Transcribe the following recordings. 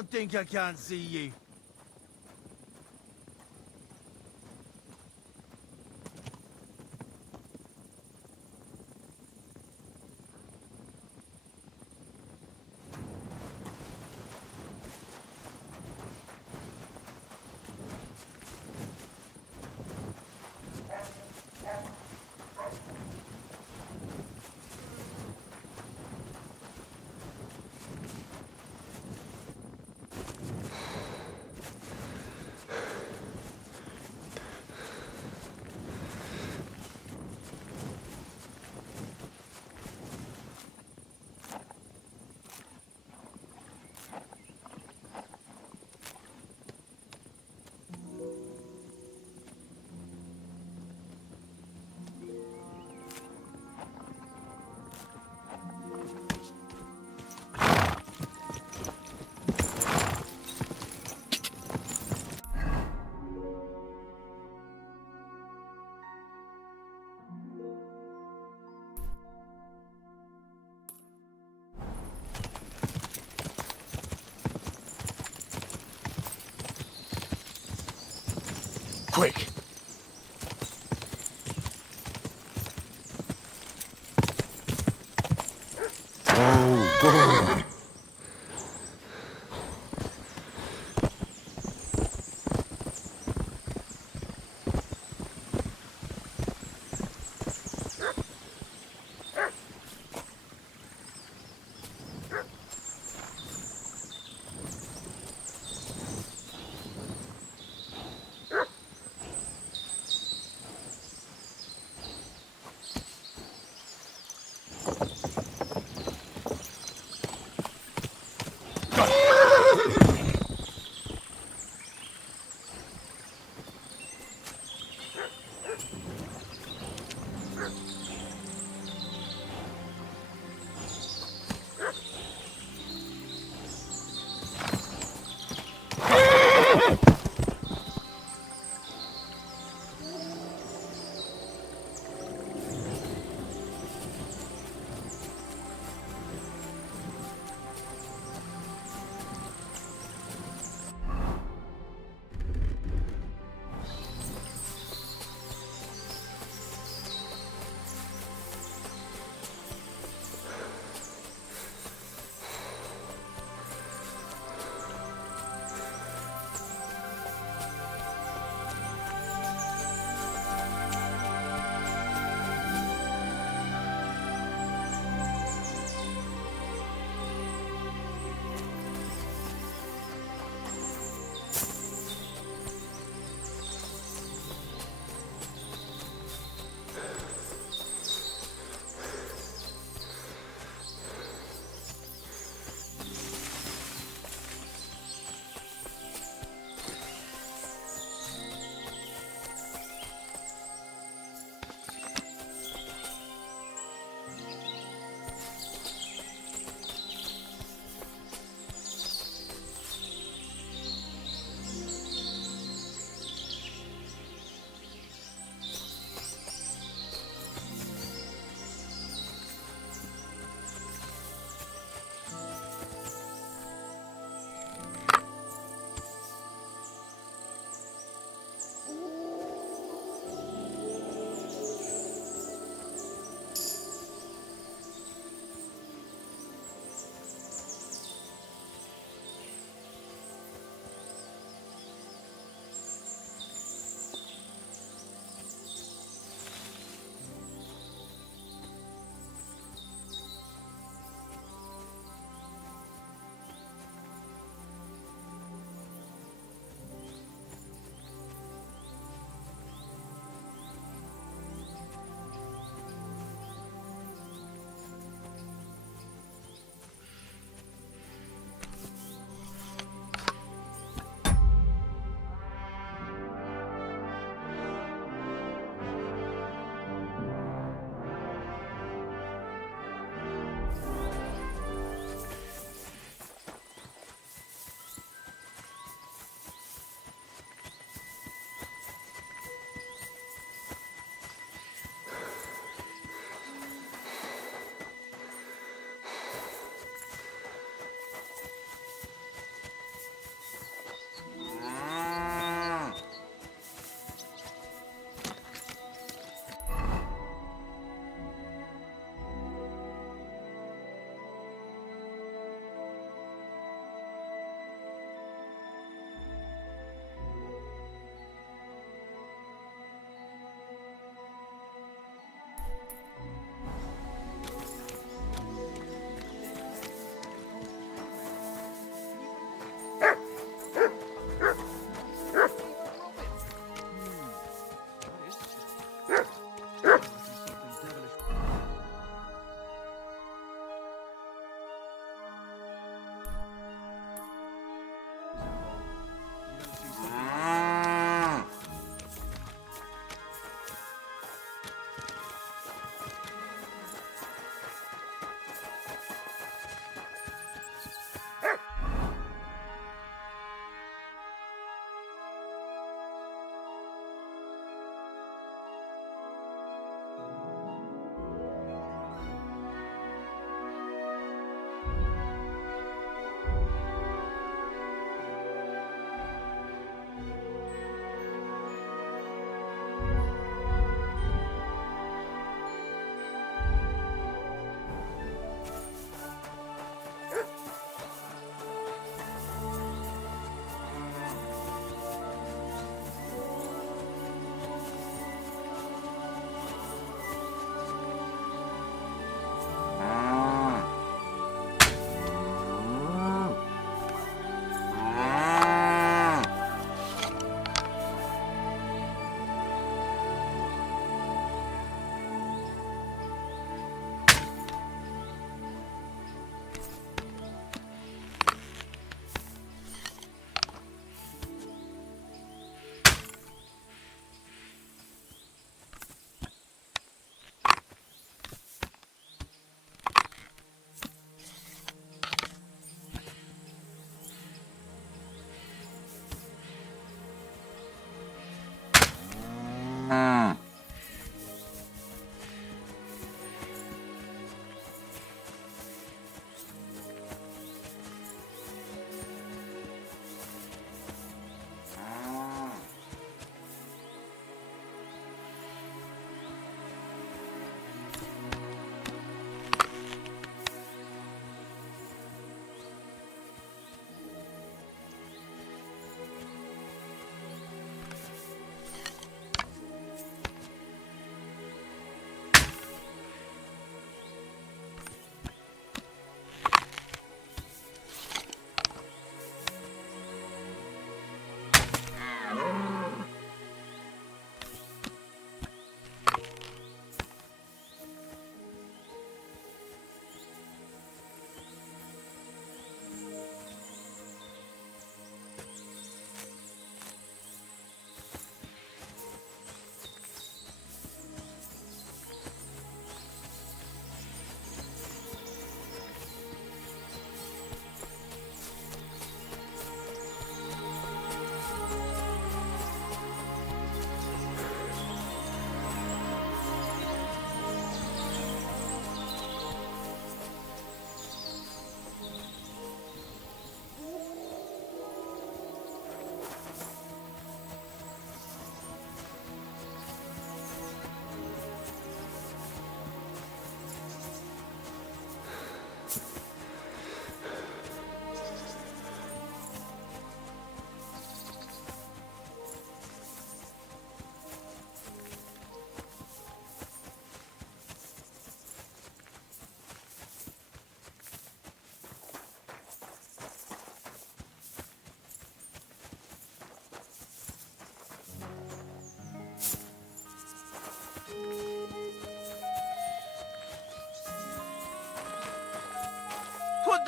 don't think I can't see ye. Quick! Oh, good!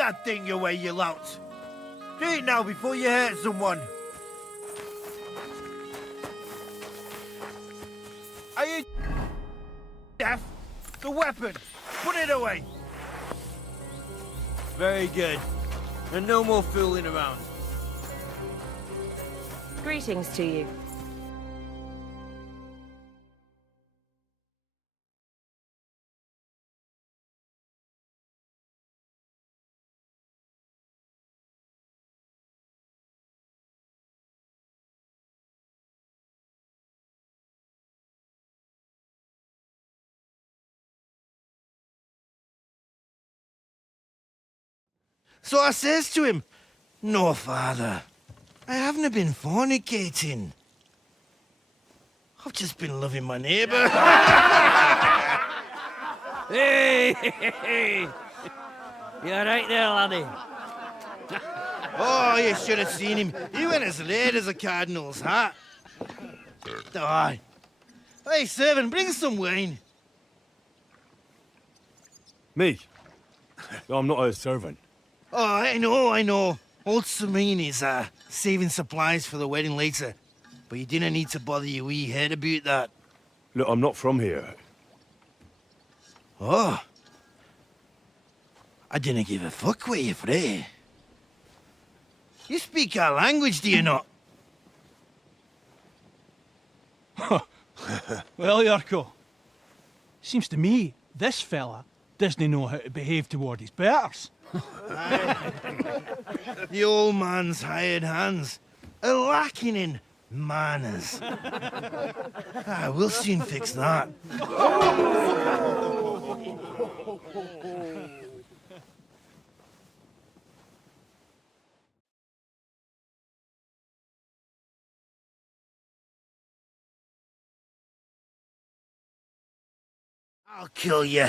that thing away, you lout. Do it now before you hurt someone. Are you deaf? The weapon. Put it away. Very good. And no more fooling around. Greetings to you. So I says to him, "No, father, I haven't been fornicating. I've just been loving my neighbour." Hey! You're right there, laddie. Oh, you should have seen him. He went as red as a cardinal's hat. Aye. Hey, servant, bring some wine. Me? I'm not a servant. Oh, I know. Old Samine is saving supplies for the wedding later. But you didn't need to bother your wee head about that. Look, I'm not from here. Oh. I didn't give a fuck what you pray. You speak our language, do you not? Well, Yurko, seems to me this fella doesn't know how to behave toward his betters. The old man's hired hands are lacking in manners. We'll soon fix that. I'll kill you.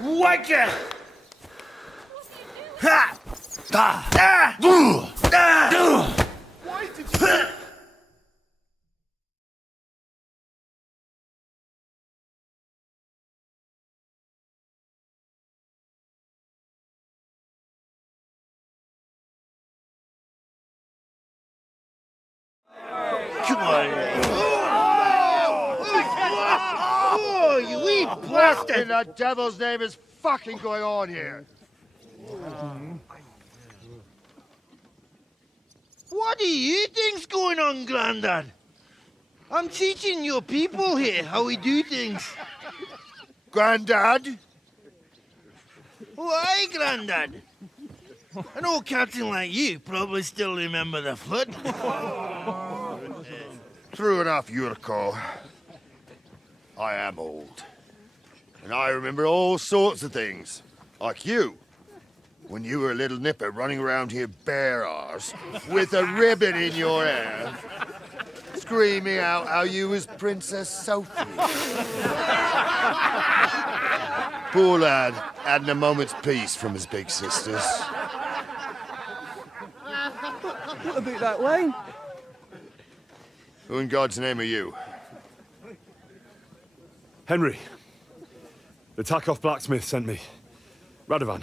Whacker! Ha! Why did you... Come on. Oh, you wee What bastard! in the devil's name is fucking going on here? What do you think's going on, Grandad? I'm teaching your people here how we do things. Grandad? Why, Grandad? An old captain like you probably still remember the flood. True enough, Yurko. I am old. And I remember all sorts of things. Like you. When you were a little nipper running around here bare arse, with a ribbon in your hair, screaming out how you was Princess Sophie. Poor lad, hadn't a moment's peace from his big sisters. What about that wine? Who in God's name are you? Henry. The Takoff blacksmith sent me. Radovan.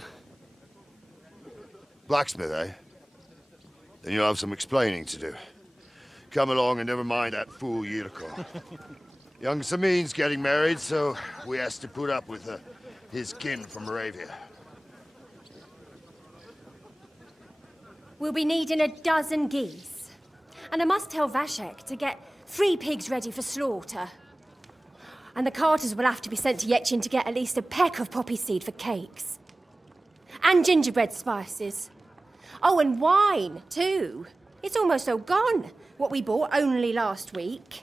Blacksmith, eh? Then you'll have some explaining to do. Come along and never mind that fool Yurko. Young Samin's getting married, so we has to put up with his kin from Moravia. We'll be needing a dozen geese. And I must tell Vashek to get 3 pigs ready for slaughter. And the carters will have to be sent to Yetchin to get at least a peck of poppy seed for cakes. And gingerbread spices. Oh, and wine, too. It's almost all gone, what we bought only last week.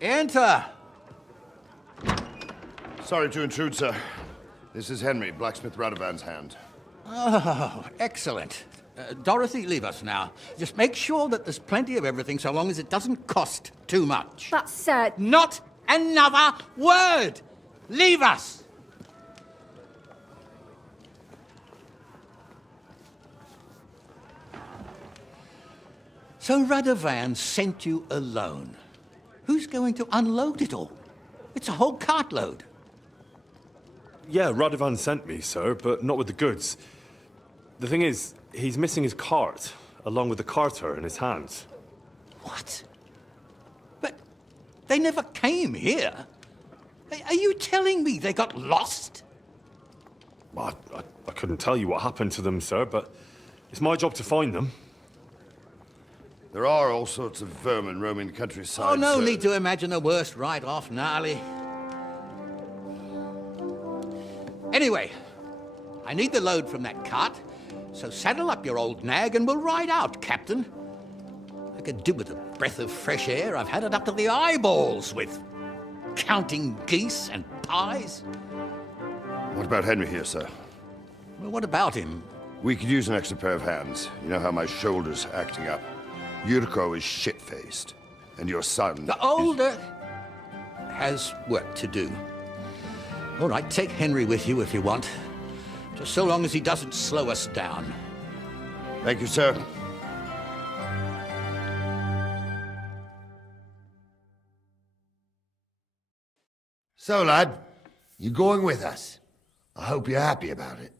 Enter! Sorry to intrude, sir. This is Henry, blacksmith Radovan's hand. Oh, excellent. Dorothy, leave us now. Just make sure that there's plenty of everything so long as it doesn't cost too much. But, sir... Not another word! Leave us! So Radovan sent you alone. Who's going to unload it all? It's a whole cartload. Yeah, Radovan sent me, sir, but not with the goods. The thing is, he's missing his cart, along with the carter in his hands. What? But they never came here. Are you telling me they got lost? Well, I couldn't tell you what happened to them, sir, but it's my job to find them. There are all sorts of vermin roaming the countryside. Oh, no sir. need to imagine the worst right off, gnarly. Anyway, I need the load from that cart, so saddle up your old nag and we'll ride out, Captain. I could do with a breath of fresh air. I've had it up to the eyeballs with counting geese and pies. What about Henry here, sir? Well, what about him? We could use an extra pair of hands. You know how my shoulder's acting up. Yurko is shit-faced, and your son... The older has work to do. All right, take Henry with you if you want. Just so long as he doesn't slow us down. Thank you, sir. So, lad, you going with us? I hope you're happy about it.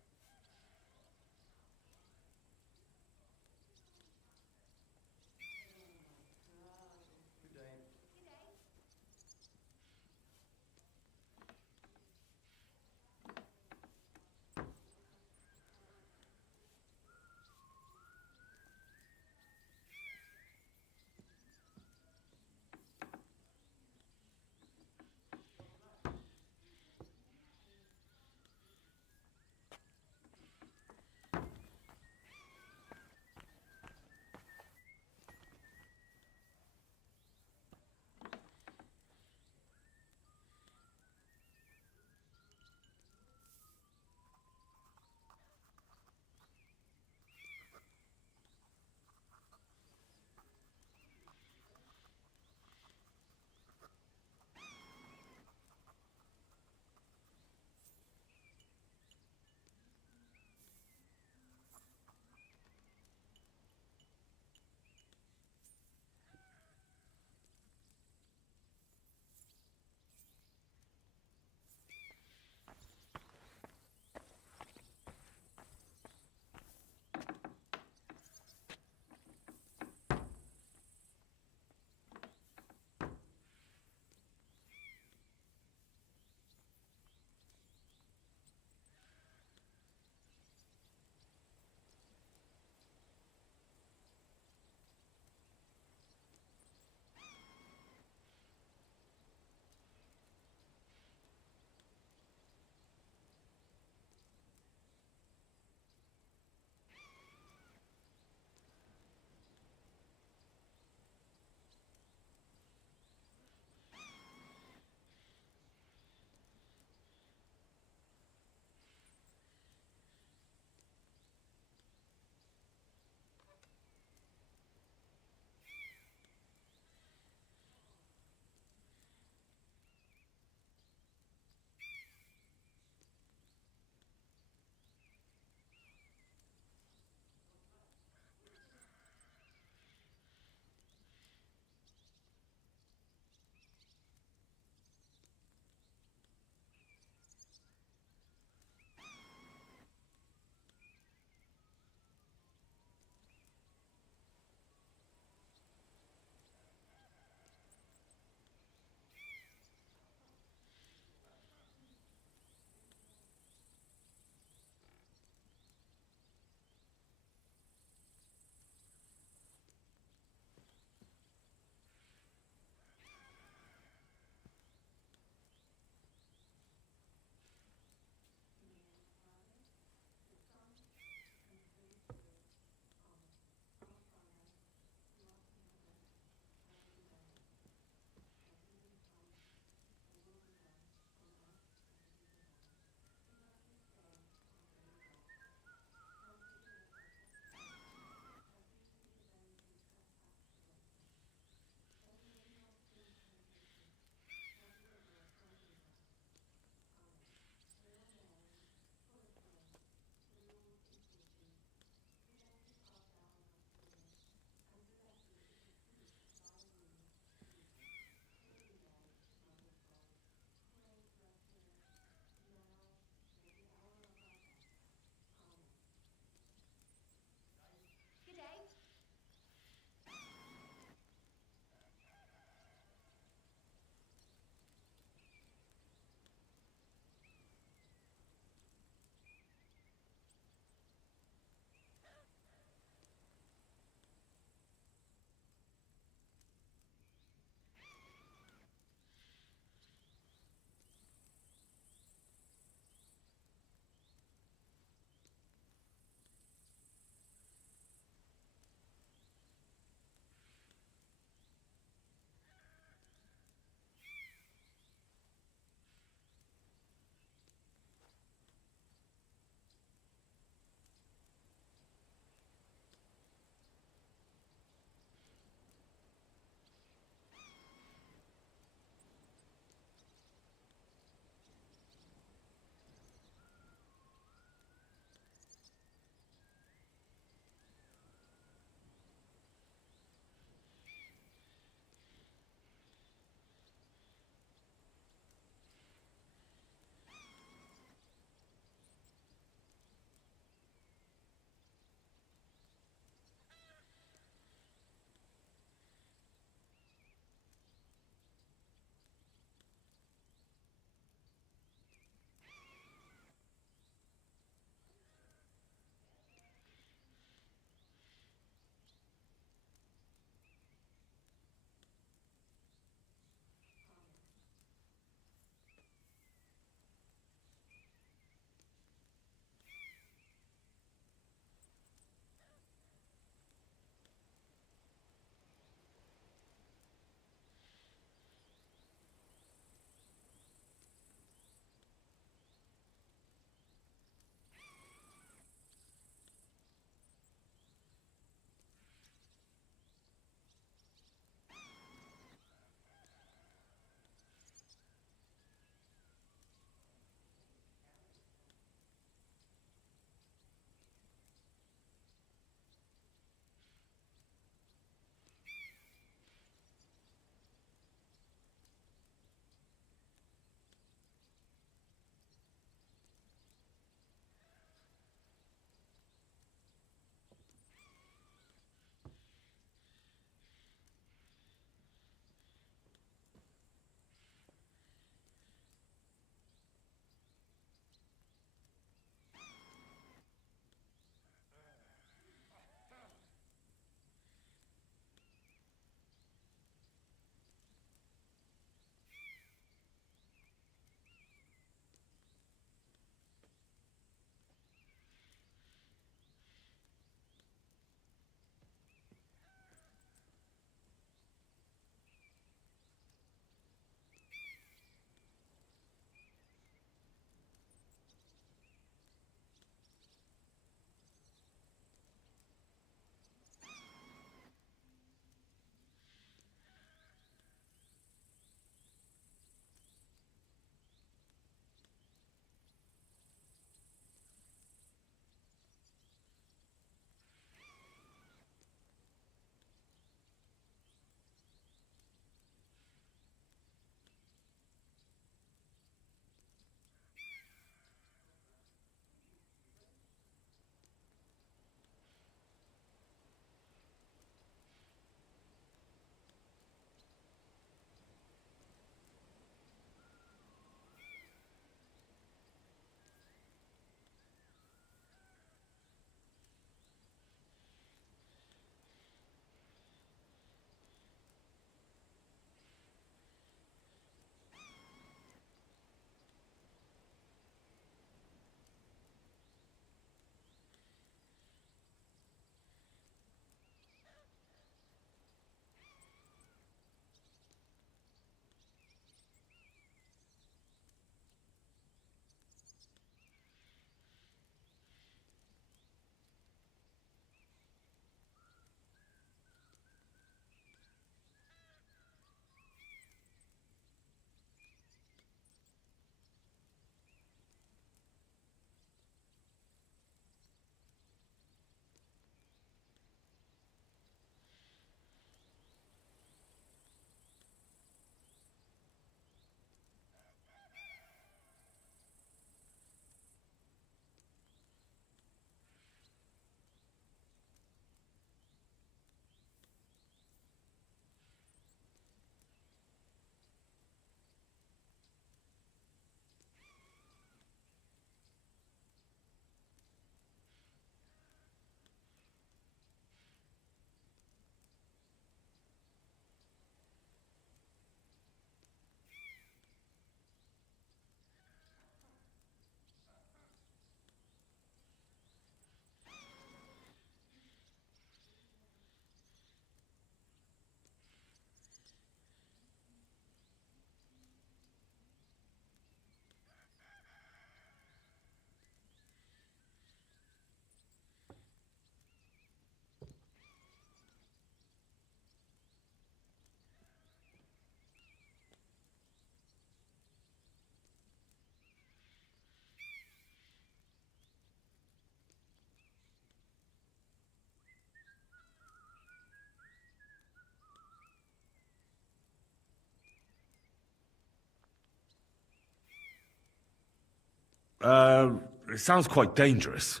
It sounds quite dangerous.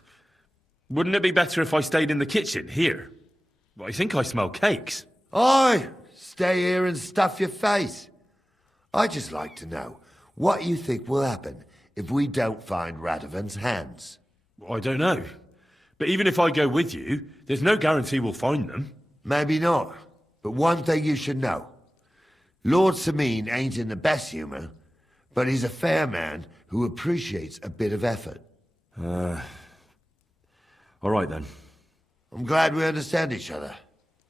Wouldn't it be better if I stayed in the kitchen, here? I think I smell cakes. Aye, stay here and stuff your face. I'd just like to know what you think will happen if we don't find Radovan's hands. I don't know. But even if I go with you, there's no guarantee we'll find them. Maybe not, but one thing you should know. Lord Sameen ain't in the best humour, but he's a fair man who appreciates a bit of effort. All right, then. I'm glad we understand each other.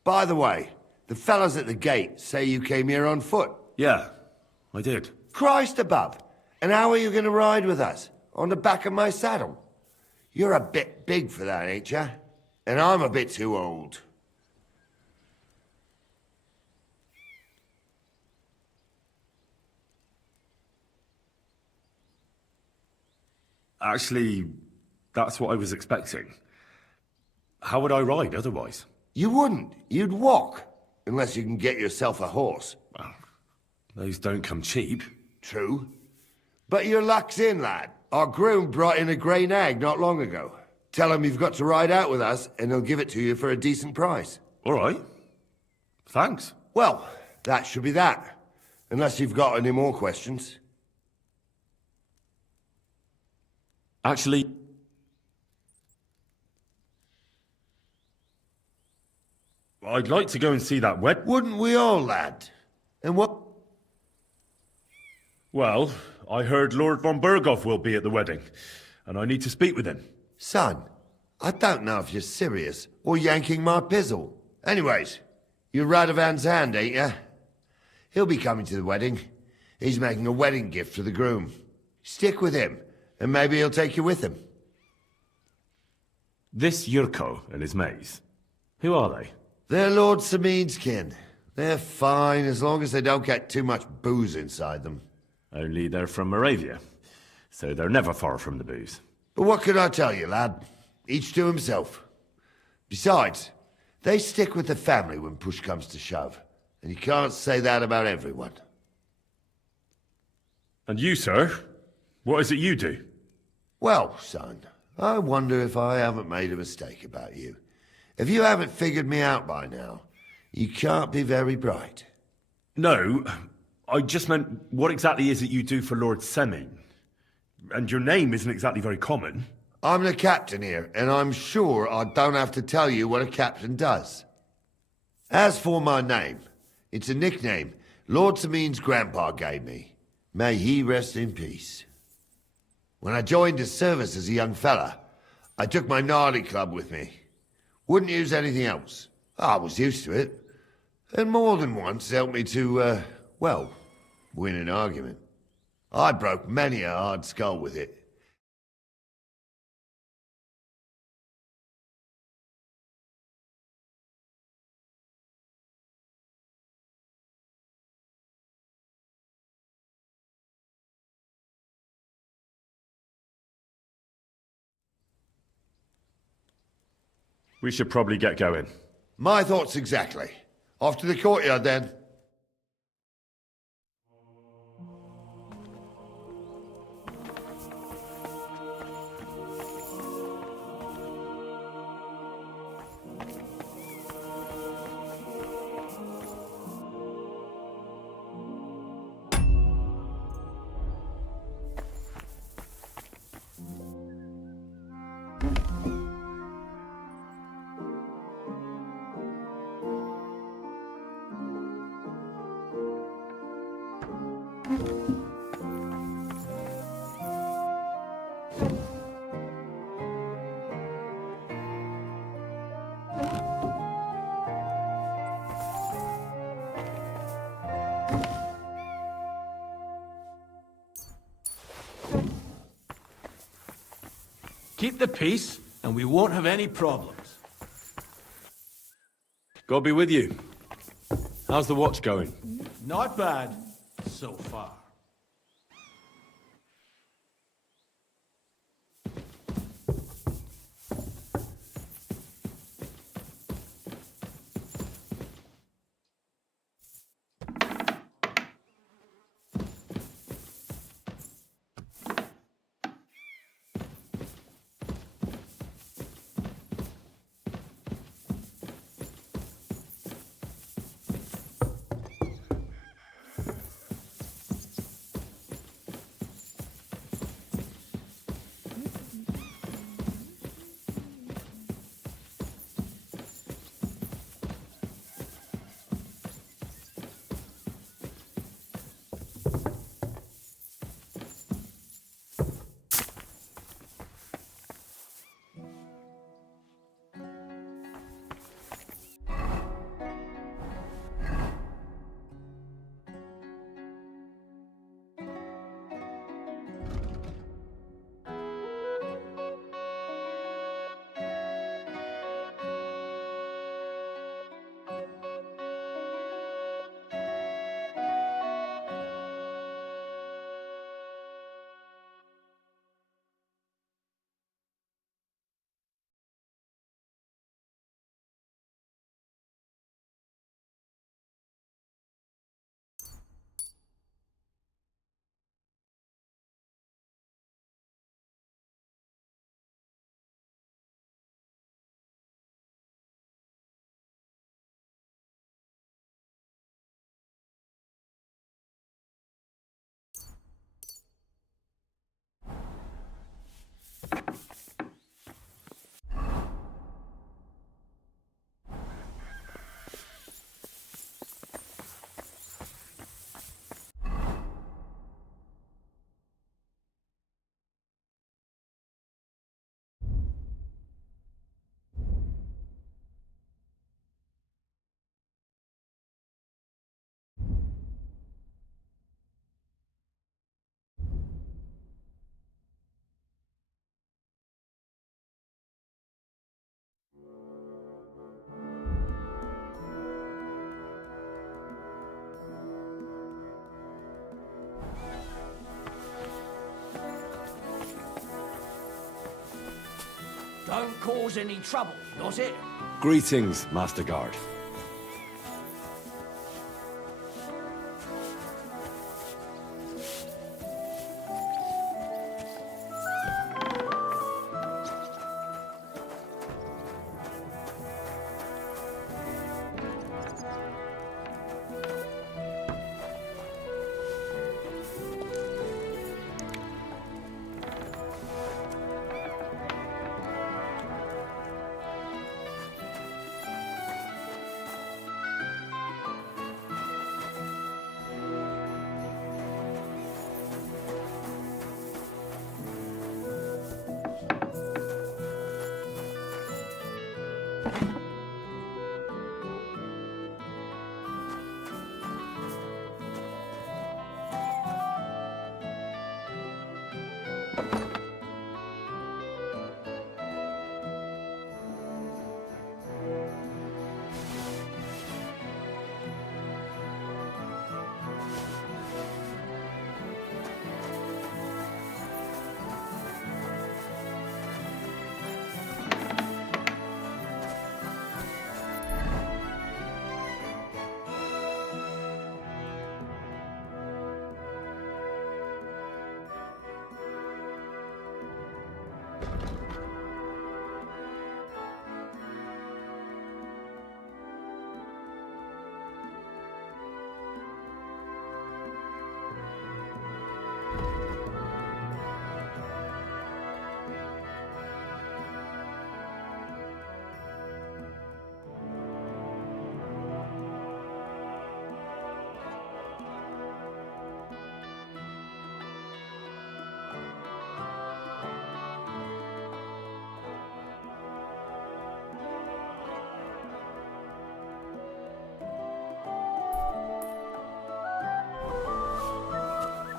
By the way, the fellas at the gate say you came here on foot. Yeah, I did. Christ above! And how are you going to ride with us? On the back of my saddle? You're a bit big for that, ain't ya? And I'm a bit too old. Actually, that's what I was expecting. How would I ride otherwise? You wouldn't. You'd walk. Unless you can get yourself a horse. Well, those don't come cheap. True. But your luck's in, lad. Our groom brought in a grey nag not long ago. Tell him you've got to ride out with us, and he'll give it to you for a decent price. All right. Thanks. Well, that should be that. Unless you've got any more questions. Actually, I'd like to go and see that wed... Wouldn't we all, lad? And what... Well, I heard Lord von Burghoff will be at the wedding, and I need to speak with him. Son, I don't know if you're serious or yanking my pizzle. Anyways, you're Radovan's hand, ain't ya? He'll be coming to the wedding. He's making a wedding gift for the groom. Stick with him, and maybe he'll take you with him. This Yurko and his mates, who are they? They're Lord Sameen's kin. They're fine as long as they don't get too much booze inside them. Only they're from Moravia, so they're never far from the booze. But what can I tell you, lad? Each to himself. Besides, they stick with the family when push comes to shove. And you can't say that about everyone. And you, sir? What is it you do? Well, son, I wonder if I haven't made a mistake about you. If you haven't figured me out by now, you can't be very bright. No, I just meant, what exactly is it you do for Lord Seming? And your name isn't exactly very common. I'm the captain here, and I'm sure I don't have to tell you what a captain does. As for my name, it's a nickname Lord Sameen's grandpa gave me. May he rest in peace. When I joined his service as a young fella, I took my gnarly club with me. Wouldn't use anything else. I was used to it. And more than once helped me to, well, win an argument. I broke many a hard skull with it. We should probably get going. My thoughts exactly. Off to the courtyard then. Keep the peace, and we won't have any problems. God be with you. How's the watch going? Not bad, so far. cause any trouble, does it? Greetings, Master Guard.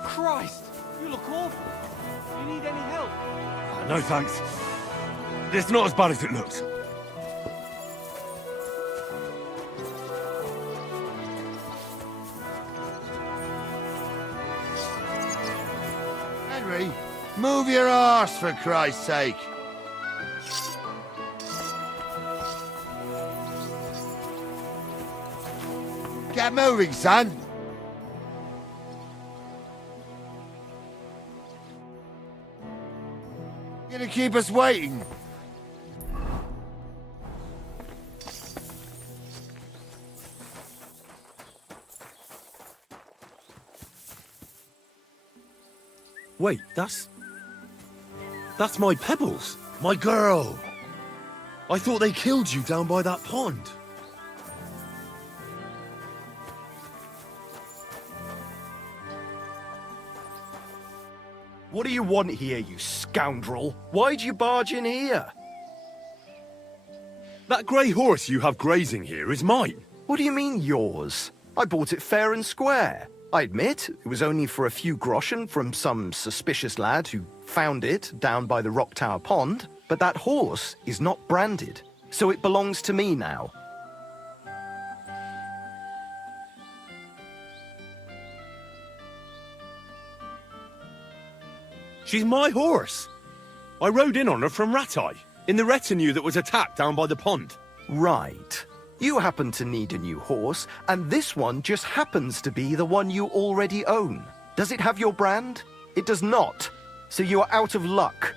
Christ, you look awful. Do you need any help? No thanks. It's not as bad as it looks. Henry, move your arse for Christ's sake. Get moving, son. You're gonna keep us waiting. Wait, that's my Pebbles. My girl! I thought they killed you down by that pond. What do you want here, you scoundrel? Why'd you barge in here? That grey horse you have grazing here is mine. What do you mean, yours? I bought it fair and square. I admit, it was only for a few groschen from some suspicious lad who found it down by the Rock Tower Pond, but that horse is not branded, so it belongs to me now. She's my horse. I rode in on her from Ratai, in the retinue that was attacked down by the pond. Right. You happen to need a new horse, and this one just happens to be the one you already own. Does it have your brand? It does not, so you are out of luck.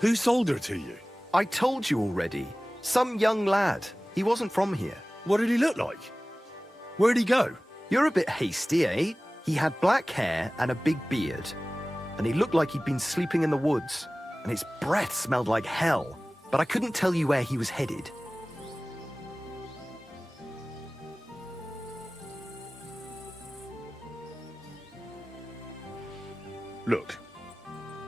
Who sold her to you? I told you already. Some young lad. He wasn't from here. What did he look like? Where'd he go? You're a bit hasty, eh? He had black hair and a big beard. And he looked like he'd been sleeping in the woods. And his breath smelled like hell. But I couldn't tell you where he was headed. Look,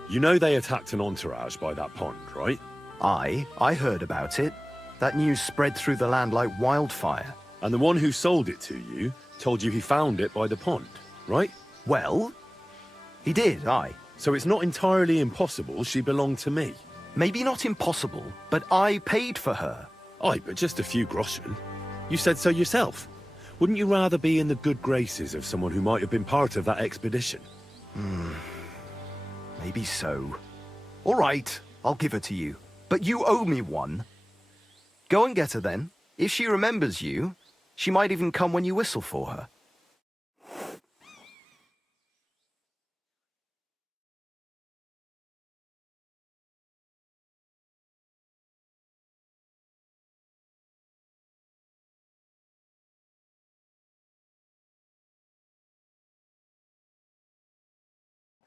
you know they attacked an entourage by that pond, right? I heard about it. That news spread through the land like wildfire. And the one who sold it to you told you he found it by the pond, right? Well, he did, aye. So it's not entirely impossible she belonged to me. Maybe not impossible, but I paid for her. Aye, but just a few groschen. You said so yourself. Wouldn't you rather be in the good graces of someone who might have been part of that expedition? Maybe so. All right, I'll give her to you. But you owe me one. Go and get her then. If she remembers you, she might even come when you whistle for her.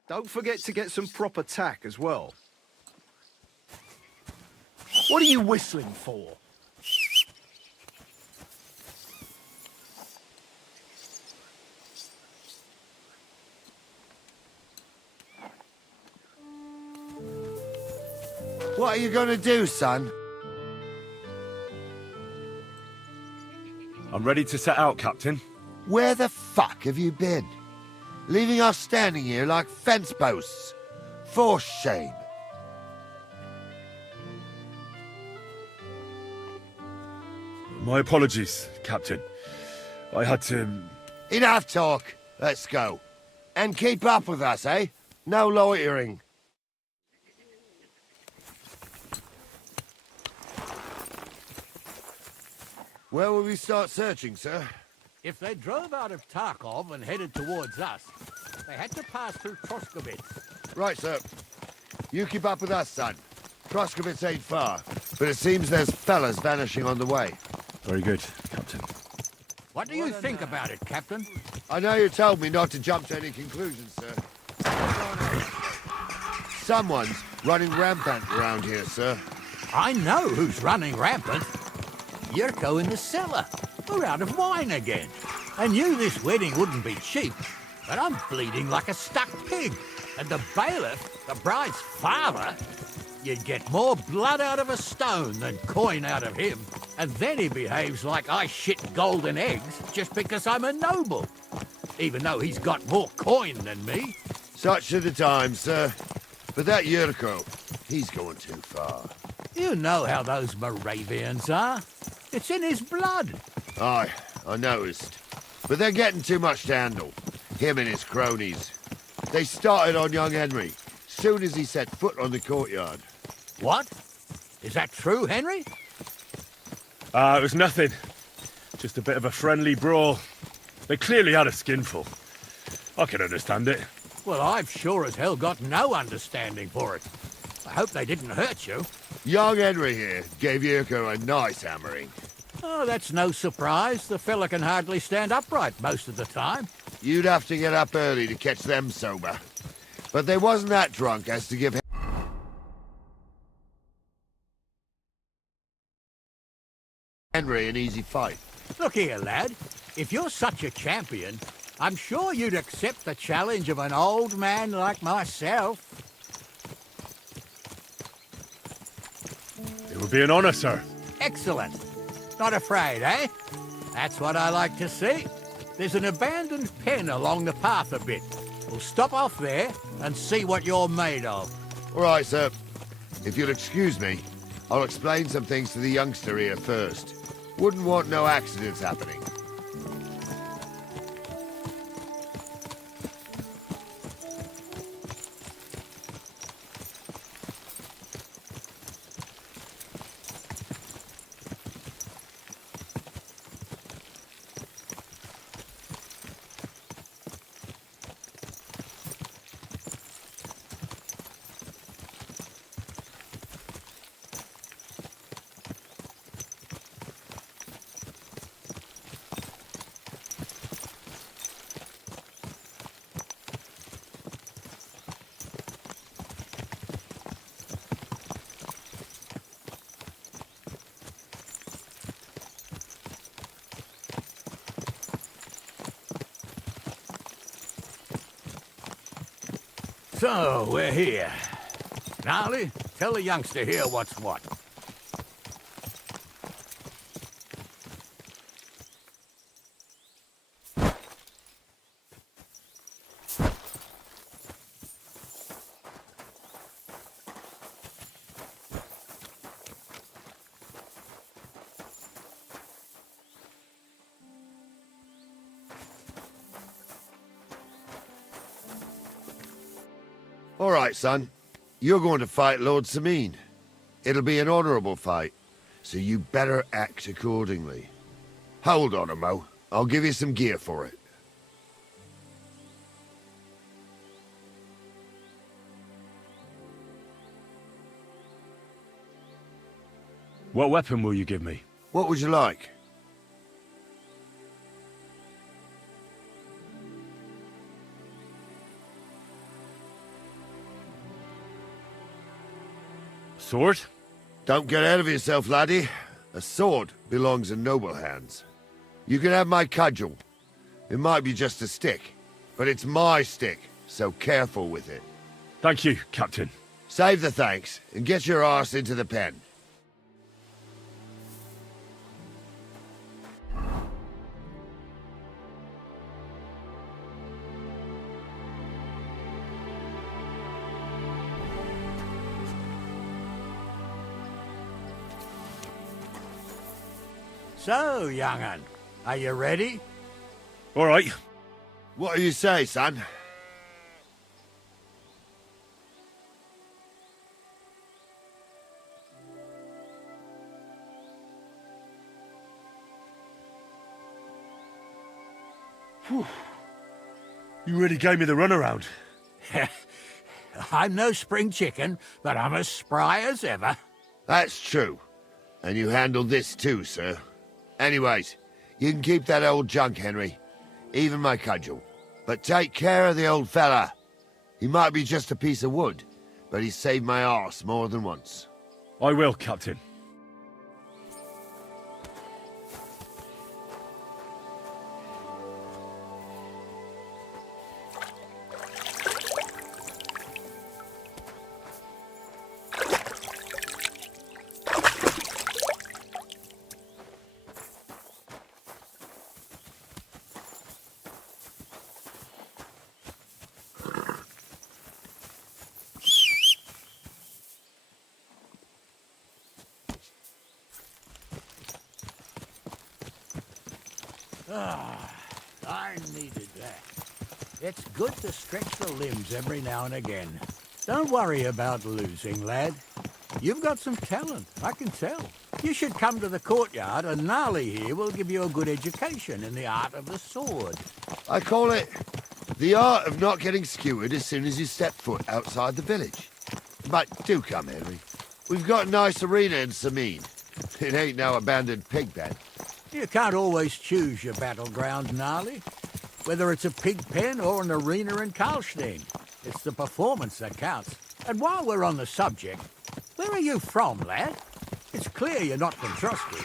Don't forget to get some proper tack as well. What are you whistling for? What are you gonna do, son? I'm ready to set out, Captain. Where the fuck have you been? Leaving us standing here like fence posts. For shame. My apologies, Captain. I had to... Enough talk. Let's go. And keep up with us, eh? No loitering. Where will we start searching, sir? If they drove out of Tarkov and headed towards us, they had to pass through Troskovitz. Right, sir. You keep up with us, son. Troskovitz ain't far, but it seems there's fellas vanishing on the way. Very good, Captain. What do you think about it, Captain? I know you told me not to jump to any conclusions, sir. Someone's running rampant around here, sir. I know who's running rampant. Yurko in the cellar. We're out of wine again. I knew this wedding wouldn't be cheap, but I'm bleeding like a stuck pig. And the bailiff, the bride's father, you'd get more blood out of a stone than coin out of him. And then he behaves like I shit golden eggs just because I'm a noble. Even though he's got more coin than me. Such are the times, sir. But that Yurko, he's going too far. You know how those Moravians are. It's in his blood. Aye, I noticed. But they're getting too much to handle. Him and his cronies. They started on young Henry, soon as he set foot on the courtyard. What? Is that true, Henry? It was nothing. Just a bit of a friendly brawl. They clearly had a skinful. I can understand it. Well, I've sure as hell got no understanding for it. I hope they didn't hurt you. Young Henry here gave Yurko a nice hammering. Oh, that's no surprise. The fella can hardly stand upright most of the time. You'd have to get up early to catch them sober. But they wasn't that drunk as to give Henry an easy fight. Look here, lad. If you're such a champion, I'm sure you'd accept the challenge of an old man like myself. It would be an honor, sir. Excellent. Not afraid, eh? That's what I like to see. There's an abandoned pen along the path a bit. We'll stop off there and see what you're made of. All right, sir. If you'll excuse me, I'll explain some things to the youngster here first. Wouldn't want no accidents happening. So, we're here. Gnarly, tell the youngster here what's what. All right, son. You're going to fight Lord Sameen. It'll be an honorable fight, so you better act accordingly. Hold on, Mo. I'll give you some gear for it. What weapon will you give me? What would you like? Sword? Don't get ahead of yourself, laddie. A sword belongs in noble hands. You can have my cudgel. It might be just a stick, but it's my stick, so careful with it. Thank you, Captain. Save the thanks, and get your arse into the pen. So, young'un, are you ready? All right. What do you say, son? You really gave me the runaround. I'm no spring chicken, but I'm as spry as ever. That's true. And you handled this too, sir. Anyways, you can keep that old junk, Henry. Even my cudgel. But take care of the old fella. He might be just a piece of wood, but he's saved my arse more than once. I will, Captain. I needed that. It's good to stretch the limbs every now and again. Don't worry about losing, lad. You've got some talent, I can tell. You should come to the courtyard, and Gnarly here will give you a good education in the art of the sword. I call it the art of not getting skewered as soon as you step foot outside the village. But do come, Henry. We've got a nice arena in Sameen. It ain't no abandoned pig pen. You can't always choose your battleground, Gnarly. Whether it's a pig pen or an arena in Karlstein, it's the performance that counts. And while we're on the subject, where are you from, lad? It's clear you're not from Trusty.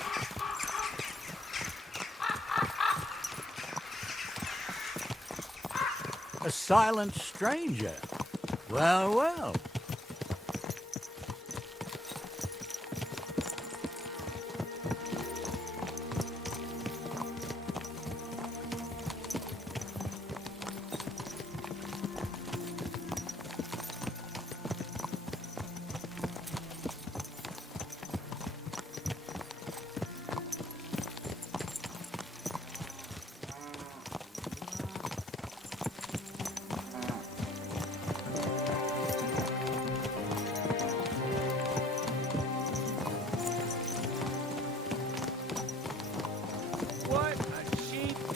A silent stranger. Well, well.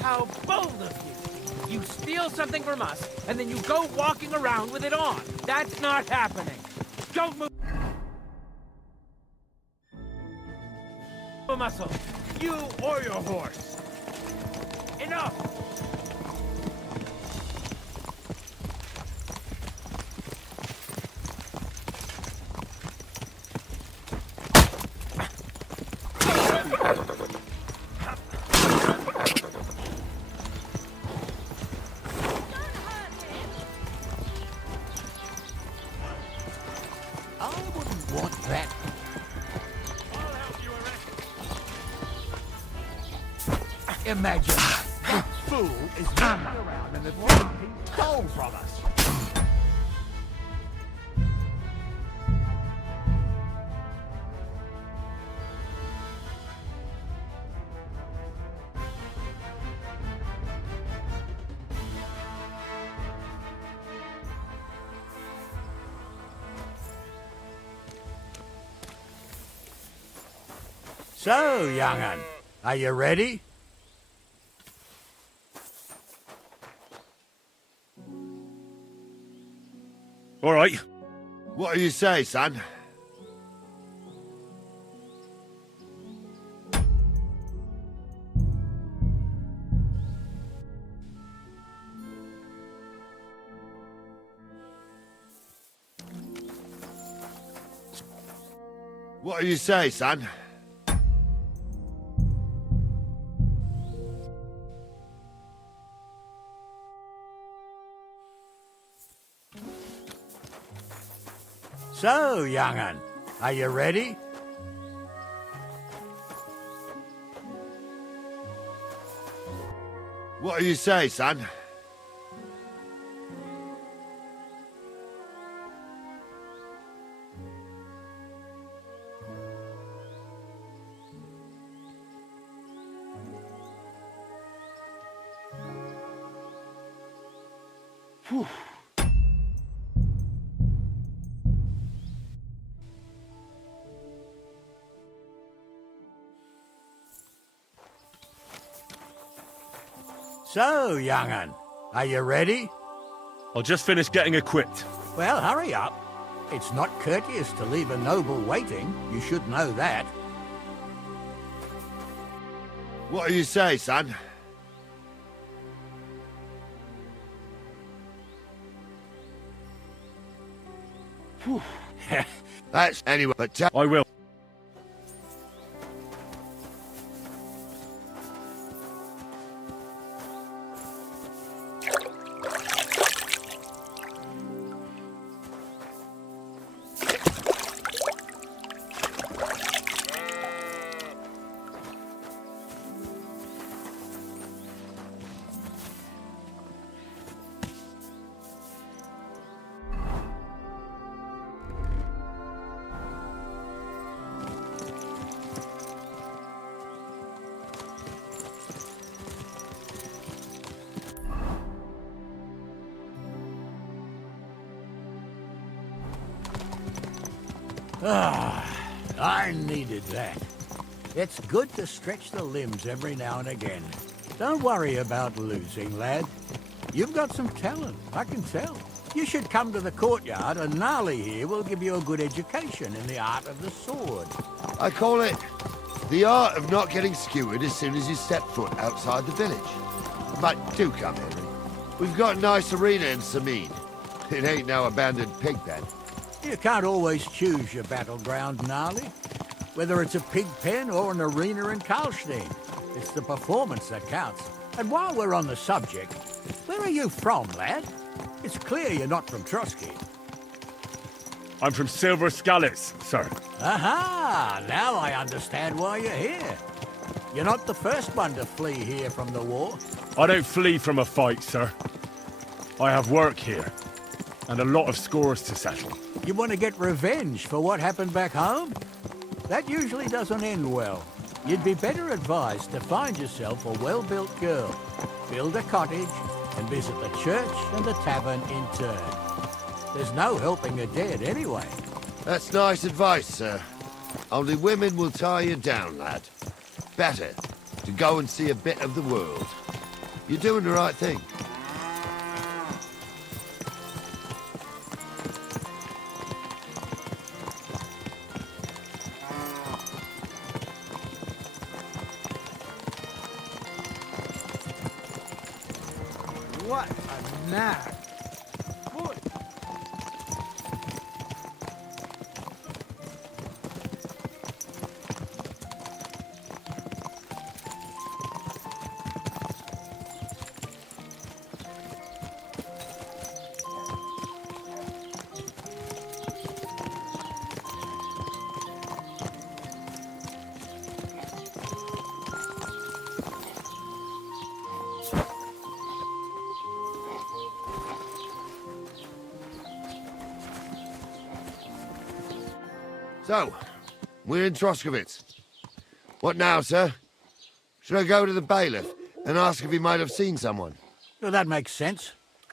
How bold of you! You steal something from us, and then you go walking around with it on. That's not happening. Don't move a muscle. You or your horse. Enough! Imagine that. This fool is running around and is taking gold from us. So, young'un, are you ready? All right. What do you say, son? What do you say, son? So, young'un, are you ready? What do you say, son? Whew. So, young'un, are you ready? I'll just finish getting equipped. Well, hurry up. It's not courteous to leave a noble waiting. You should know that. What do you say, son? Whew. That's anyway, but I will. I needed that. It's good to stretch the limbs every now and again. Don't worry about losing, lad. You've got some talent, I can tell. You should come to the courtyard, and Gnarly here will give you a good education in the art of the sword. I call it the art of not getting skewered as soon as you step foot outside the village. But do come, Henry. We've got a nice arena in Sameen. It ain't no abandoned pig pen. You can't always choose your battleground, Gnarly. Whether it's a pig pen or an arena in Karlstein, it's the performance that counts. And while we're on the subject, where are you from, lad? It's clear you're not from Trotsky. I'm from Silver Scalets, sir. Aha! Now I understand why you're here. You're not the first one to flee here from the war. I don't flee from a fight, sir. I have work here, and a lot of scores to settle. You want to get revenge for what happened back home? That usually doesn't end well. You'd be better advised to find yourself a well-built girl, build a cottage, and visit the church and the tavern in turn. There's no helping the dead anyway. That's nice advice, sir. Only women will tie you down, lad. Better to go and see a bit of the world. You're doing the right thing. What a knack. Boy. So, we're in Troskowitz. What now, sir? Should I go to the bailiff and ask if he might have seen someone? Well, that makes sense.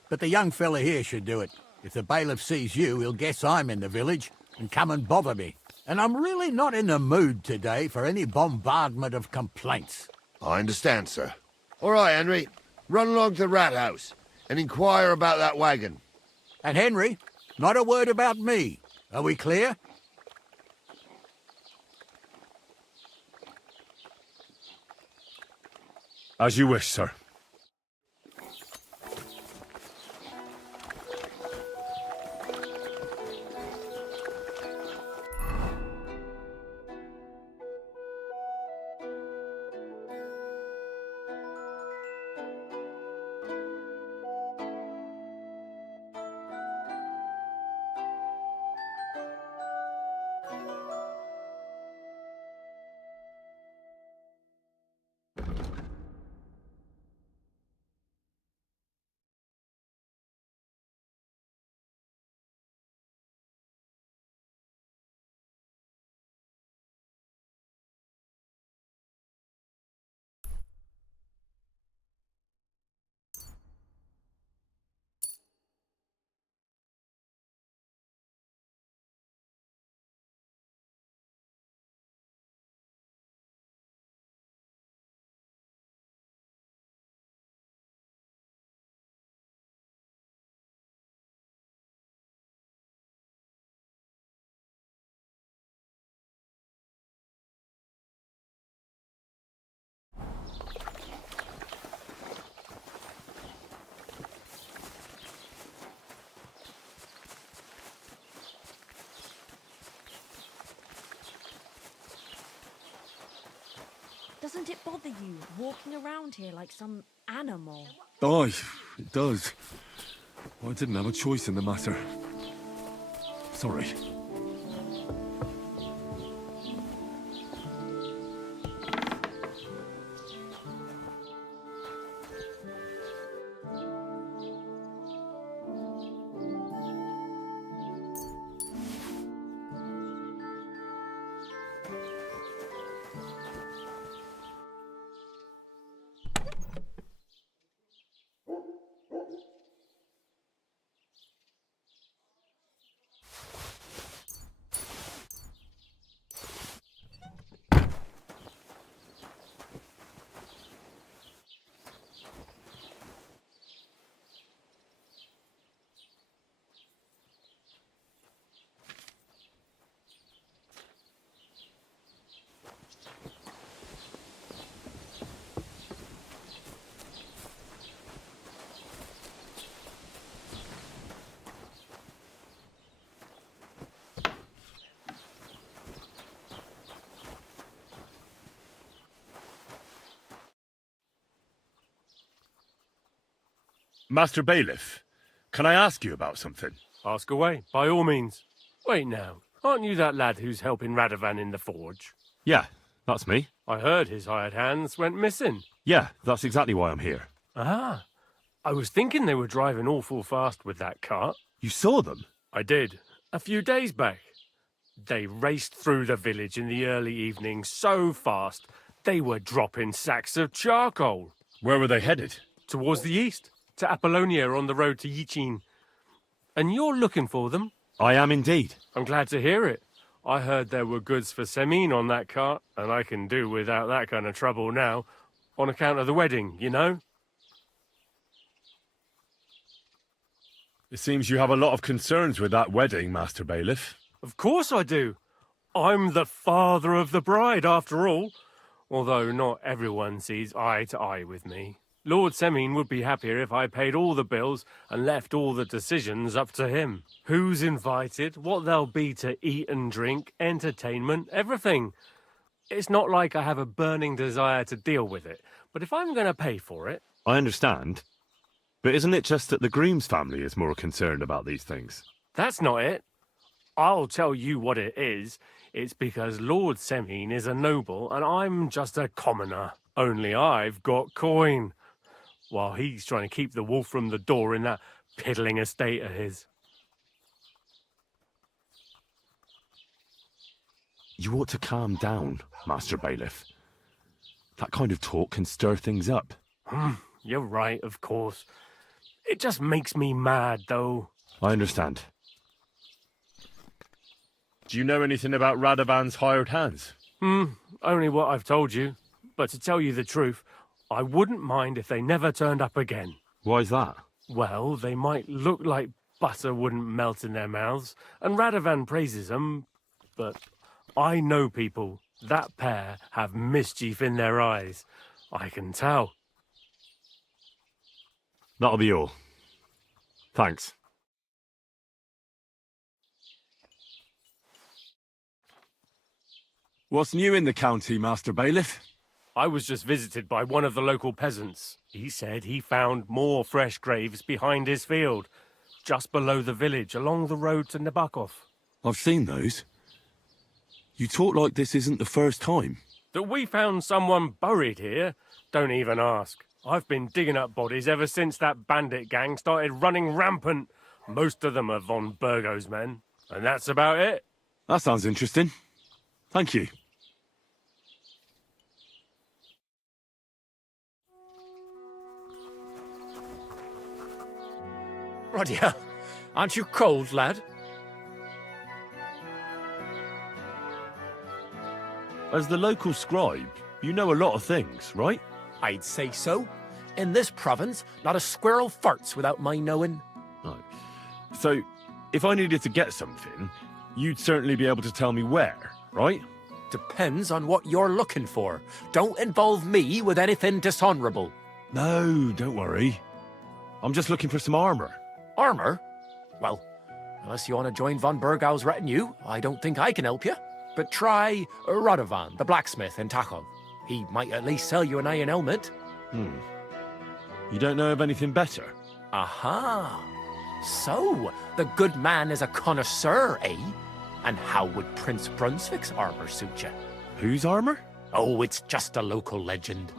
But the young fella here should do it. If the bailiff sees you, he'll guess I'm in the village and come and bother me. and I'm really not in the mood today for any bombardment of complaints. I understand, sir. All right, Henry. Run along to the rat house and inquire about that wagon. And Henry, not a word about me. Are we clear? As you wish, sir. Doesn't it bother you walking around here like some animal? Aye, it does. I didn't have a choice in the matter. Sorry. Master Bailiff, can I ask you about something? Ask away, by all means. Wait now, aren't you that lad who's helping Radovan in the forge? Yeah, that's me. I heard his hired hands went missing. Yeah, that's exactly why I'm here. Ah, I was thinking they were driving awful fast with that cart. You saw them? I did, a few days back. They raced through the village in the early evening so fast, they were dropping sacks of charcoal. Where were they headed? Towards the east, to Apollonia on the road to Yichin. And you're looking for them? I am indeed. I'm glad to hear it. I heard there were goods for Semin on that cart, and I can do without that kind of trouble now, on account of the wedding, you know? It seems you have a lot of concerns with that wedding, Master Bailiff. Of course I do. I'm the father of the bride, after all. Although not everyone sees eye to eye with me. Lord Semin would be happier if I paid all the bills and left all the decisions up to him. Who's invited, what there'll be to eat and drink, entertainment, everything. It's not like I have a burning desire to deal with it, but if I'm going to pay for it... I understand. But isn't it just that the groom's family is more concerned about these things? That's not it. I'll tell you what it is. It's because Lord Semin is a noble and I'm just a commoner. Only I've got coin. While he's trying to keep the wolf from the door in that piddling estate of his. You ought to calm down, Master Bailiff. That kind of talk can stir things up. You're right, of course. It just makes me mad, though. I understand. Do you know anything about Radovan's hired hands? Only what I've told you. But to tell you the truth, I wouldn't mind if they never turned up again. Why's that? Well, they might look like butter wouldn't melt in their mouths, and Radovan praises them, but I know people. That pair have mischief in their eyes. I can tell. That'll be all. Thanks. What's new in the county, Master Bailiff? I was just visited by one of the local peasants. He said he found more fresh graves behind his field, just below the village, along the road to Nabokov. I've seen those. You talk like this isn't the first time. That we found someone buried here? Don't even ask. I've been digging up bodies ever since that bandit gang started running rampant. Most of them are von Burgo's men, and that's about it. That sounds interesting. Thank you. Bloody hell. Aren't you cold, lad? As the local scribe, you know a lot of things, right? I'd say so. In this province, not a squirrel farts without my knowing. Right. So, if I needed to get something, you'd certainly be able to tell me where, right? Depends on what you're looking for. Don't involve me with anything dishonorable. No, don't worry. I'm just looking for some armor. Armor? Well, unless you want to join von Burgau's retinue, I don't think I can help you. But try Radovan, the blacksmith in Tachov. He might at least sell you an iron helmet. You don't know of anything better? Aha. So, the good man is a connoisseur, eh? And how would Prince Brunswick's armor suit you? Whose armor? Oh, it's just a local legend.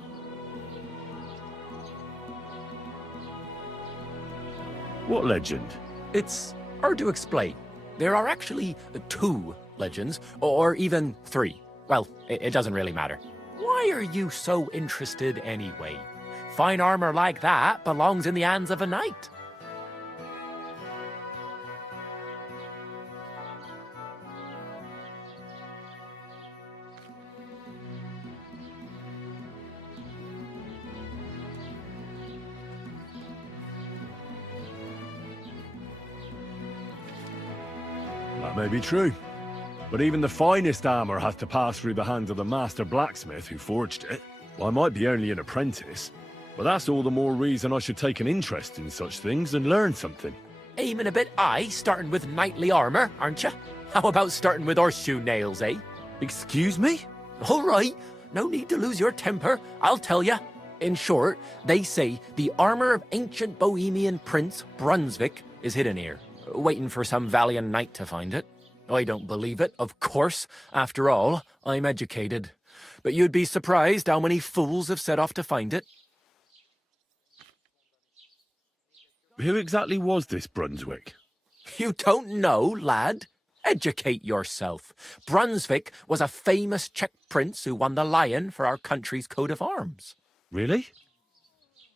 What legend? It's hard to explain. There are actually 2 legends, or even 3. Well, it doesn't really matter. Why are you so interested anyway? Fine armor like that belongs in the hands of a knight. That may be true. But even the finest armor has to pass through the hands of the master blacksmith who forged it. Well, I might be only an apprentice, but that's all the more reason I should take an interest in such things and learn something. Aiming a bit high, starting with knightly armor, aren't you? How about starting with horseshoe nails, eh? Excuse me? All right, no need to lose your temper, I'll tell you. In short, they say the armor of ancient Bohemian Prince Brunswick is hidden here, waiting for some valiant knight to find it. I don't believe it, of course. After all, I'm educated. But you'd be surprised how many fools have set off to find it. Who exactly was this Brunswick? You don't know, lad? Educate yourself. Brunswick was a famous Czech prince who won the lion for our country's coat of arms. Really?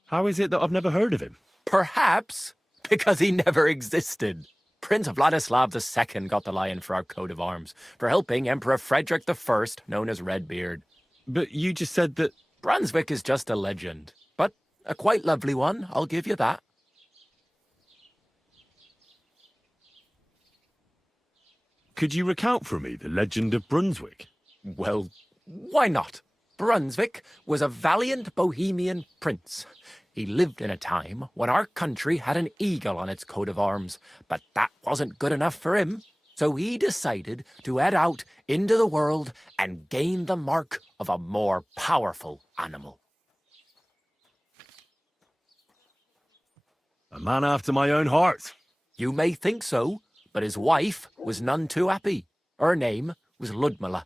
How is it that I've never heard of him? Perhaps because he never existed. Prince Vladislav II got the lion for our coat of arms for helping Emperor Frederick I, known as Redbeard. But you just said that... Brunswick is just a legend, but a quite lovely one, I'll give you that. Could you recount for me the legend of Brunswick? Well, why not? Brunswick was a valiant Bohemian prince. He lived in a time when our country had an eagle on its coat of arms, but that wasn't good enough for him. So he decided to head out into the world and gain the mark of a more powerful animal. A man after my own heart. You may think so, but his wife was none too happy. Her name was Ludmilla,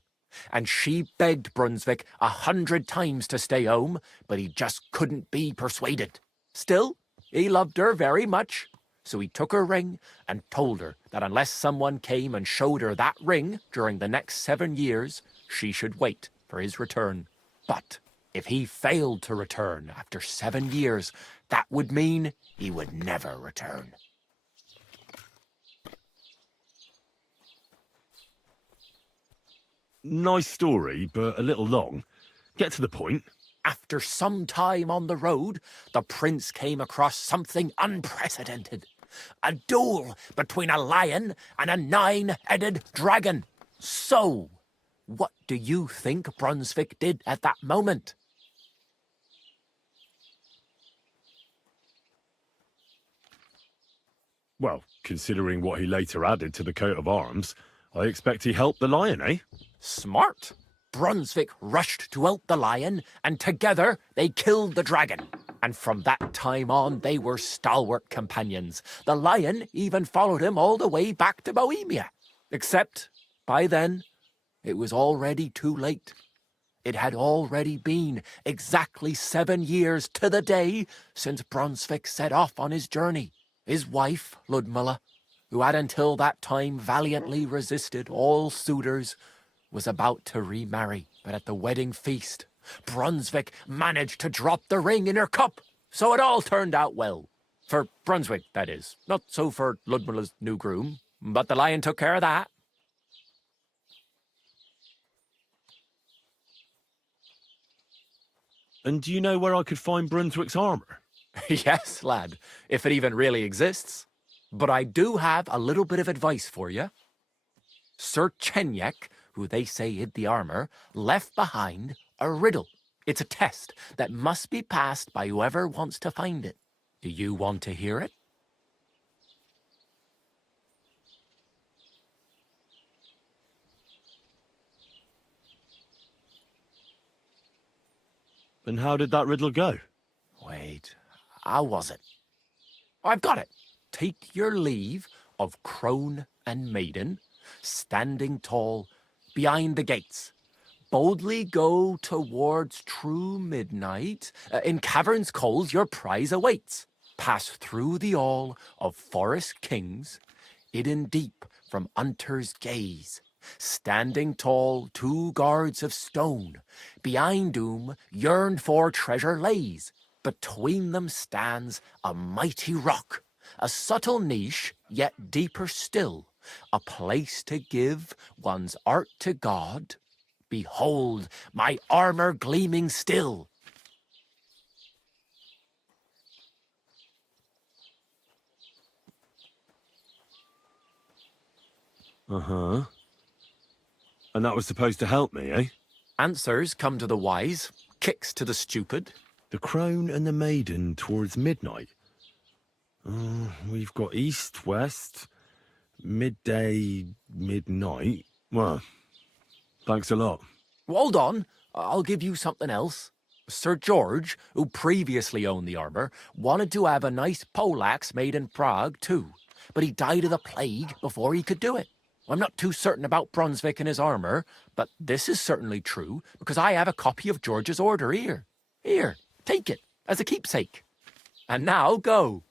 and she begged Brunswick 100 times to stay home, but he just couldn't be persuaded. Still, he loved her very much, so he took her ring and told her that unless someone came and showed her that ring during the next 7 years, she should wait for his return. But if he failed to return after 7 years, that would mean he would never return. Nice story, but a little long. Get to the point. After some time on the road, the prince came across something unprecedented. A duel between a lion and a 9-headed dragon. So, what do you think Brunswick did at that moment? Well, considering what he later added to the coat of arms, I expect he helped the lion, eh? Smart. Brunswick rushed to help the lion, and together they killed the dragon. And from that time on, they were stalwart companions. The lion even followed him all the way back to Bohemia. Except, by then, it was already too late. It had already been exactly 7 years to the day since Brunswick set off on his journey. His wife, Ludmilla, who had until that time valiantly resisted all suitors, was about to remarry. But at the wedding feast, Brunswick managed to drop the ring in her cup, so it all turned out well. For Brunswick, that is. Not so for Ludmilla's new groom, but the lion took care of that. And do you know where I could find Brunswick's armour? Yes, lad, if it even really exists. But I do have a little bit of advice for you. Sir Chenyek, who they say hid the armour, left behind a riddle. It's a test that must be passed by whoever wants to find it. Do you want to hear it? And how did that riddle go? Wait, how was it? I've got it. Take your leave of crone and maiden, standing tall behind the gates. Boldly go towards true midnight. In caverns cold your prize awaits. Pass through the all of forest kings, hidden deep from hunter's gaze. Standing tall, 2 guards of stone, behind whom yearned for treasure lays. Between them stands a mighty rock, a subtle niche, yet deeper still, a place to give one's art to God. Behold, my armour gleaming still. Uh-huh. And that was supposed to help me, eh? Answers come to the wise, kicks to the stupid. The crone and the maiden towards midnight. We've got east, west, midday, midnight. Well, thanks a lot. Hold on, I'll give you something else. Sir George, who previously owned the armour, wanted to have a nice poleaxe made in Prague too, but he died of the plague before he could do it. I'm not too certain about Brunswick and his armour, but this is certainly true, because I have a copy of George's order here. Here, take it, as a keepsake. And now, go.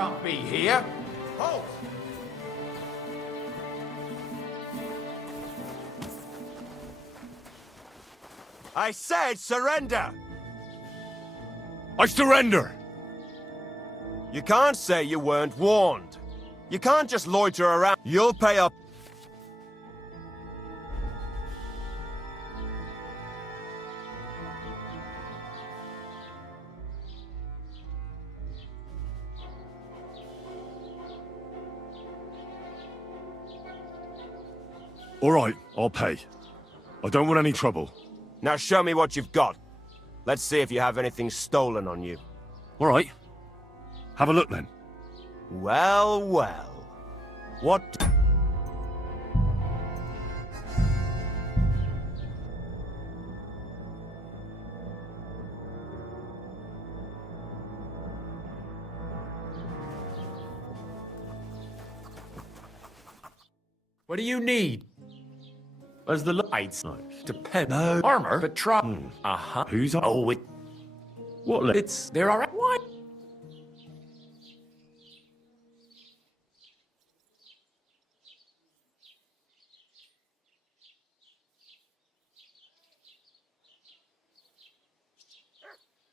can't be here. Halt! I said surrender! I surrender! You can't say you weren't warned. You can't just loiter around. You'll pay up. All right, I'll pay. I don't want any trouble. Now show me what you've got. Let's see if you have anything stolen on you. All right. Have a look then. Well, well. What... What do you need? Where's the lights? Depend. No. Armor? But try. Uh-huh. Who's on? Oh, it... What? It's... There are... What?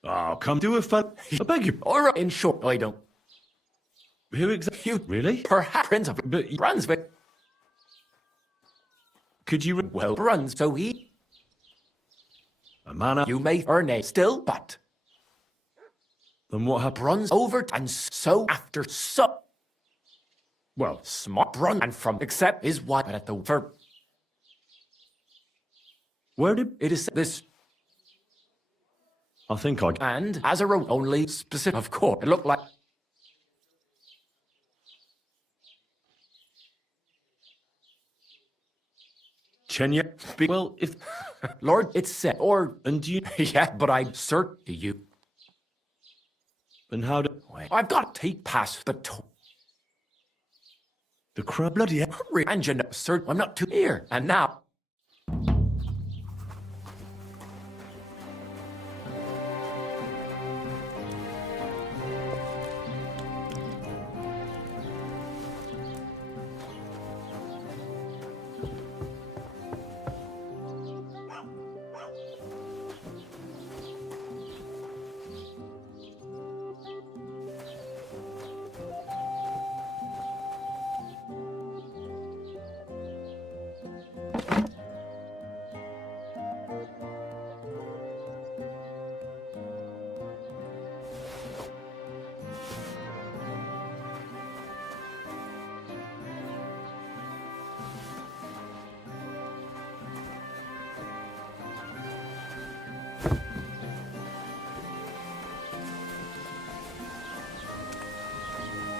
Oh, come do a fun. I beg you. All right. In short, I don't. Who exactly? You really? Perhaps Prince of Brunswick. Could you? Well, Bruns, so he. A man. You may earn a still, but. Then what happened? Bruns over and so after so. Well, smart Brun and from except his wife at the for. Where did it is this? I think I. And as a rule, only specific. Of course, it looked like. Chenya? Well, if... Lord, it's said, or... And you... Yeah, but I'm certain to you. And how do... Wait, I've got to take past the... The crab bloody... Hurry, and you know, sir, I'm not too near. And now...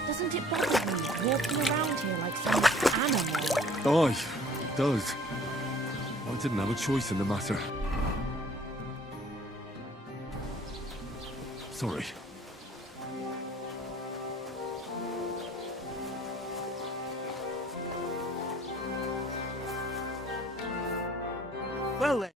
Doesn't it bother you walking around here like some animal? Aye, it does. I didn't have a choice in the matter. Sorry. Well then.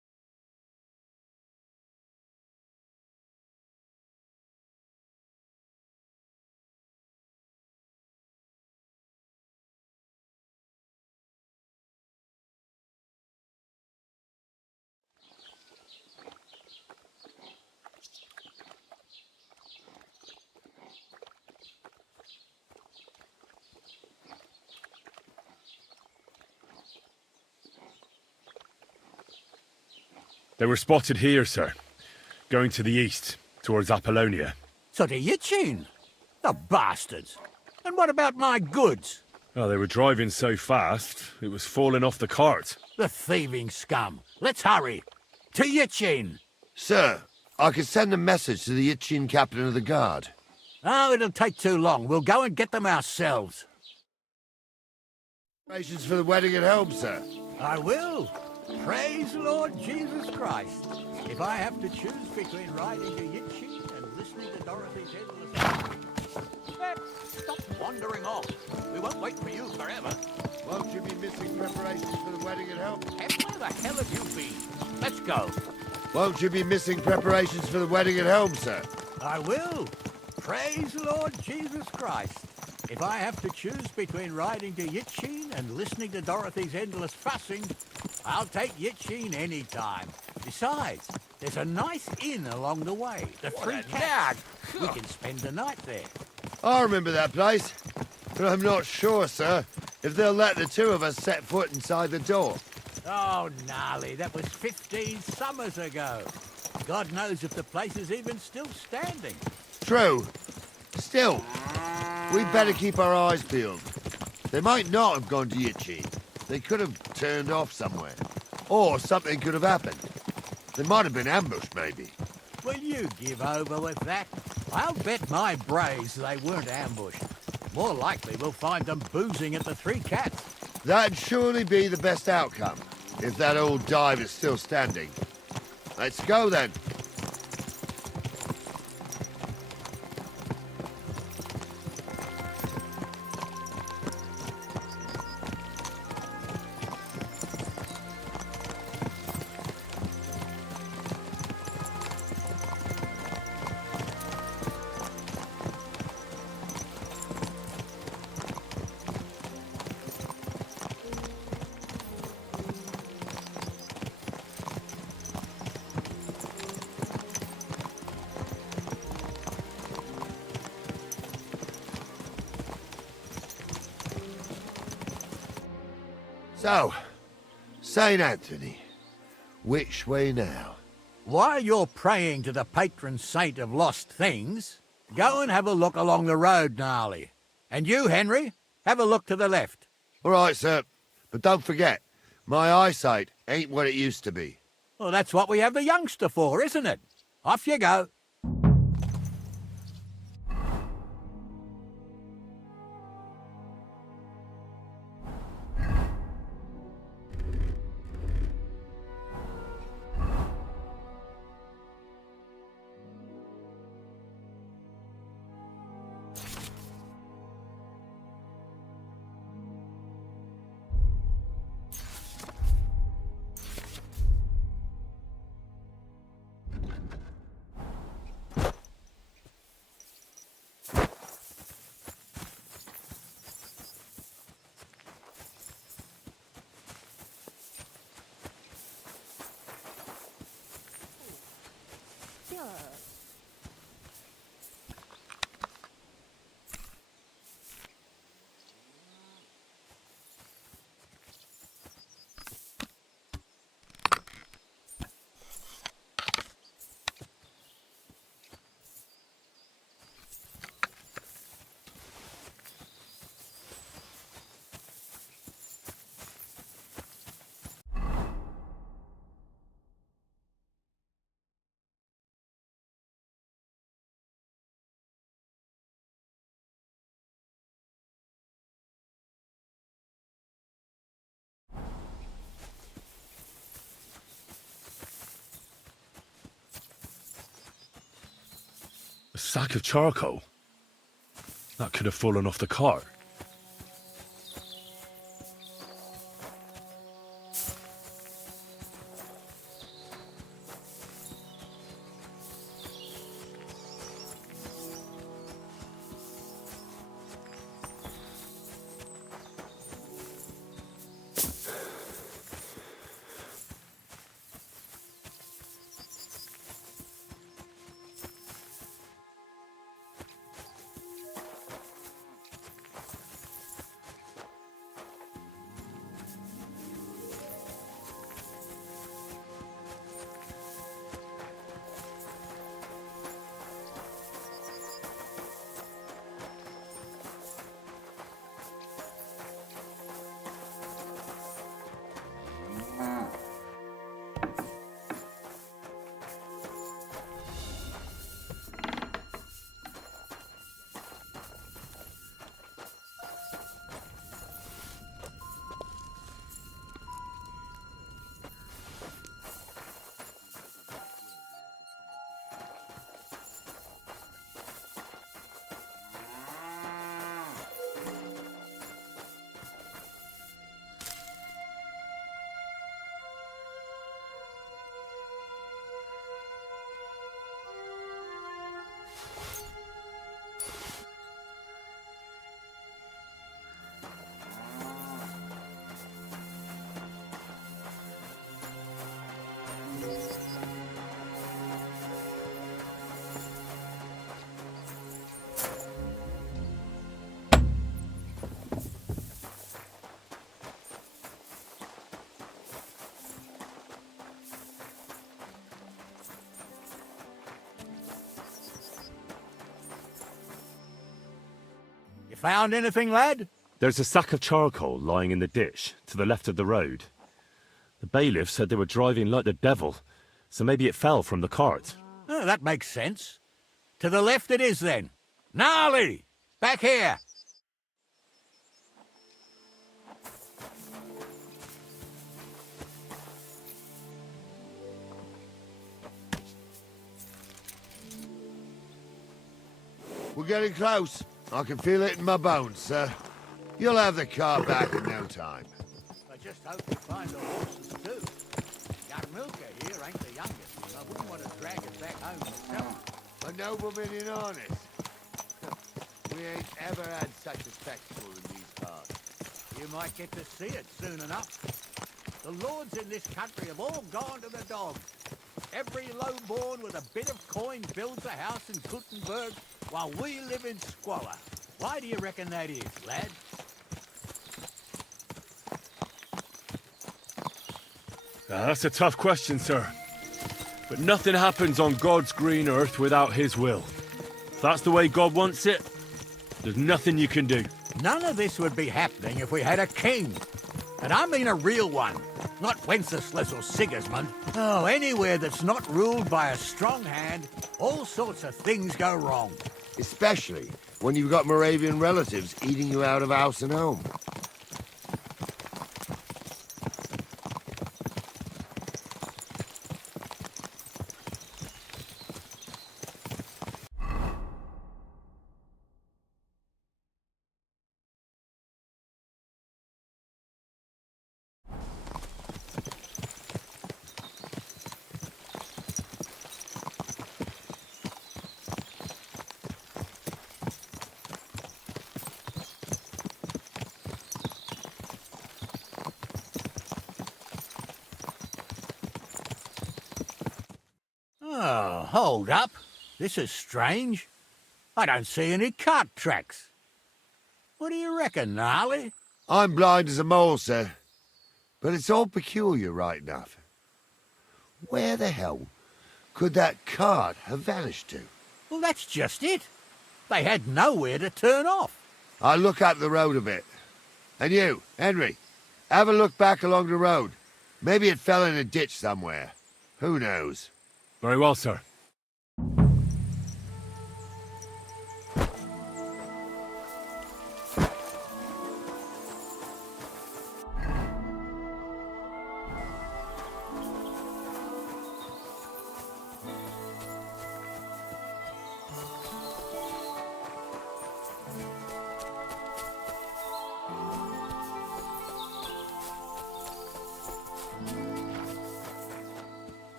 They were spotted here, sir. Going to the east, towards Apollonia. So the Yitchin? The bastards. And what about my goods? Oh, they were driving so fast, it was falling off the cart. The thieving scum. Let's hurry. To Yitchin. Sir, I could send a message to the Yitchin captain of the guard. Oh, it'll take too long. We'll go and get them ourselves. Preparations for the wedding at home, sir. I will. Praise the Lord Jesus Christ. If I have to choose between riding to Yitchin and listening to Dorothy Taylor... Stop wandering off. We won't wait for you forever. Won't you be missing preparations for the wedding at home? Where the hell have you been? Let's go. Won't you be missing preparations for the wedding at home, sir? I will. Praise the Lord Jesus Christ. If I have to choose between riding to Yitchin and listening to Dorothy's endless fussing, I'll take Yitchin any time. Besides, there's a nice inn along the way, the Three Cats. We can spend the night there. I remember that place, but I'm not sure, sir, if they'll let the two of us set foot inside the door. Oh, gnarly, that was 15 summers ago. God knows if the place is even still standing. True. Still, we'd better keep our eyes peeled. They might not have gone to Yitchin. They could have turned off somewhere. Or something could have happened. They might have been ambushed, maybe. Will you give over with that? I'll bet my braves they weren't ambushed. More likely we'll find them boozing at the Three Cats. That'd surely be the best outcome, if that old dive is still standing. Let's go, then. So, St. Anthony, which way now? While you're praying to the patron saint of lost things, go and have a look along the road, Gnarly. And you, Henry, have a look to the left. All right, sir. But don't forget, my eyesight ain't what it used to be. Well, that's what we have the youngster for, isn't it? Off you go. A sack of charcoal? That could have fallen off the cart. Found anything, lad? There's a sack of charcoal lying in the ditch to the left of the road. The bailiff said they were driving like the devil, so maybe it fell from the cart. Oh, that makes sense. To the left it is, then. Gnarly! Back here! We're getting close. I can feel it in my bones, sir. You'll have the car back in no time. I just hope you find the horses, too. Young Milker here ain't the youngest, and I wouldn't want to drag it back home myself. A nobleman in harness. We ain't ever had such a spectacle in these parts. You might get to see it soon enough. The lords in this country have all gone to the dogs. Every low-born with a bit of coin builds a house in Gutenberg while we live in squalor. Why do you reckon that is, lad? That's a tough question, sir. But nothing happens on God's green earth without his will. If that's the way God wants it, there's nothing you can do. None of this would be happening if we had a king. And I mean a real one. Not Wenceslas or Sigismund. Oh, anywhere that's not ruled by a strong hand, all sorts of things go wrong. Especially when you've got Moravian relatives eating you out of house and home. Oh, hold up. This is strange. I don't see any cart tracks. What do you reckon, Gnarly? I'm blind as a mole, sir. But it's all peculiar right enough. Where the hell could that cart have vanished to? Well, that's just it. They had nowhere to turn off. I'll look up the road a bit. And you, Henry, have a look back along the road. Maybe it fell in a ditch somewhere. Who knows? Very well, sir.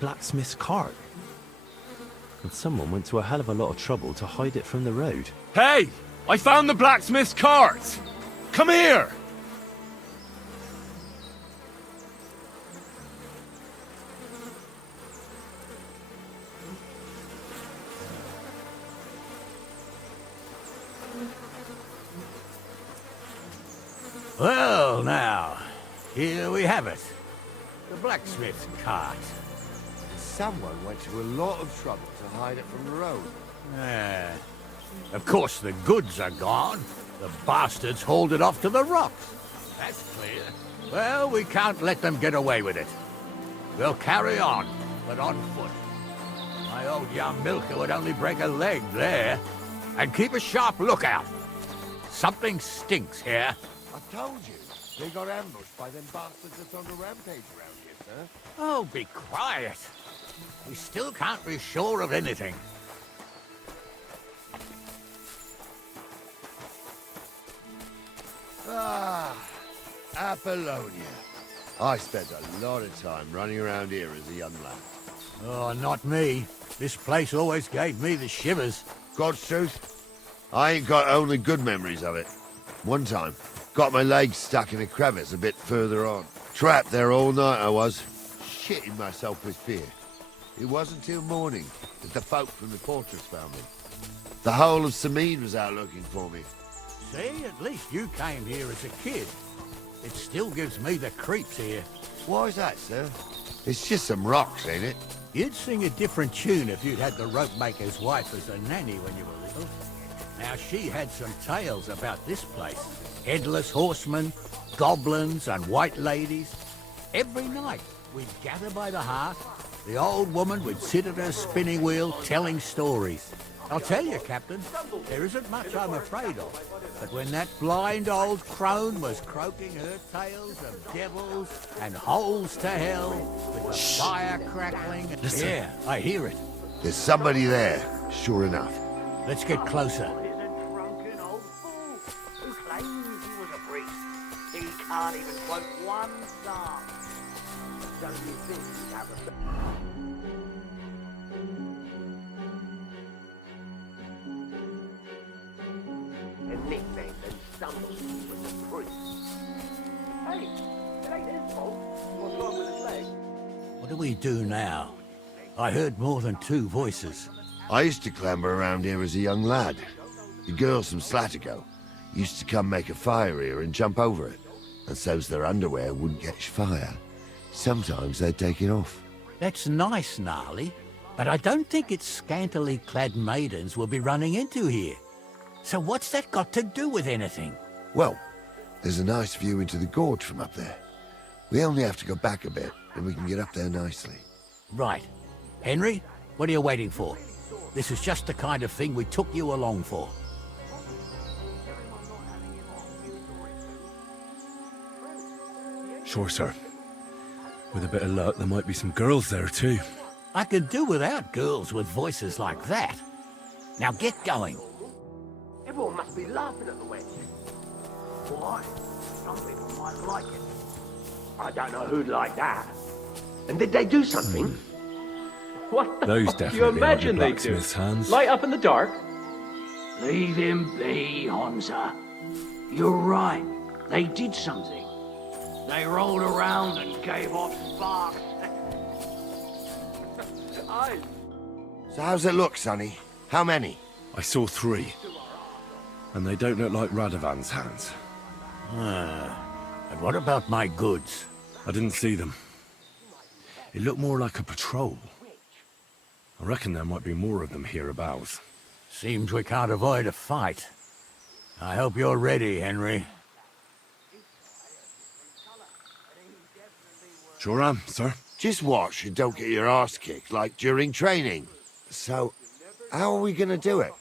Blacksmith's cart. And someone went to a hell of a lot of trouble to hide it from the road. Hey! I found the blacksmith's cart! Come here! Well, now, here we have it. The blacksmith's cart. Someone went to a lot of trouble to hide it from the road. Of course, the goods are gone. The bastards hauled it off to the rocks. That's clear. Well, we can't let them get away with it. We'll carry on, but on foot. My old young milker would only break a leg there. And keep a sharp lookout. Something stinks here. I told you. They got ambushed by them bastards that's on the rampage around here, sir. Oh, be quiet. We still can't be sure of anything. Ah, Apollonia. I spent a lot of time running around here as a young lad. Oh, not me. This place always gave me the shivers. God's truth, I ain't got only good memories of it. One time, got my legs stuck in a crevice a bit further on. Trapped there all night I was, shitting myself with fear. It wasn't till morning that the folk from the fortress found me. The whole of Samede was out looking for me. See, at least you came here as a kid. It still gives me the creeps here. Why is that, sir? It's just some rocks, ain't it? You'd sing a different tune if you'd had the rope maker's wife as a nanny when you were little. Now, she had some tales about this place. Headless horsemen, goblins, and white ladies. Every night, we'd gather by the hearth. The old woman would sit at her spinning wheel telling stories. I'll tell you, Captain, there isn't much I'm afraid of. But when that blind old crone was croaking her tales of devils and holes to hell, with the fire crackling... Listen. Yeah, I hear it. There's somebody there, sure enough. Let's get closer. Who claims he was a priest? He can't even quote one psalm. Don't you think he'd have a... A nickname and stumbled he was a priest. Hey, it ain't his fault. What's wrong with his leg? What do we do now? I heard more than two voices. I used to clamber around here as a young lad. The girls from Slatigo used to come make a fire here and jump over it. And so's their underwear wouldn't catch fire. Sometimes they'd take it off. That's nice, Gnarly, but I don't think it's scantily clad maidens we'll be running into here. So what's that got to do with anything? Well, there's a nice view into the gorge from up there. We only have to go back a bit, and we can get up there nicely. Right. Henry, what are you waiting for? This is just the kind of thing we took you along for. Sure, sir. With a bit of luck, there might be some girls there, too. I could do without girls with voices like that. Now get going. Everyone must be laughing at the wench. Why? Some people might like it. I don't know who'd like that. And did they do something? What the Those fuck do definitely you aren't imagine your they do? blacksmith's hands. Light up in the dark? Leave him be, Honza. You're right. They did something. They rolled around and gave off sparks. So how's it look, Sonny? How many? I saw 3. And they don't look like Radovan's hands. And what about my goods? I didn't see them. It looked more like a patrol. I reckon there might be more of them hereabouts. Seems we can't avoid a fight. I hope you're ready, Henry. Sure am, sir. Just watch and don't get your arse kicked like during training. So, how are we gonna do it?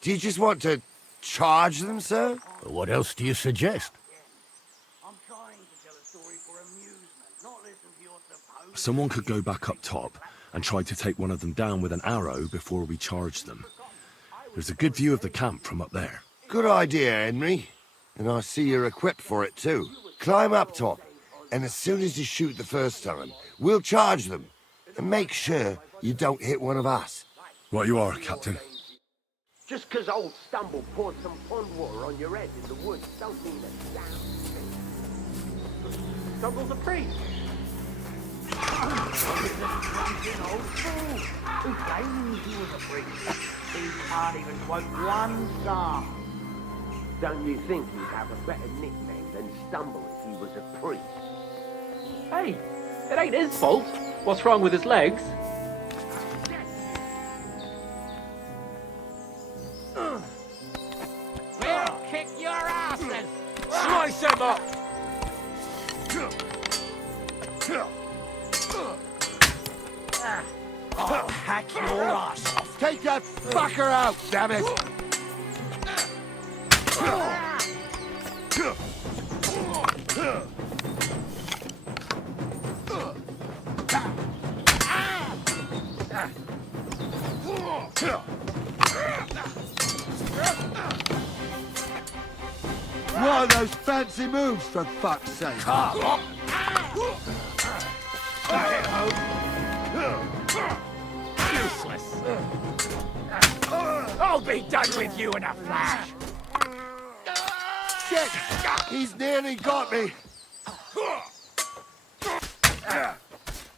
Do you just want to charge them, sir? What else do you suggest? Someone could go back up top and try to take one of them down with an arrow before we charge them. There's a good view of the camp from up there. Good idea, Henry. And I see you're equipped for it too. Climb up top, and as soon as you shoot the first time, we'll charge them. And make sure you don't hit one of us. Right you are, Captain. Just 'cause old Stumble poured some pond water on your head in the woods don't mean a damn thing. Stumble's a priest. He's a drunken old fool who claims he was a priest. He can't even quote one psalm. Don't you think he'd have a better nickname than Stumble if he was a priest? Hey, It ain't his fault. What's wrong with his legs? We'll kick your asses! Slice him up! I'll hack your ass off. Take that fucker out, damn it! What are those fancy moves, for fuck's sake? Come on. Useless. I'll be done with you in a flash. Shit! He's nearly got me!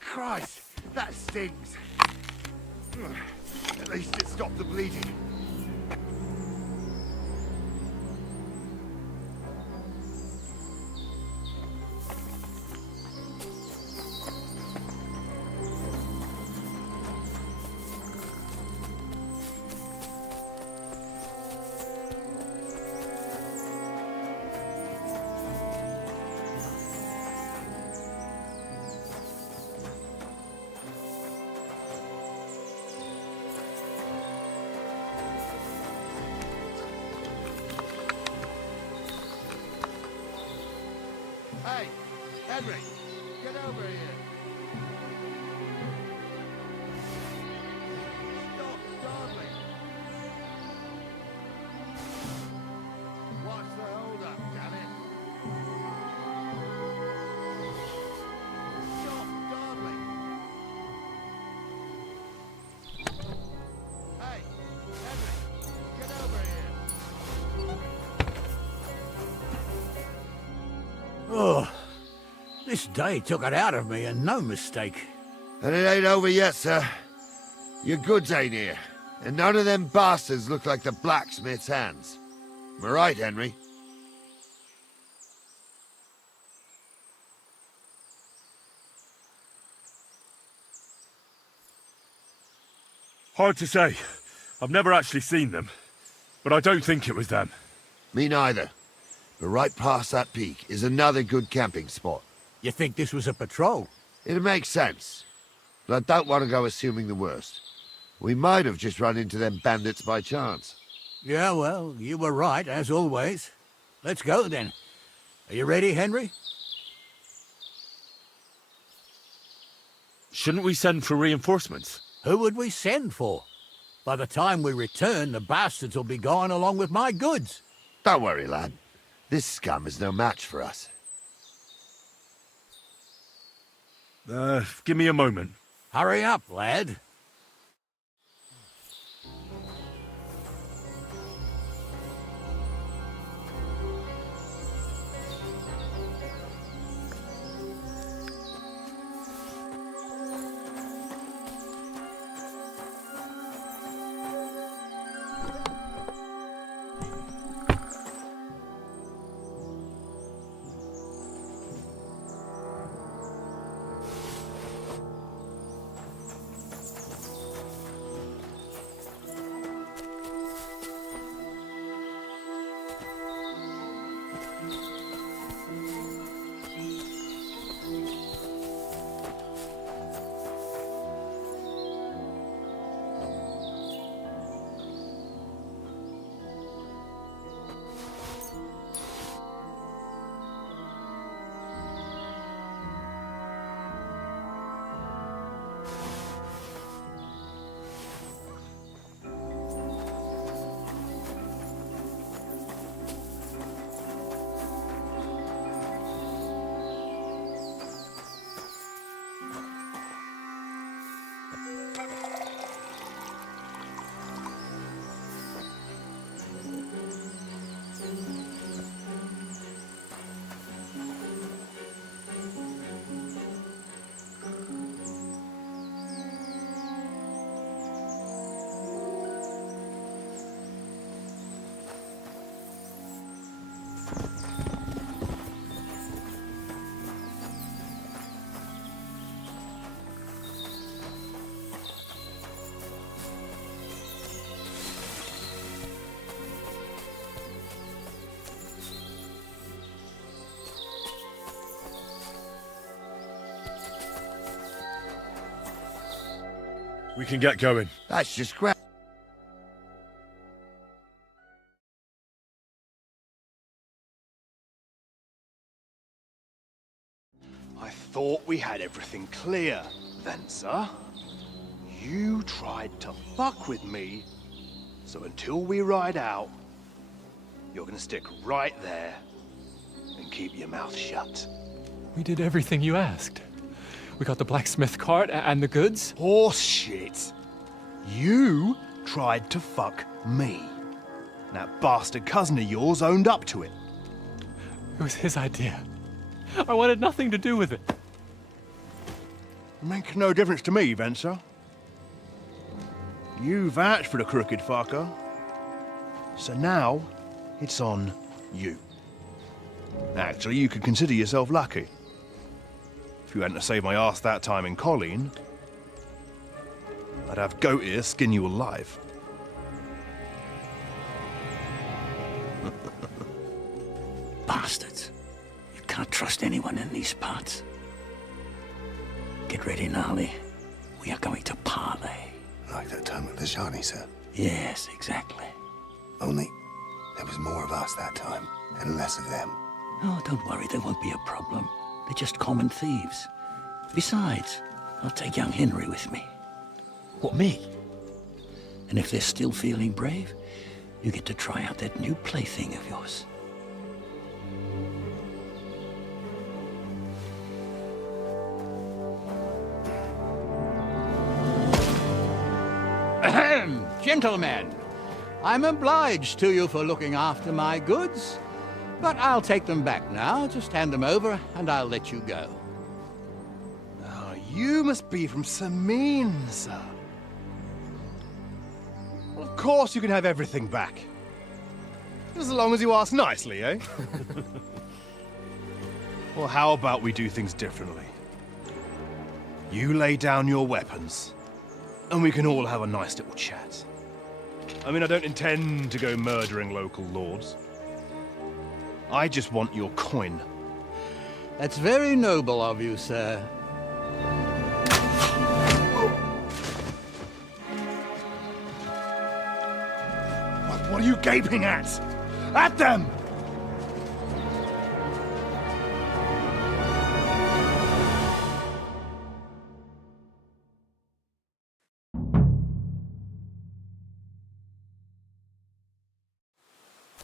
Christ, that stings. At least it stopped the bleeding. Hey, Henry, get over here. Stop starving. What's the hold-up, damn it? Stop starving. Hey, Henry, get over here. Oh, this day took it out of me, and no mistake. And it ain't over yet, sir. Your goods ain't here. And none of them bastards look like the blacksmith's hands. Am I right, Henry? Hard to say. I've never actually seen them. But I don't think it was them. Me neither. But right past that peak is another good camping spot. You think this was a patrol? It makes sense. But I don't want to go assuming the worst. We might have just run into them bandits by chance. Yeah, well, you were right, as always. Let's go, then. Are you ready, Henry? Shouldn't we send for reinforcements? Who would we send for? By the time we return, the bastards will be gone along with my goods. Don't worry, lad. This scum is no match for us. Give me a moment. Hurry up, lad. We can get going. That's just great. I thought we had everything clear, Venser. You tried to fuck with me, so until we ride out, you're gonna stick right there and keep your mouth shut. We did everything you asked. We got the blacksmith cart and the goods. Horse shit. You tried to fuck me. That bastard cousin of yours owned up to it. It was his idea. I wanted nothing to do with it. Make no difference to me, Venser. You vouched for the crooked fucker. So now, it's on you. Actually, you could consider yourself lucky. If you hadn't to save my ass that time in Colleen, I'd have goat ear skin you alive. Bastards. You can't trust anyone in these parts. Get ready, Gnarly. We are going to parley. Like that time with the Shani, sir? Yes, exactly. Only there was more of us that time, and less of them. Oh, don't worry, there won't be a problem. They're just common thieves. Besides, I'll take young Henry with me. What, me? And if they're still feeling brave, you get to try out that new plaything of yours. Ahem, gentlemen, I'm obliged to you for looking after my goods, but I'll take them back now. Just hand them over and I'll let you go. Oh, you must be from Samin, sir. Well, of course you can have everything back. Just as long as you ask nicely, eh? Well, how about we do things differently? You lay down your weapons, and we can all have a nice little chat. I mean, I don't intend to go murdering local lords. I just want your coin. That's very noble of you, sir. What are you gaping at? At them!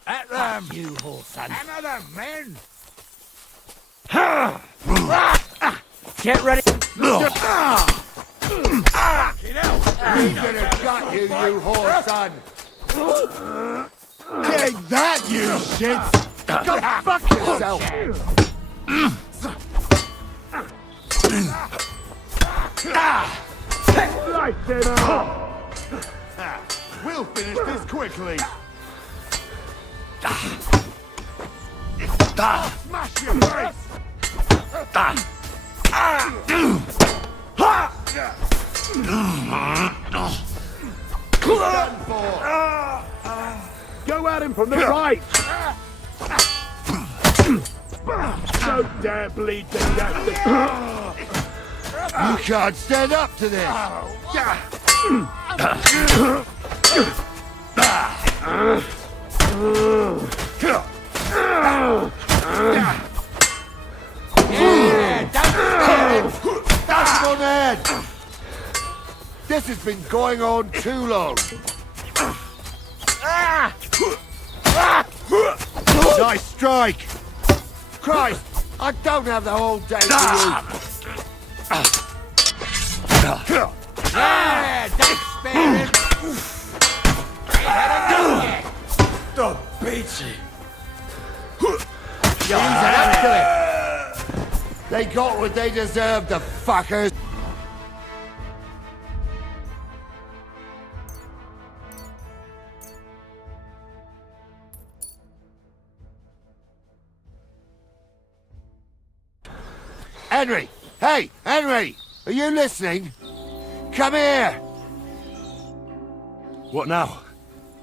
At them! You whoreson. Another men! Get ready. He's gonna gut you, you whore son. Take that, you shit! Go fuck yourself! We'll finish this quickly. Smash your face! Done for. Go at him from the right! Don't dare bleed to death! You can't stand up to this! That's him on the head! This has been going on too long! Nice strike! Christ, I don't have the whole day for you! Yeah, don't spare him! Ain't had enough yet. The beachy! He's up to it. They got what they deserved, the fuckers! Henry! Hey, Henry! Are you listening? Come here! What now?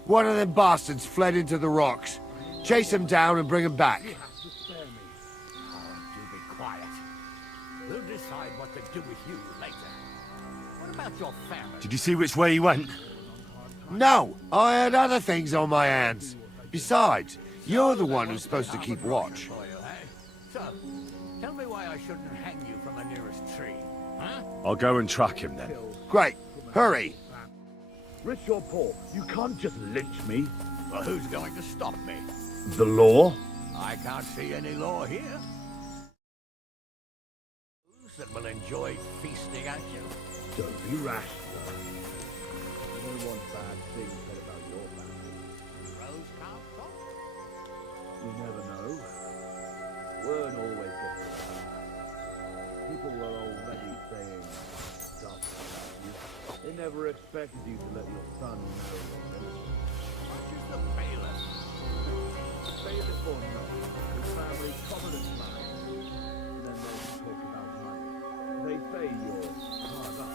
One of them bastards fled into the rocks. Chase him down and bring him back. Do be quiet. We'll decide what to do with you later. What about your family? Did you see which way he went? No, I had other things on my hands. Besides, you're the one who's supposed to keep watch. So, tell me why I shouldn't hang you from the nearest tree, huh? I'll go and track him then. Great. Hurry. Rich or poor, you can't just lynch me. Well, who's going to stop me? The law? I can't see any law here. Who's that will enjoy feasting at you? Don't be rash, sir. No one bad thing said about your family. Rose can't talk? You never know. Weren't always the people were already saying stuff about you. They never expected you to let your son marry them. What is the bailiff? Bailiff or not, the family's covenant marriage. And then they talk about money. They say you're hard up.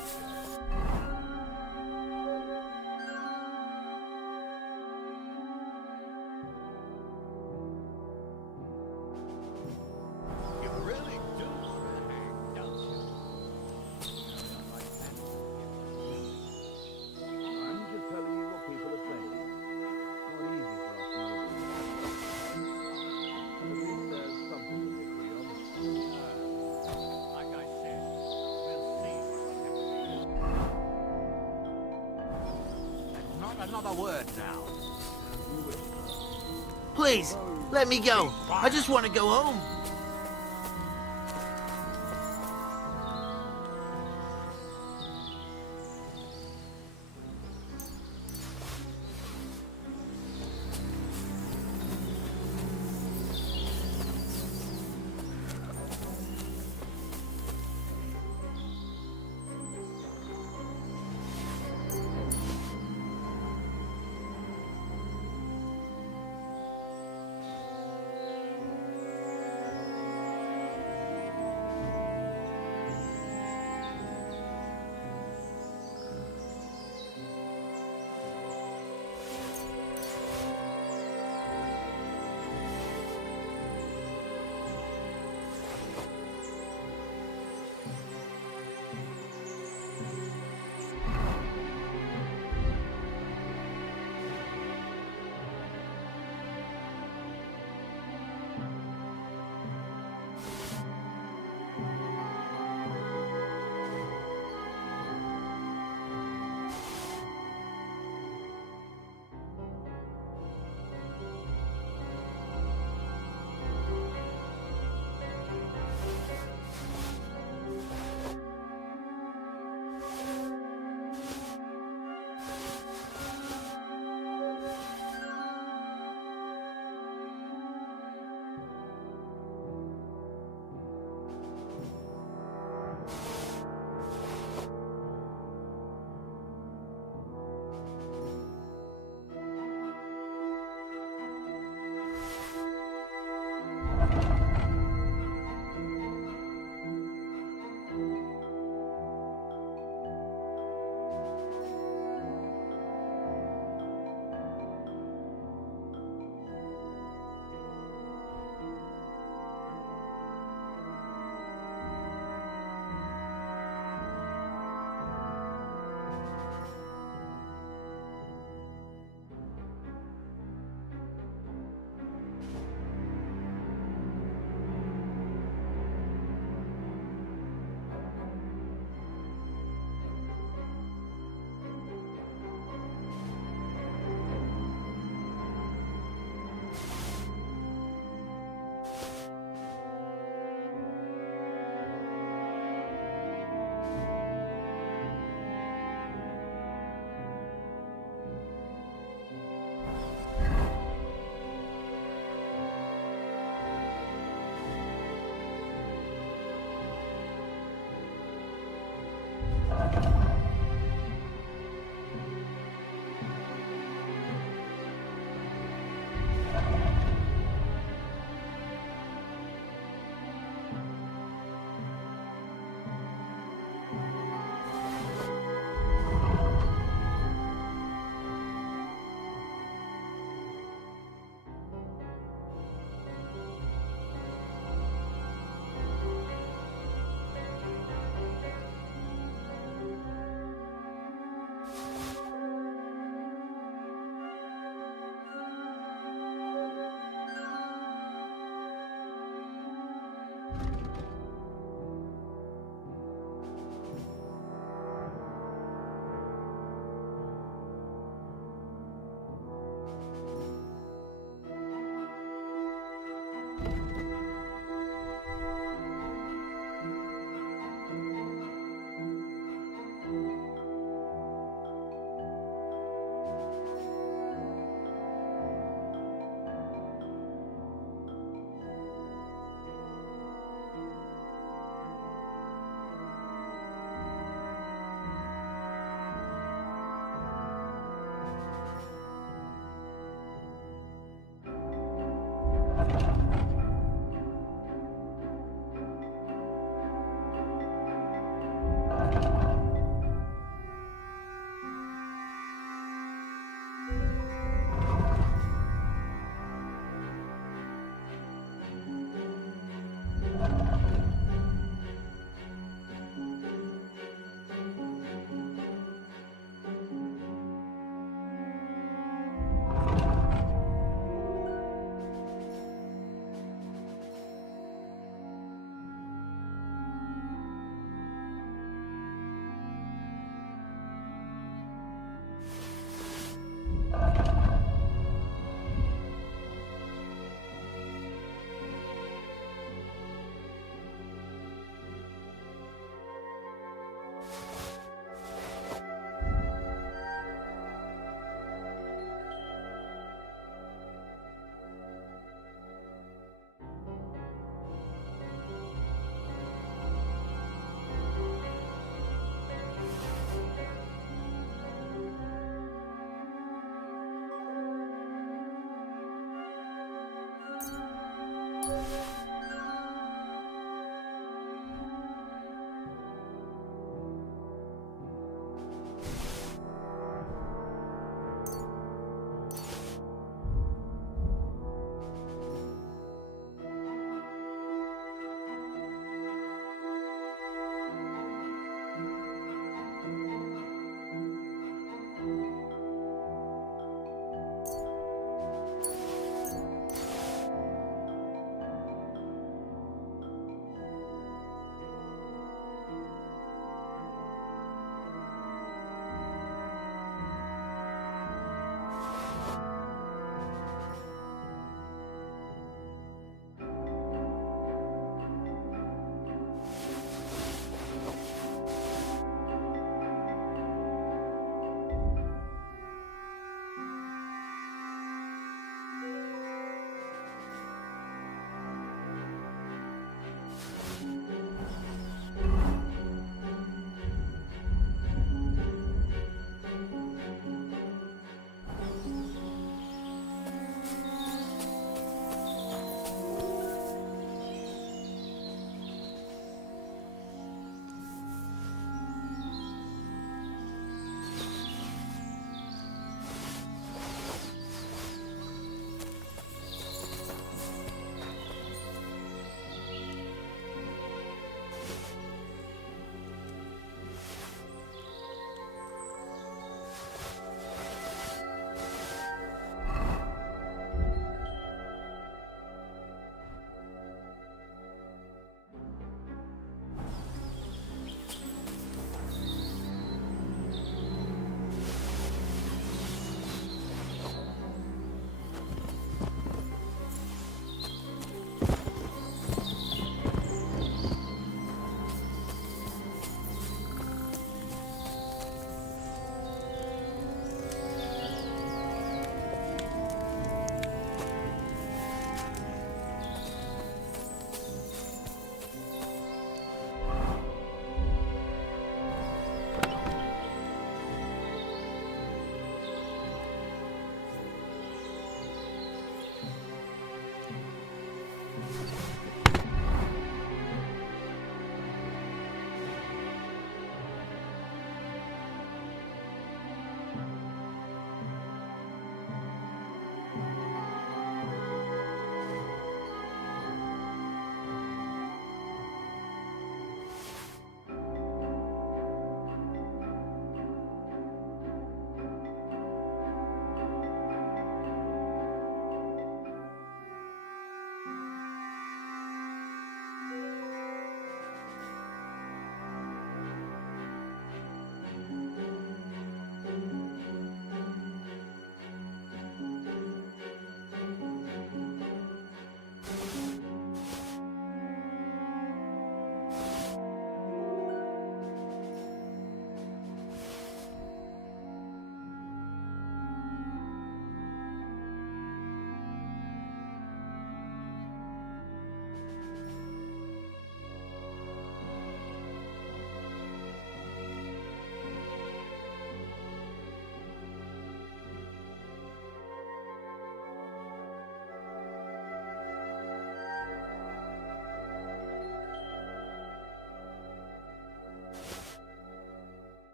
You really do hang, don't you? I'm just telling you what people are saying. Not easy for us nobody. At least there's something to agree on. Like I said, we'll see what will happen. And not another word now. Please, let me go. I just want to go home.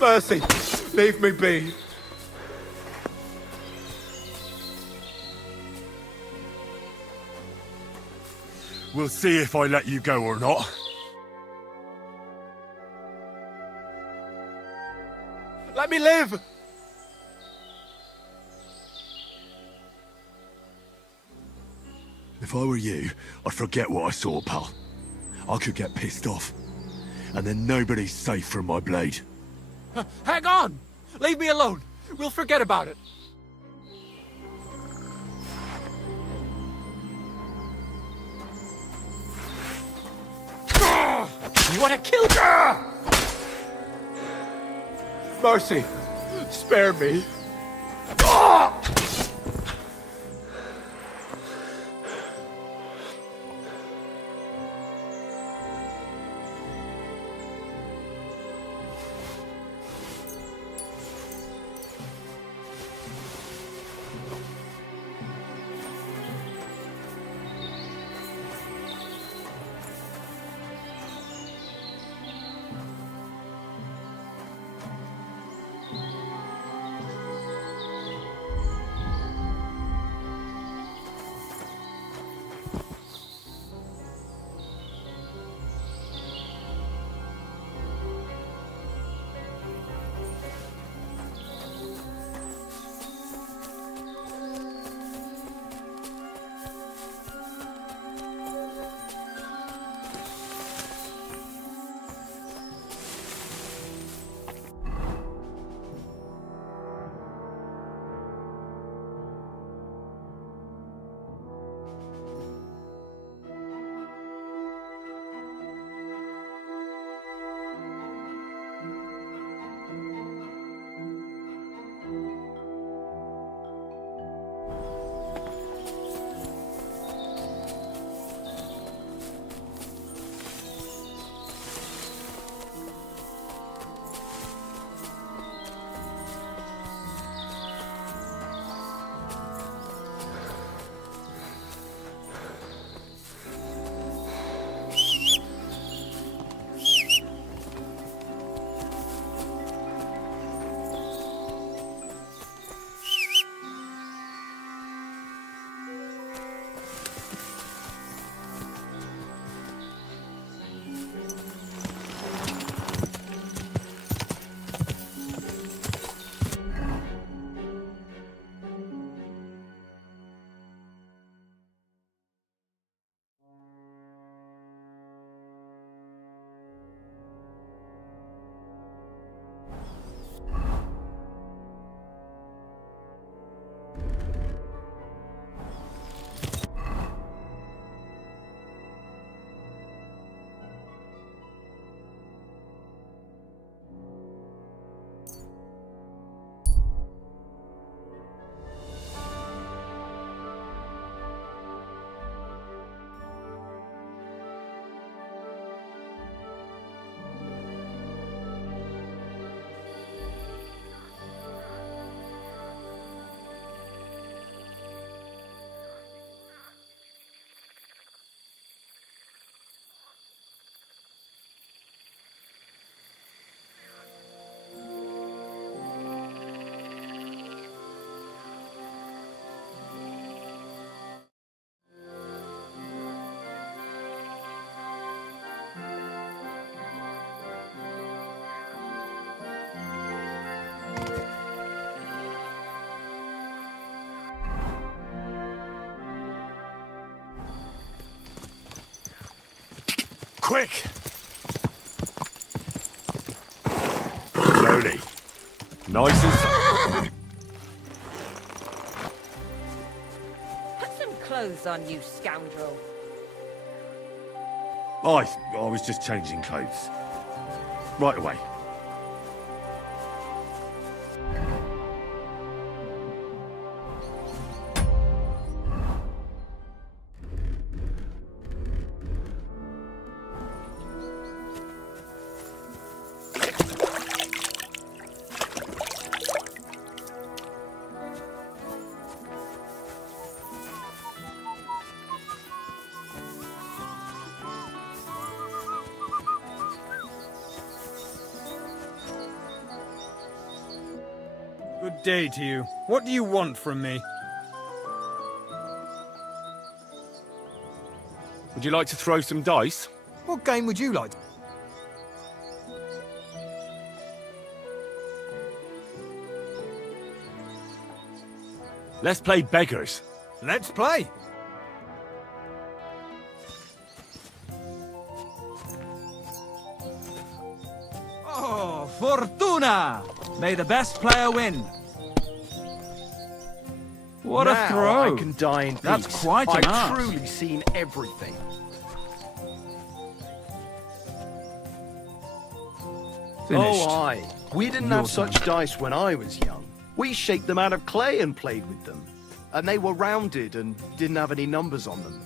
Mercy, leave me be. We'll see if I let you go or not. Let me live! If I were you, I'd forget what I saw, pal. I could get pissed off. And then nobody's safe from my blade. Hang on! Leave me alone. We'll forget about it. You want to kill me? Mercy, spare me. Quick! Slowly. Nice and slow. Put some clothes on, you scoundrel. I was just changing clothes. Right away. Good day to you. What do you want from me? Would you like to throw some dice? What game would you like? Let's play beggars. Let's play. Oh, Fortuna! May the best player win. What now a throw! I can die in peace. That's quite an I've art. truly seen everything. Finished. Oh, aye. We didn't Your have such dice when I was young. We shaped them out of clay and played with them. And they were rounded and didn't have any numbers on them.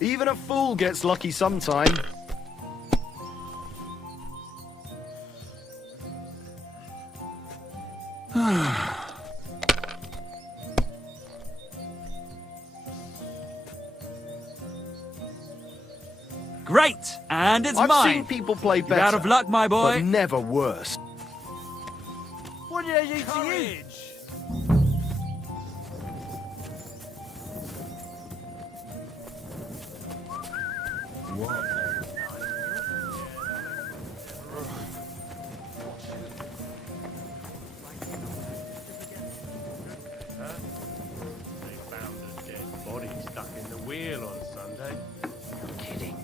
Even a fool gets lucky sometime. Great! And it's I've mine! seen people play You're better. out of luck, my boy. But never worse. What did I do to you? They found a dead body stuck in the wheel on Sunday. You're kidding.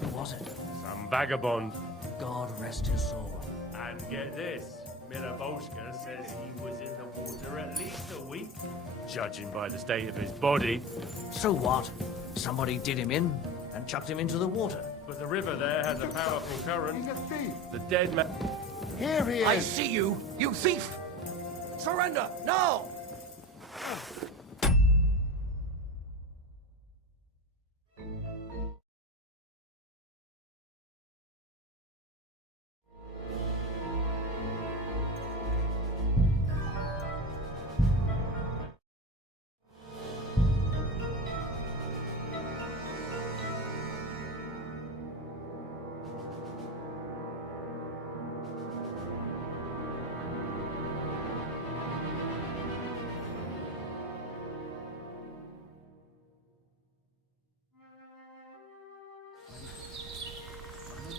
Who was it? Some vagabond. God rest his soul. And get this, Milovoshka says he was in the water at least a week, judging by the state of his body. So what? Somebody did him in and chucked him into the water. But the river there has a powerful current. He's a thief. The dead man... Here he is. I see you, you thief! Surrender, now!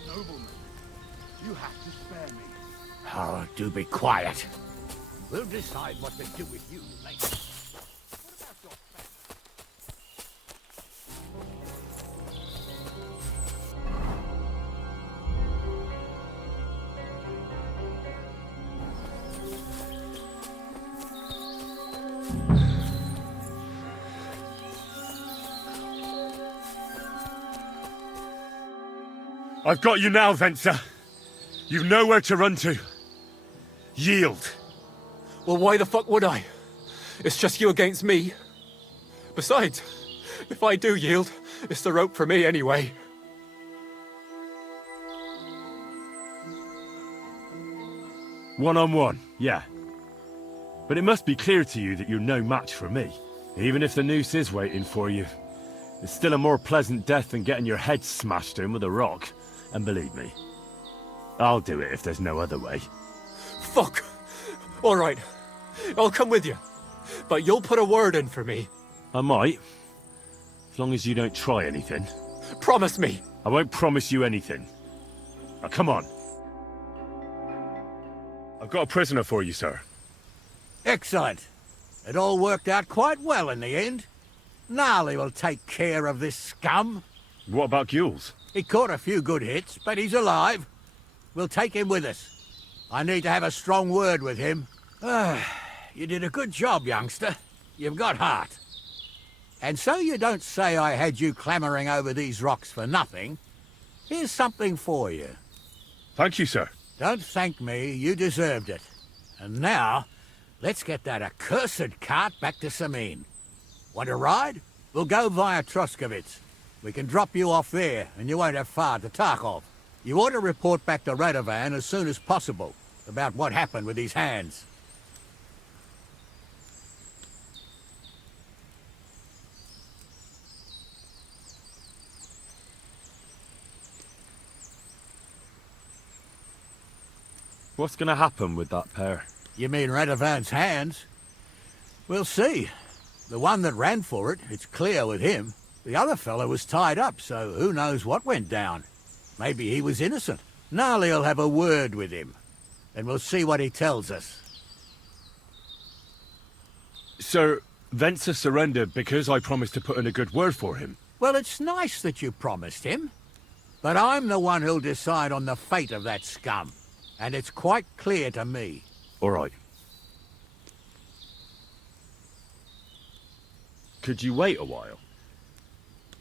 Nobleman, you have to spare me. Oh, do be quiet. We'll decide what to do with you later. I've got you now, Venser. You've nowhere to run to. Yield. Well, why the fuck would I? It's just you against me. Besides, if I do yield, it's the rope for me anyway. One-on-one, yeah. But it must be clear to you that you're no match for me. Even if the noose is waiting for you, it's still a more pleasant death than getting your head smashed in with a rock. And believe me, I'll do it if there's no other way. Fuck! All right, I'll come with you. But you'll put a word in for me. I might. As long as you don't try anything. Promise me. I won't promise you anything. Now, come on. I've got a prisoner for you, sir. Excellent. It all worked out quite well in the end. Gnarly will take care of this scum. What about Gules? He caught a few good hits, but he's alive. We'll take him with us. I need to have a strong word with him. You did a good job, youngster. You've got heart. And so you don't say I had you clambering over these rocks for nothing. Here's something for you. Thank you, sir. Don't thank me. You deserved it. And now, let's get that accursed cart back to Samin. Want to ride? We'll go via Troskovitz. We can drop you off there, and you won't have far to Tarkov. You ought to report back to Radovan as soon as possible about what happened with these hands. What's going to happen with that pair? You mean Radovan's hands? We'll see. The one that ran for it, it's clear with him. The other fellow was tied up, so who knows what went down. Maybe he was innocent. Gnarly'll have a word with him, and we'll see what he tells us. Sir, Venser surrendered because I promised to put in a good word for him. Well, it's nice that you promised him, but I'm the one who'll decide on the fate of that scum, and it's quite clear to me. All right. Could you wait a while?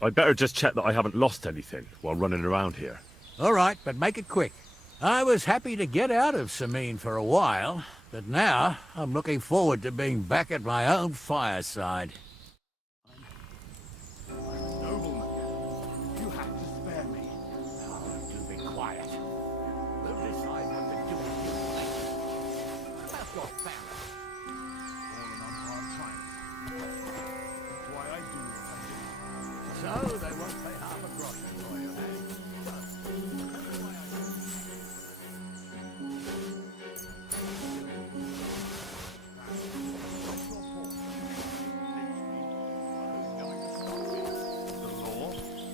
I'd better just check that I haven't lost anything while running around here. All right, but make it quick. I was happy to get out of Samin for a while, but now I'm looking forward to being back at my own fireside. Nobleman, you have to spare me. Oh, do be quiet. We'll decide what to do with you later. What about your family? Fallen on hard times. That's why I do what I do. So they won't pay half a groschen for you, eh?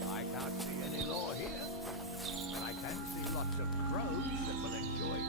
I can't see any law here. I can see lots of crows that will enjoy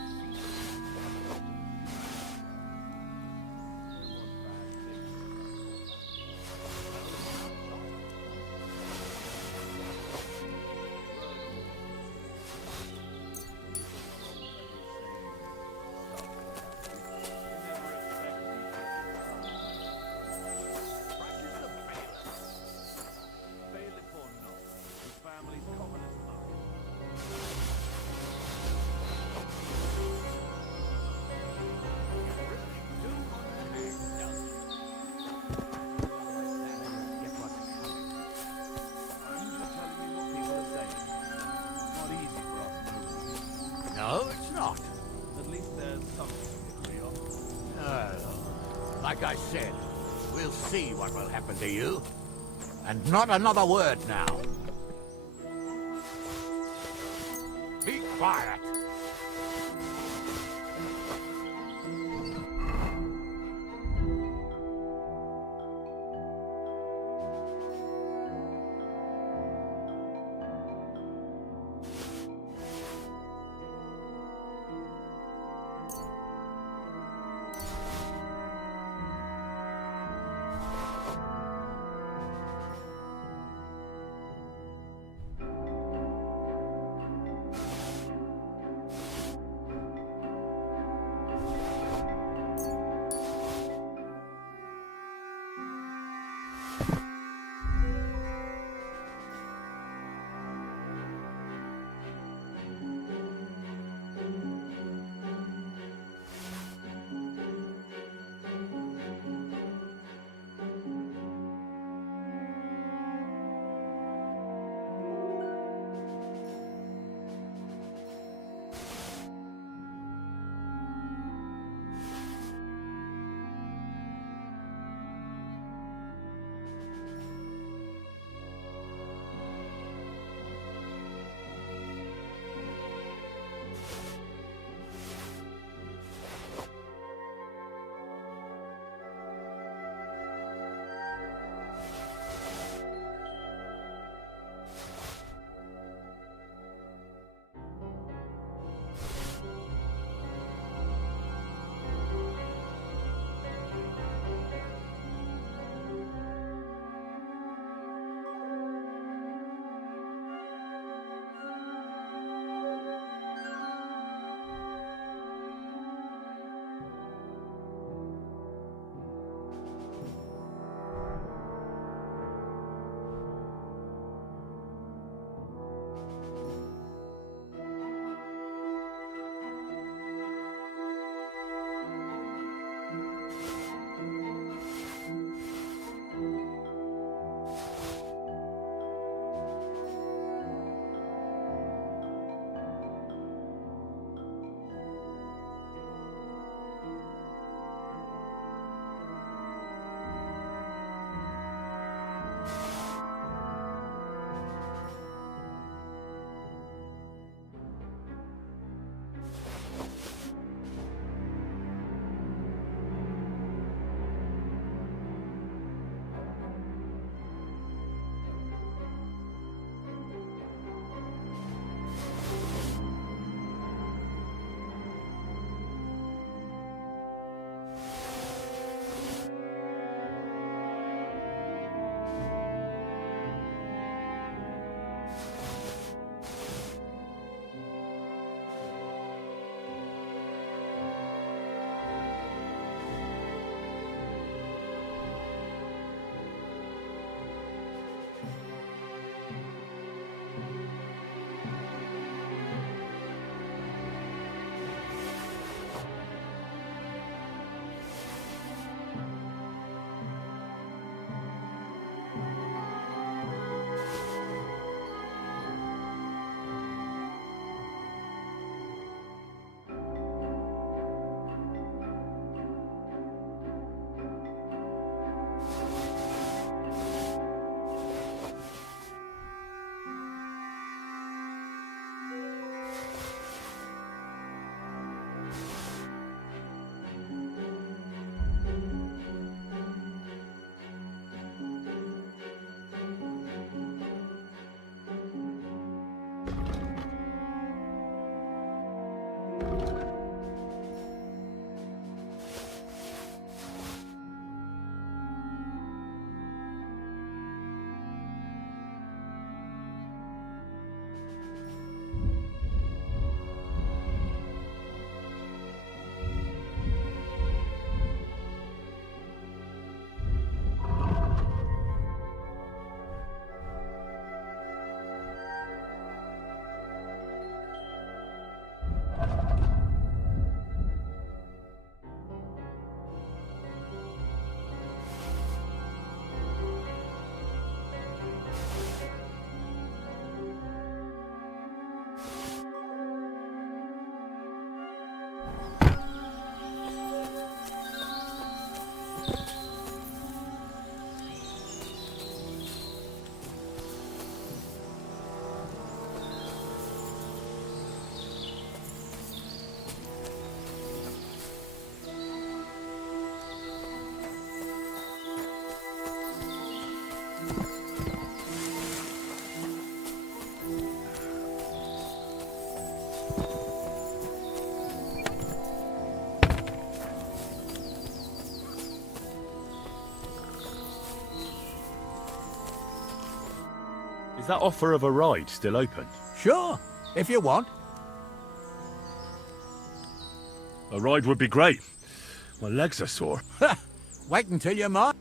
No, it's not. At least there's something to agree on. Like I said, we'll see what will happen to you. And not another word now. Be quiet. that offer of a ride still open? Sure, if you want. A ride would be great. My legs are sore. Wait until you're mine.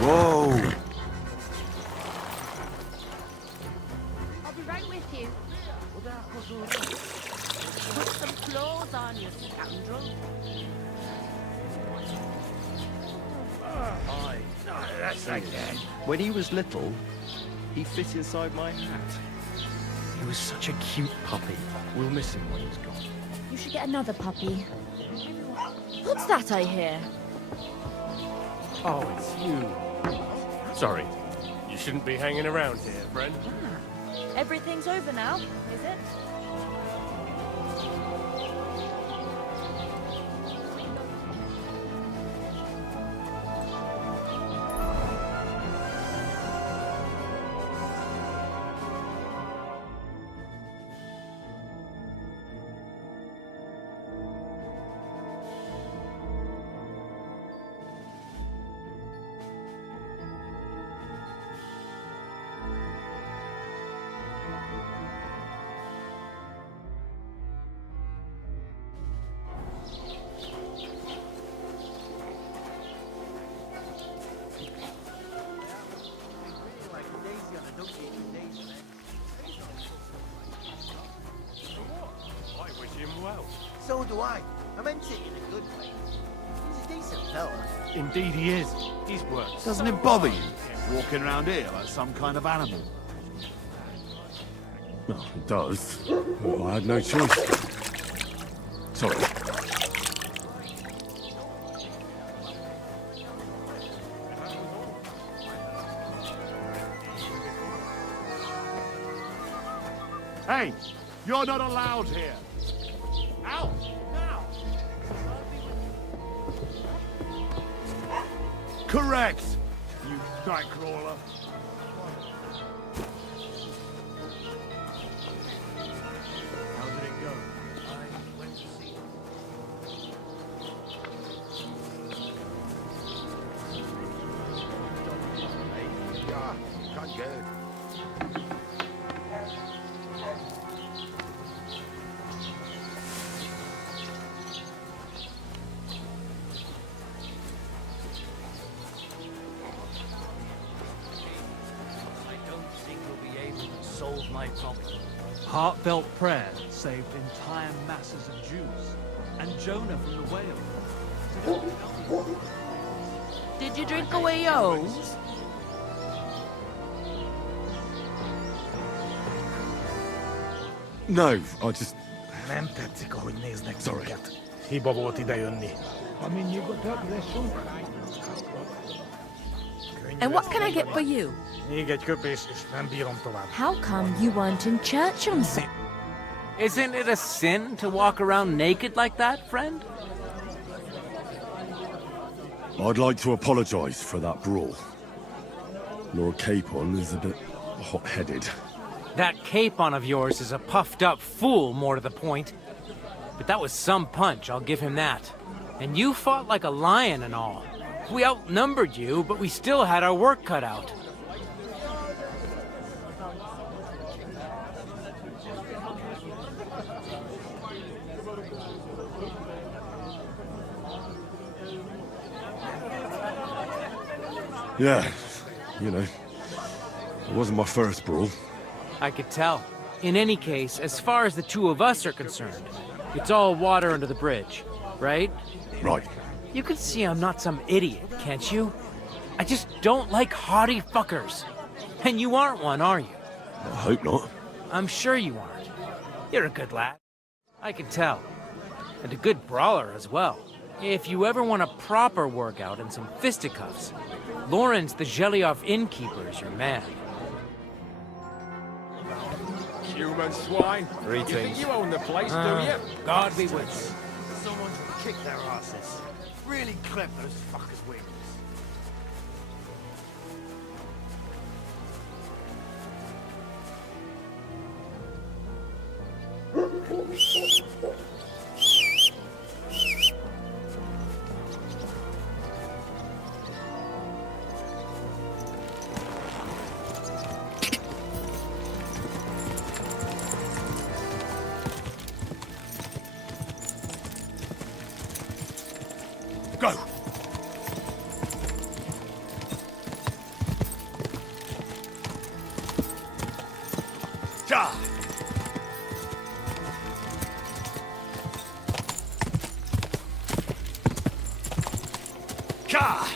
Whoa! Scoundrel. That's again. When he was little, he fit inside my hat. He was such a cute puppy. We'll miss him when he's gone. You should get another puppy. What's that I hear? Oh, it's you. Sorry. You shouldn't be hanging around here, friend. Everything's over now, is it? I wish him well. So do I. I meant it in a good way. He's a decent fella. Indeed he is. He's worked. Doesn't it bother you, walking around here like some kind of animal? Well, it does. Well, I had no choice. Sorry. Hey, you're not allowed here. Out, now! Correct, you nightcrawler. How did it go? I went to see him. Yeah, can't get it. I don't think we'll be able to solve my problem. Heartfelt prayer saved entire masses of Jews, and Jonah from the whale. Did you drink away yours? No, I just... Nem tetszik, ahogy néznek Sorry. minket. Hiba volt idejönni. And what can I get for you? Még egy köpés, és nem bírom tovább. How come you weren't in church on Sunday? Isn't it a sin to walk around naked like that, friend? I'd like to apologise for that brawl. Lord Capon is a bit hot-headed. That Capon of yours is a puffed-up fool, more to the point. But that was some punch, I'll give him that. And you fought like a lion and all. We outnumbered you, but we still had our work cut out. Yeah, you know, it wasn't my first brawl. I could tell. In any case, as far as the two of us are concerned, it's all water under the bridge, right? Right. You can see I'm not some idiot, can't you? I just don't like haughty fuckers. And you aren't one, are you? I hope not. I'm sure you aren't. You're a good lad. I can tell. And a good brawler as well. If you ever want a proper workout and some fisticuffs, Lawrence the Gelioff innkeeper is your man. Human swine. Greetings. You think you own the place, do you? God be with you. Someone should kick their asses. Really clip those fuckers' wings. Go! Ja! Gah!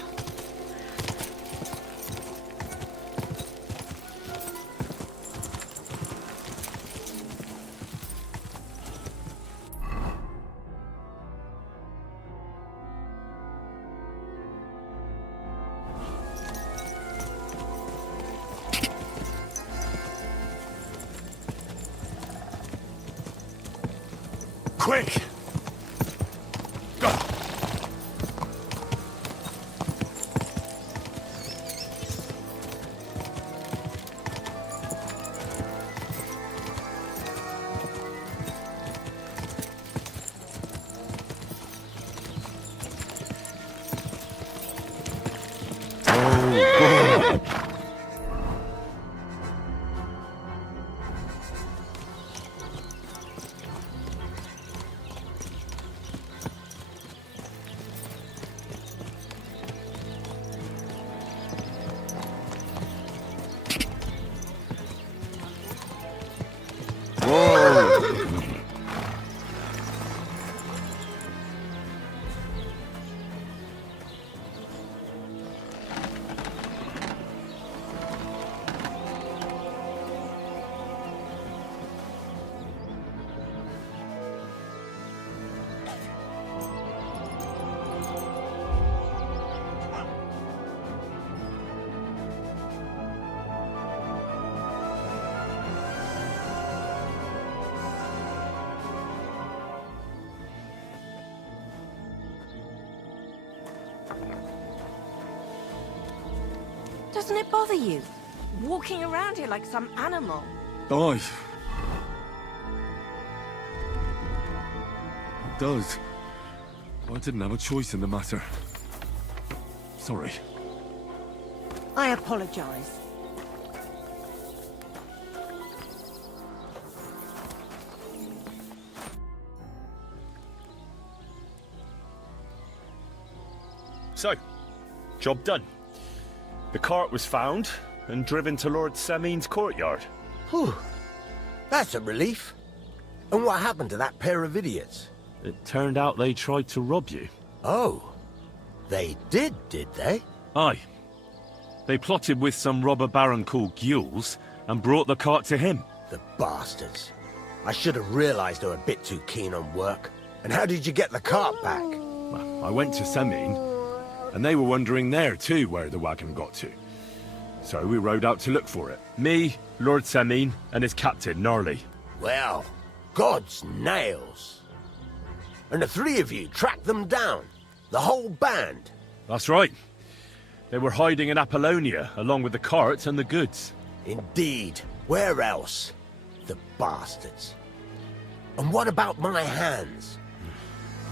Quick! Doesn't it bother you? Walking around here like some animal. Aye. It does. I didn't have a choice in the matter. Sorry. I apologize. So, job done. The cart was found and driven to Lord Semin's courtyard. Whew. That's a relief. And what happened to that pair of idiots? It turned out they tried to rob you. Oh. They did they? Aye. They plotted with some robber baron called Gules and brought the cart to him. The bastards. I should have realized they were a bit too keen on work. And how did you get the cart back? Well, I went to Semin, and they were wondering there too where the wagon got to. So we rode out to look for it. Me, Lord Semin, and his captain, Gnarly. Well, God's nails. And the three of you tracked them down? The whole band? That's right. They were hiding in Apollonia, along with the cart and the goods. Indeed. Where else? The bastards. And what about my hands?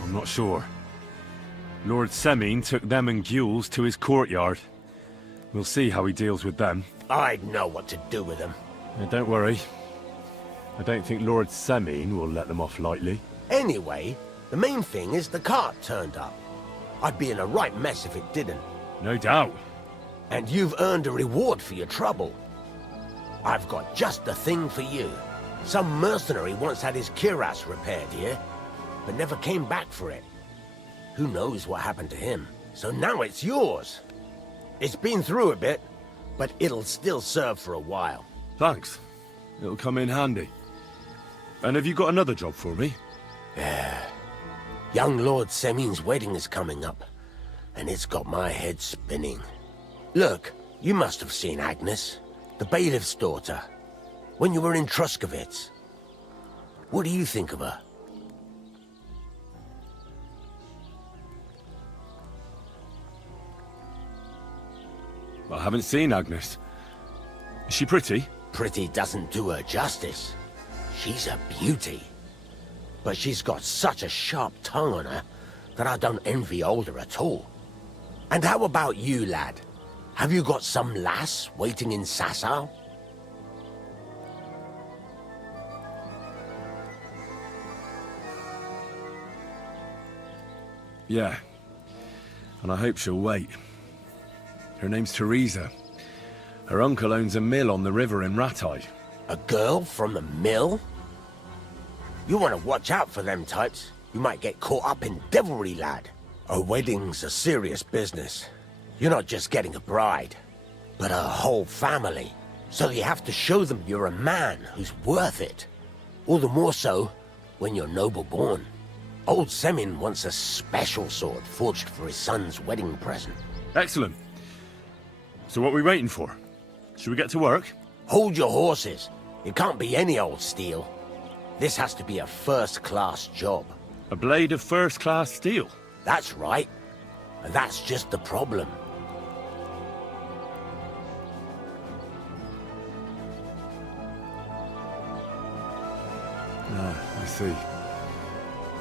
I'm not sure. Lord Semin took them and Gules to his courtyard. We'll see how he deals with them. I'd know what to do with them. Don't worry. I don't think Lord Semin will let them off lightly. Anyway, the main thing is the cart turned up. I'd be in a right mess if it didn't. No doubt. And you've earned a reward for your trouble. I've got just the thing for you. Some mercenary once had his cuirass repaired here, but never came back for it. Who knows what happened to him? So now it's yours. It's been through a bit, but it'll still serve for a while. Thanks. It'll come in handy. And have you got another job for me? Yeah. Young Lord Semin's wedding is coming up, and it's got my head spinning. Look, you must have seen Agnes, the bailiff's daughter, when you were in Truscovitz. What do you think of her? I haven't seen Agnes. Is she pretty? Pretty doesn't do her justice. She's a beauty. But she's got such a sharp tongue on her that I don't envy older at all. And how about you, lad? Have you got some lass waiting in Sasau? Yeah. And I hope she'll wait. Her name's Teresa. Her uncle owns a mill on the river in Ratai. A girl from the mill? You want to watch out for them types. You might get caught up in devilry, lad. A wedding's a serious business. You're not just getting a bride, but a whole family. So you have to show them you're a man who's worth it. All the more so when you're noble born. Old Semin wants a special sword forged for his son's wedding present. Excellent. So what are we waiting for? Should we get to work? Hold your horses. It can't be any old steel. This has to be a first-class job. A blade of first-class steel? That's right. And that's just the problem. Ah, I see.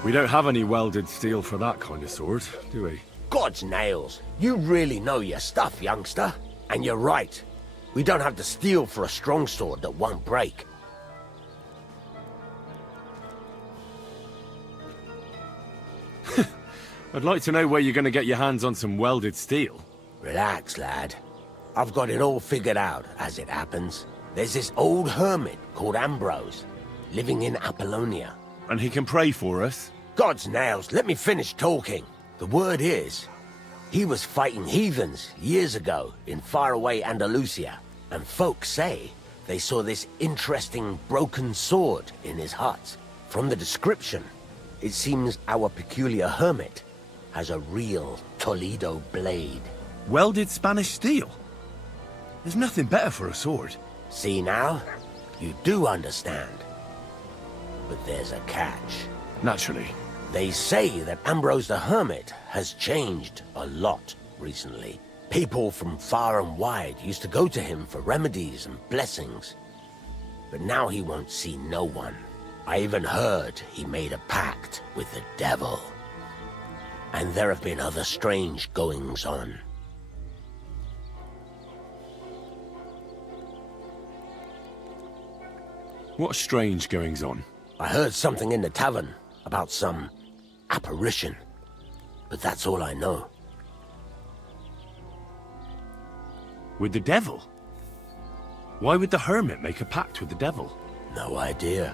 We don't have any welded steel for that kind of sword, do we? God's nails. You really know your stuff, youngster. And you're right. We don't have the steel for a strong sword that won't break. I'd like to know where you're going to get your hands on some welded steel. Relax, lad. I've got it all figured out, as it happens. There's this old hermit called Ambrose, living in Apollonia. And he can pray for us? God's nails, let me finish talking. The word is, he was fighting heathens years ago in faraway Andalusia, and folks say they saw this interesting broken sword in his hut. From the description, it seems our peculiar hermit has a real Toledo blade. Welded Spanish steel? There's nothing better for a sword. See now? You do understand. But there's a catch. Naturally. They say that Ambrose the Hermit has changed a lot recently. People from far and wide used to go to him for remedies and blessings. But now he won't see no one. I even heard he made a pact with the devil. And there have been other strange goings-on. What strange goings-on? I heard something in the tavern about some apparition, but that's all I know. With the devil? Why would the hermit make a pact with the devil? No idea.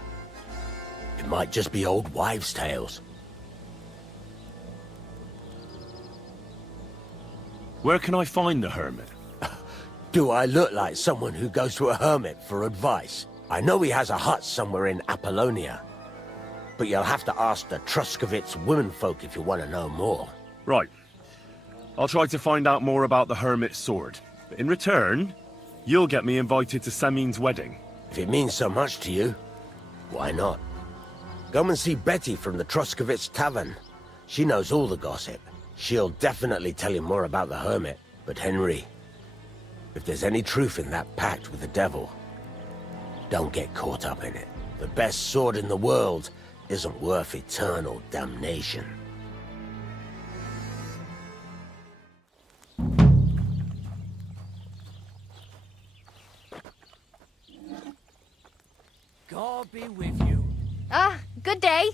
It might just be old wives' tales. Where can I find the hermit? Do I look like someone who goes to a hermit for advice? I know he has a hut somewhere in Apollonia, but you'll have to ask the Truscovitz womenfolk if you want to know more. Right. I'll try to find out more about the hermit's sword. But in return, you'll get me invited to Semin's wedding. If it means so much to you, why not? Come and see Betty from the Truscovitz Tavern. She knows all the gossip. She'll definitely tell you more about the hermit. But Henry, if there's any truth in that pact with the devil, don't get caught up in it. The best sword in the world isn't worth eternal damnation. God be with you. Ah, good day.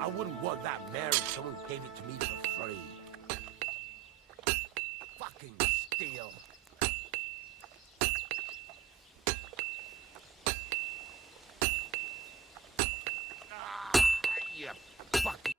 I wouldn't want that mare if someone gave it to me for free. Fucking steal. You fucking...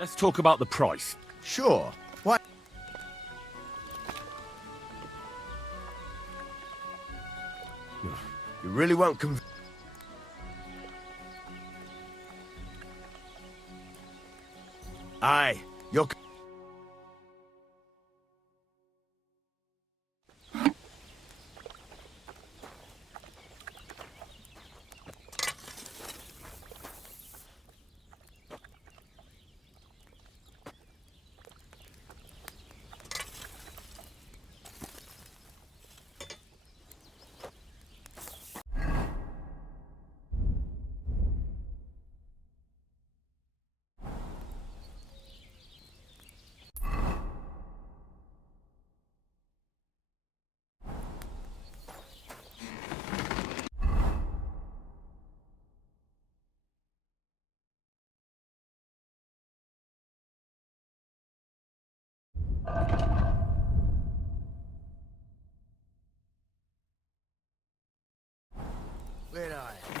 Let's talk about the price. Sure. Why? You really won't convince. Aye, you're. Where are you?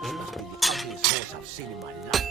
This must be the ugliest horse I've seen in my life.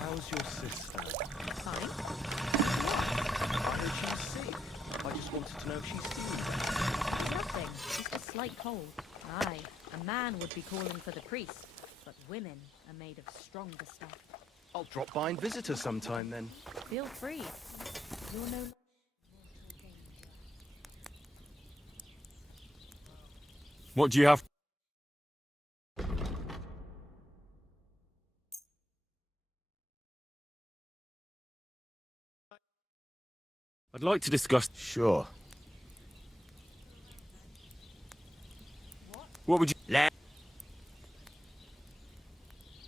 How's your sister? Fine. I heard she's sick. I just wanted to know if she's feeling better. Nothing. Just a slight cold. Aye, a man would be calling for the priest, but women are made of stronger stuff. I'll drop by and visit her sometime then. Feel free. You're no... What do you have? I'd like to discuss... Sure. What would you...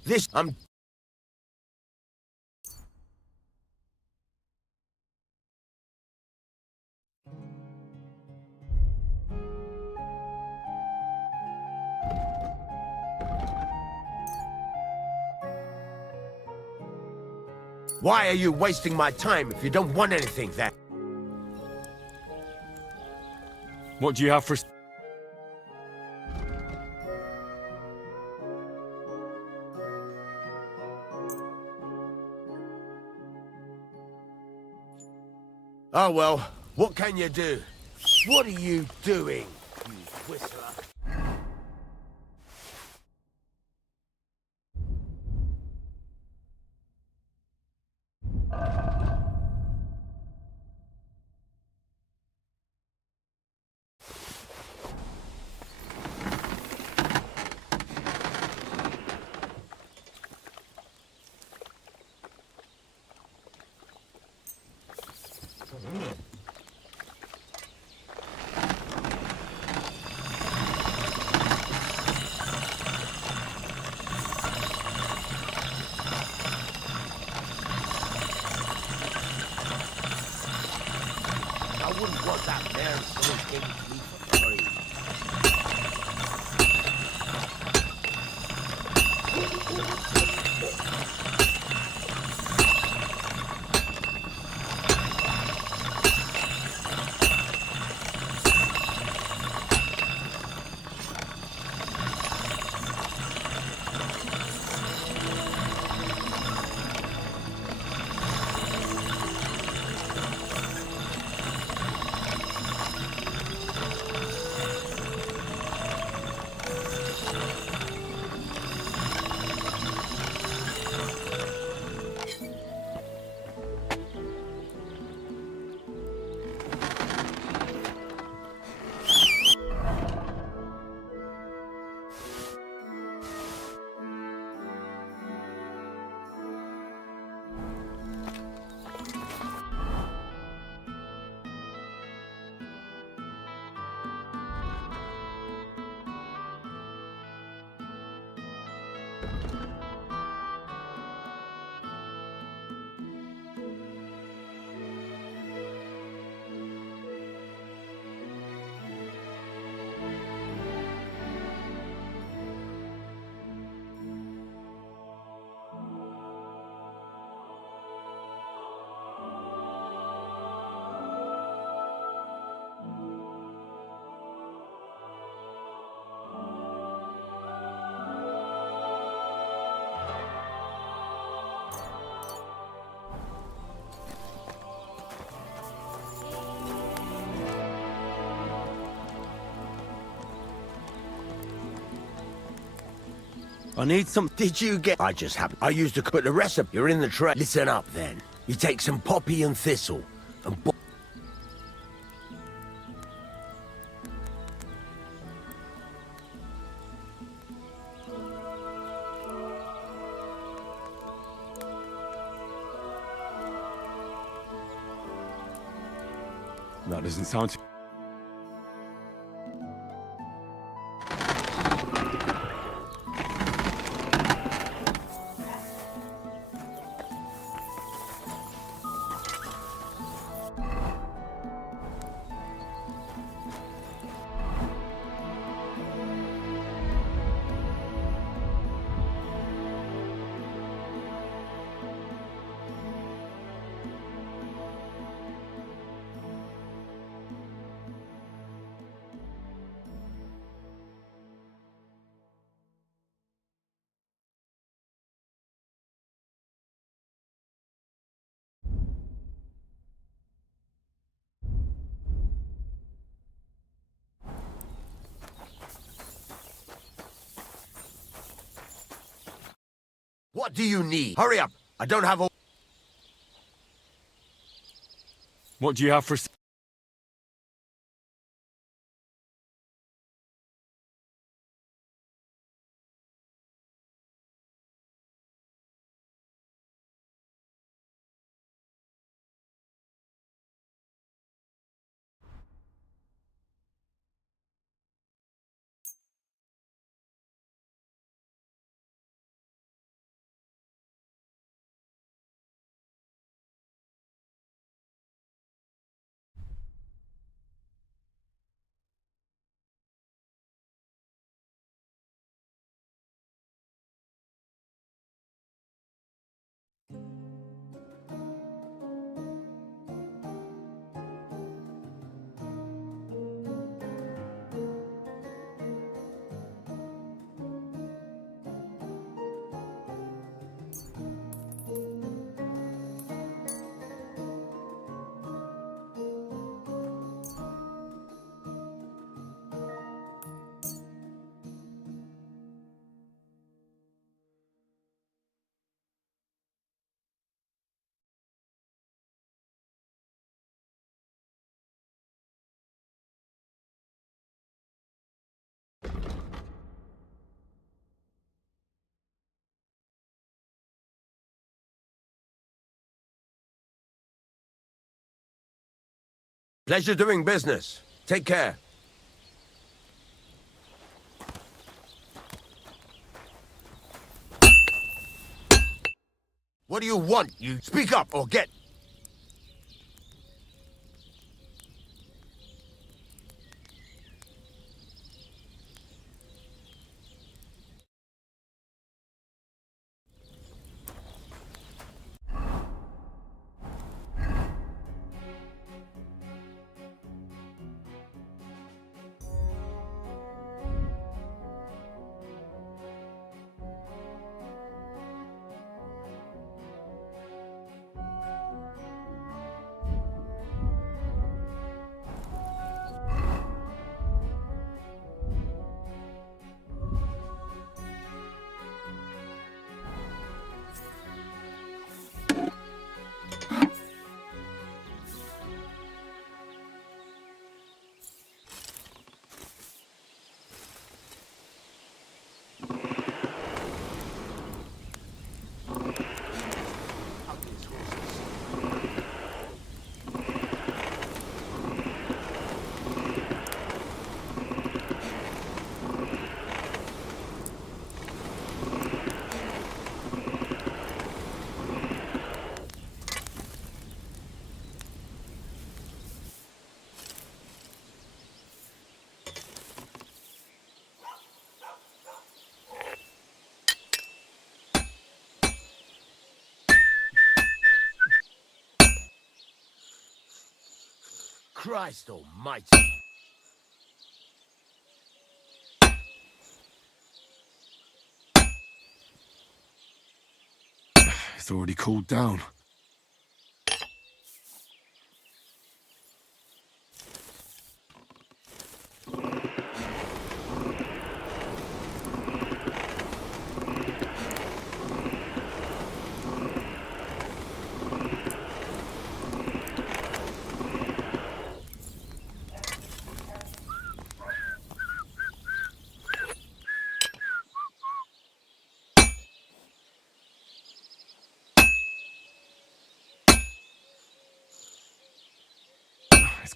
This... Why are you wasting my time if you don't want anything then? What do you have for... Oh well, what can you do? What are you doing, you whistler? I wouldn't want that man someone gave it to me for free. I need some... Did you get... I just happened... I used to put the recipe. You're in the tray. Listen up, then. You take some poppy and thistle, and... That doesn't sound too... What do you need? Hurry up! I don't have all... What do you have for... Pleasure doing business. Take care. What do you want? You speak up or get... Christ almighty. It's already cooled down.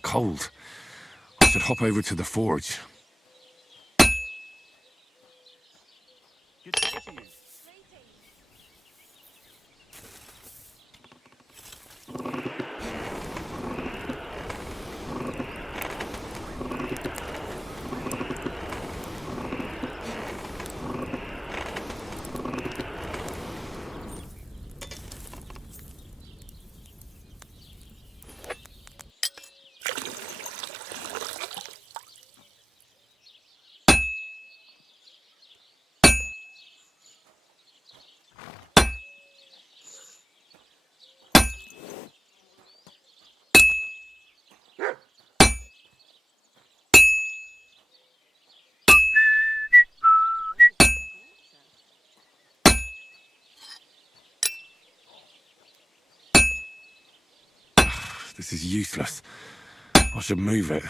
cold. I should hop over to the forge. This is useless. I should move it.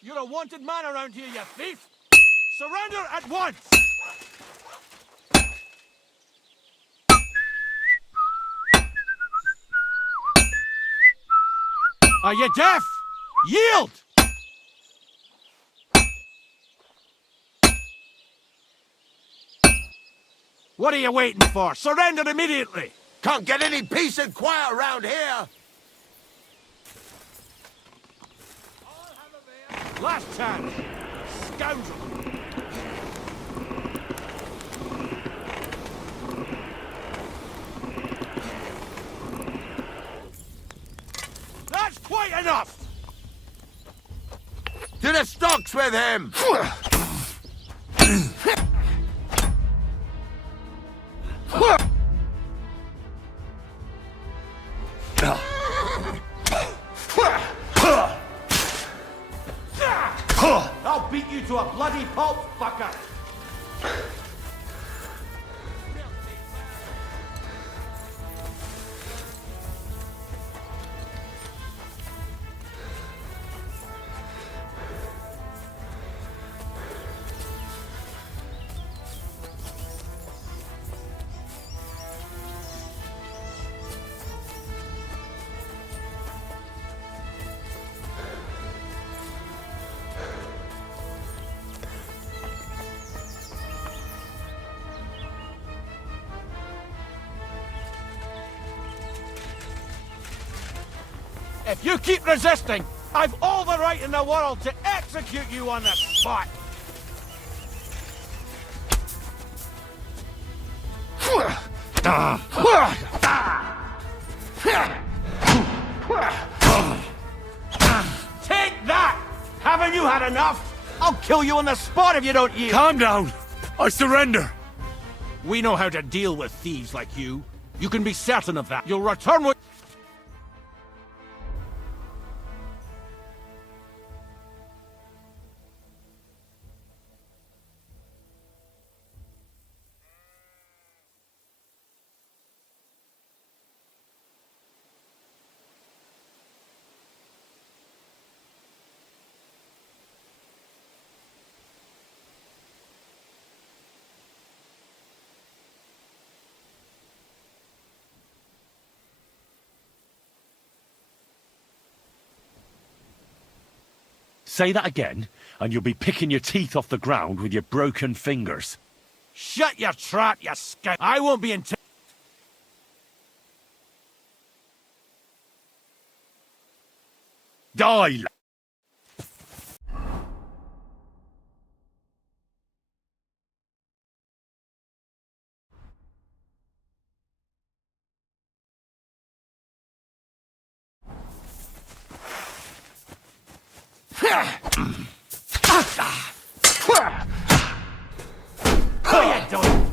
You're a wanted man around here, you thief! Surrender at once! Are you deaf? Yield! What are you waiting for? Surrender immediately! Can't get any peace and quiet around here! Last chance! Scoundrel! That's quite enough! To the stocks with him! I'll beat you to a bloody pulp, fucker! If you keep resisting, I've all the right in the world to execute you on the spot! Take that! Haven't you had enough? I'll kill you on the spot if you don't yield! Calm down! I surrender! We know how to deal with thieves like you. You can be certain of that. You'll return what... Say that again, and you'll be picking your teeth off the ground with your broken fingers. Shut your trap, you scout! I won't be Die, What are you doing?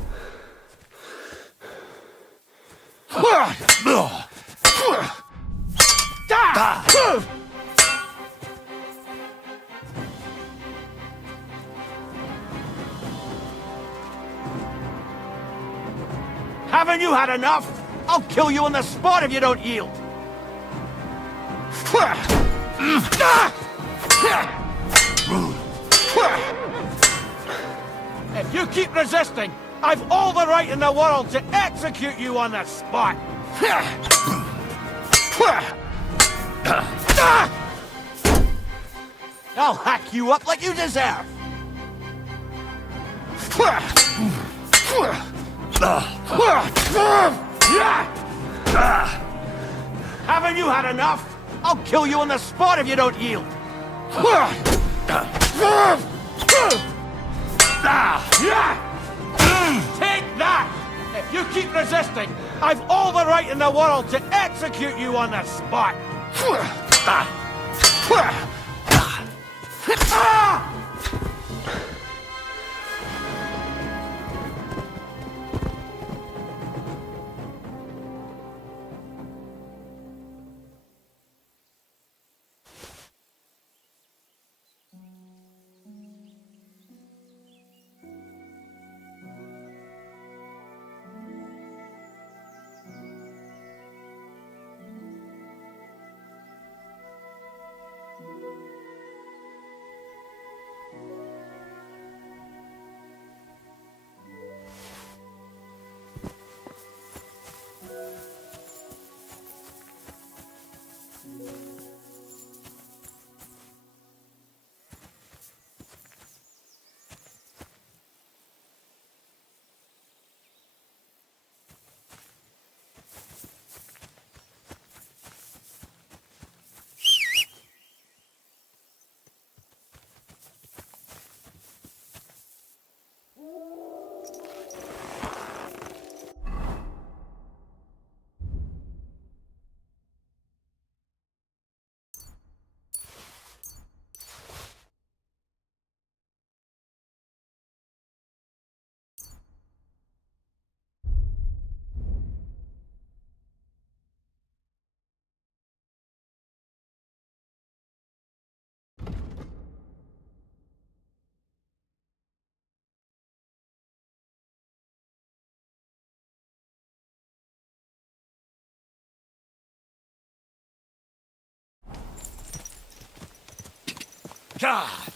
Haven't you had enough? I'll kill you on the spot if you don't yield. If you keep resisting, I've all the right in the world to execute you on the spot. I'll hack you up like you deserve. Haven't you had enough? I'll kill you on the spot if you don't yield. Take that! If you keep resisting, I've all the right in the world to execute you on the spot. God!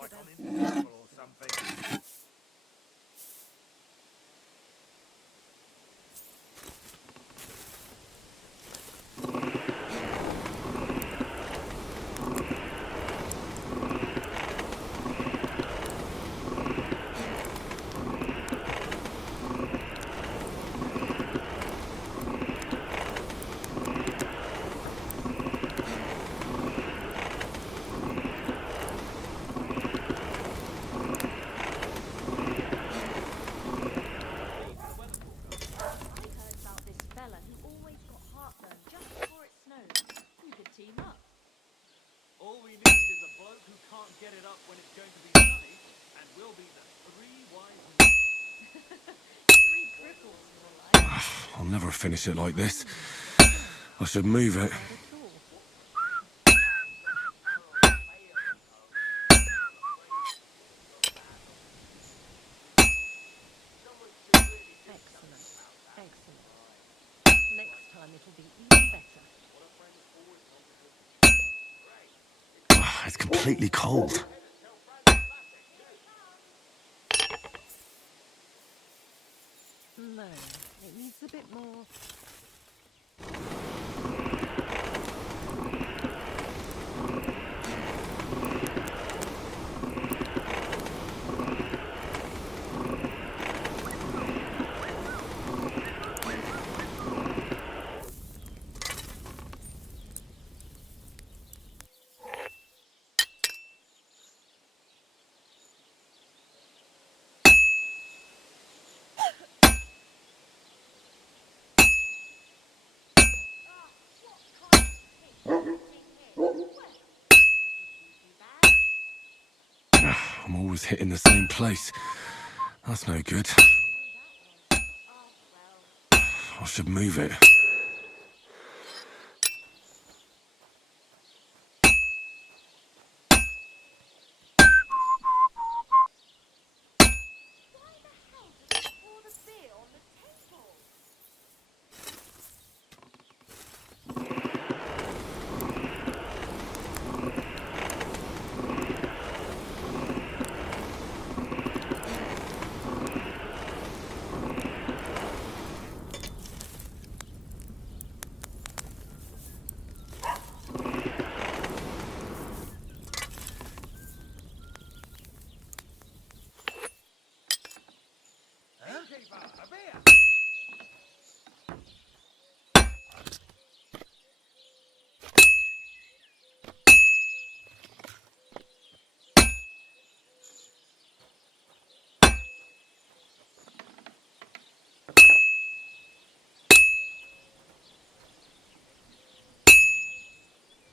like I'm invisible or something. All we need is a bloke who can't get it up when it's going to be sunny, and we'll be the three wise men. Three cripples, more like. I'll never finish it like this. I should move it. Excellent. Excellent. Next time it'll be even better. It's completely cold. No, it needs a bit more. I'm always hitting the same place. That's no good. I should move it.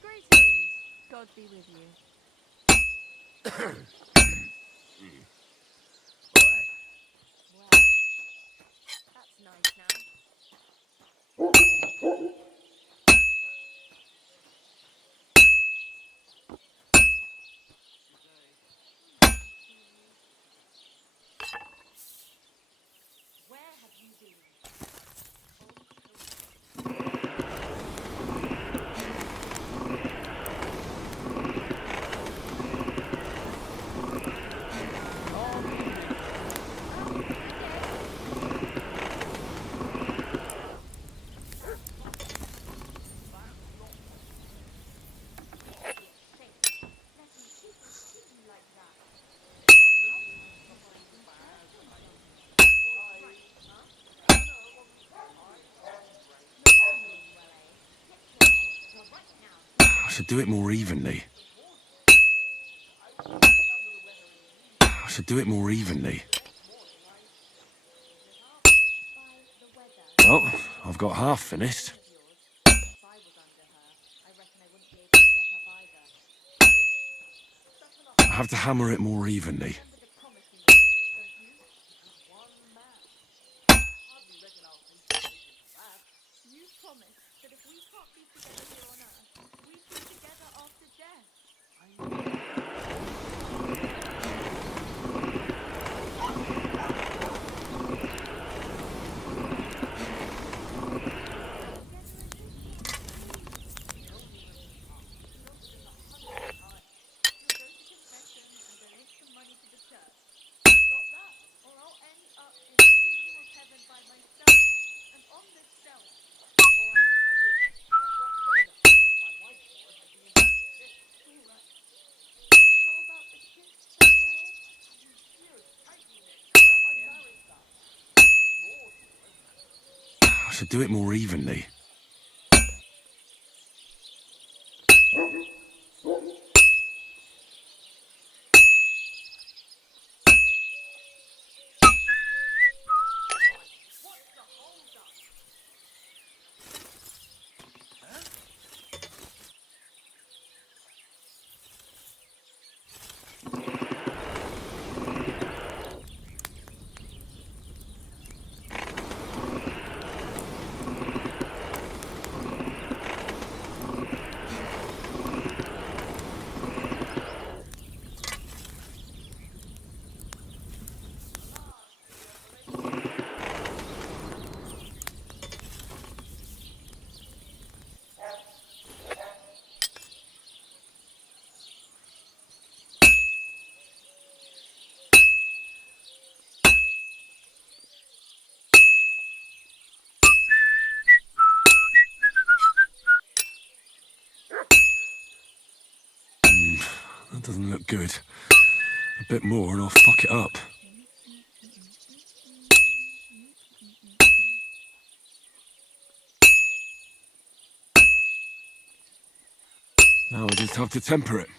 Greetings. God be with you. Well, that's nice now. Where have you been? I should do it more evenly. I should do it more evenly. Well, I've got half finished. I have to hammer it more evenly. You promised that if we can't be together here on Earth, we'd be together after death. should do it more evenly. That doesn't look good. A bit more and I'll fuck it up. Now I just have to temper it.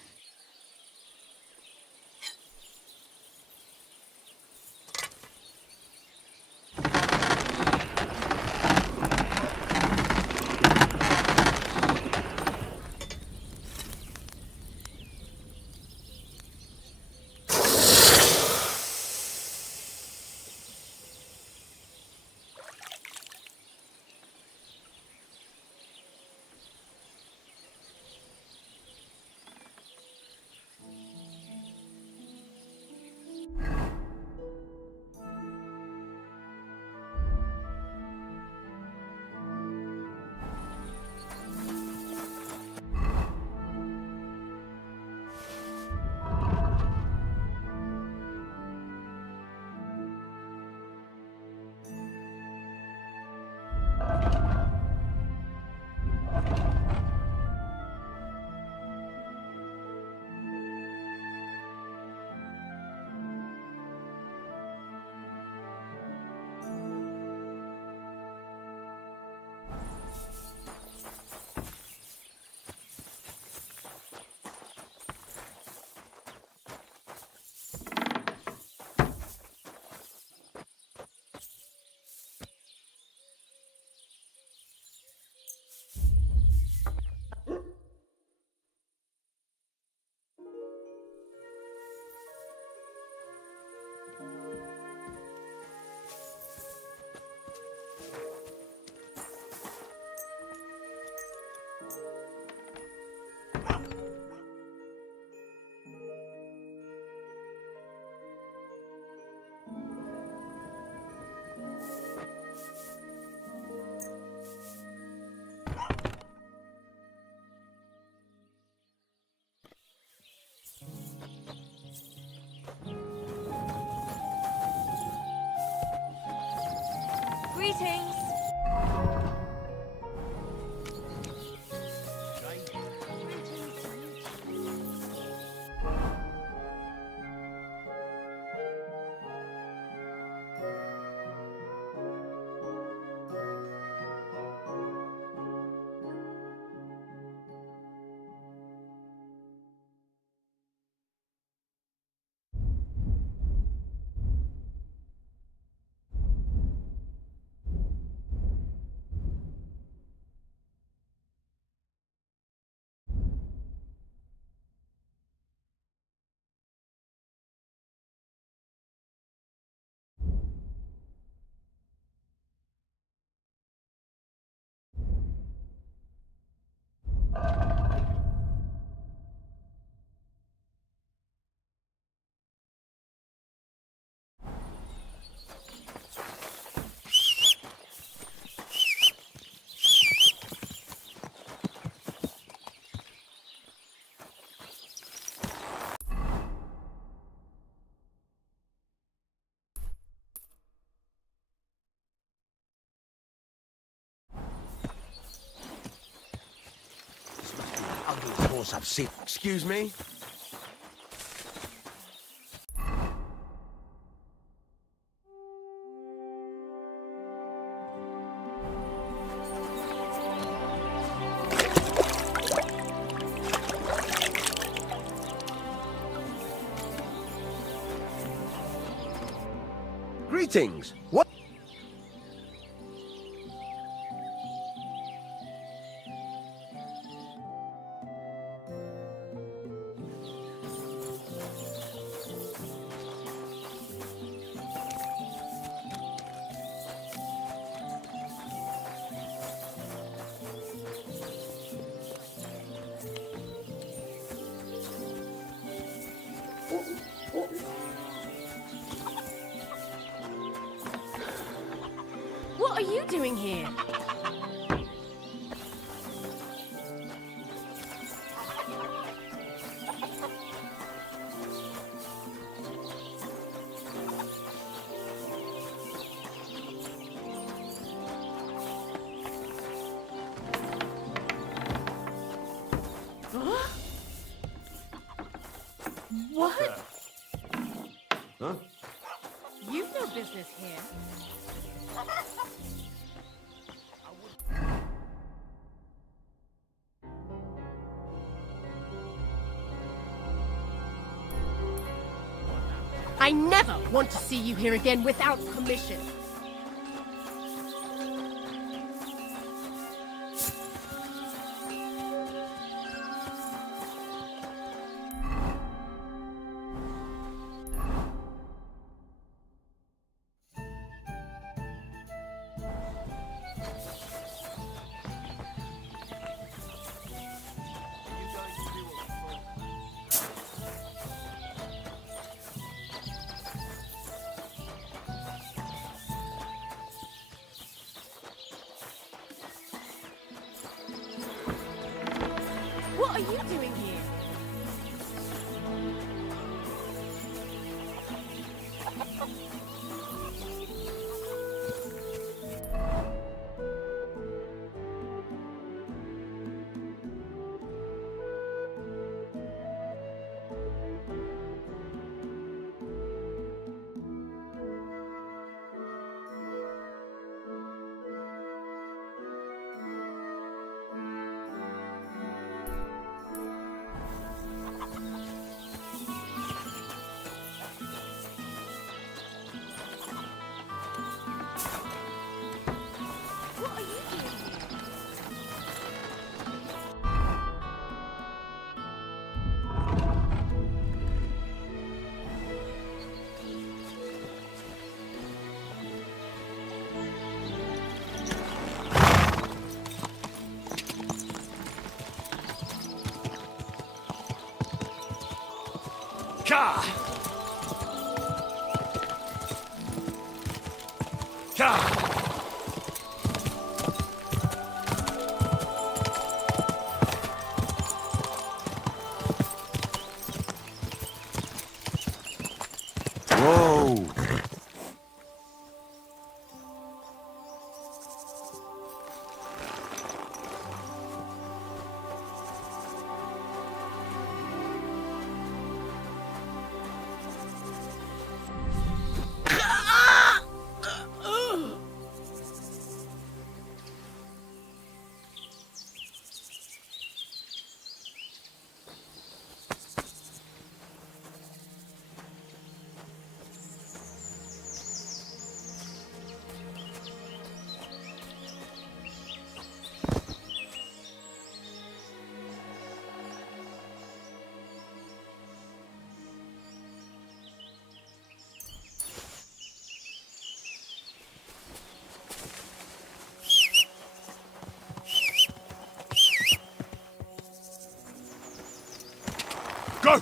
Greetings. Ugly horse I've seen. Excuse me? Greetings. What? What are you doing here? Huh? What? Huh? You've no business here. I never want to see you here again without permission. What are you doing here? Ka! Ka! Whoa! Go!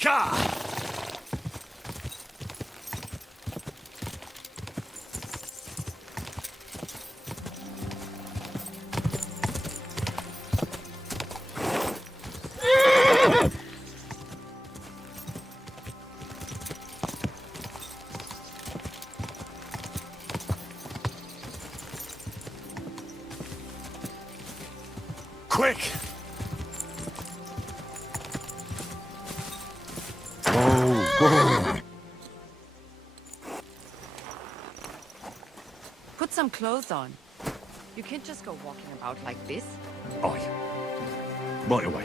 Ka! Quick! Put some clothes on. You can't just go walking about like this. Aye. Right away.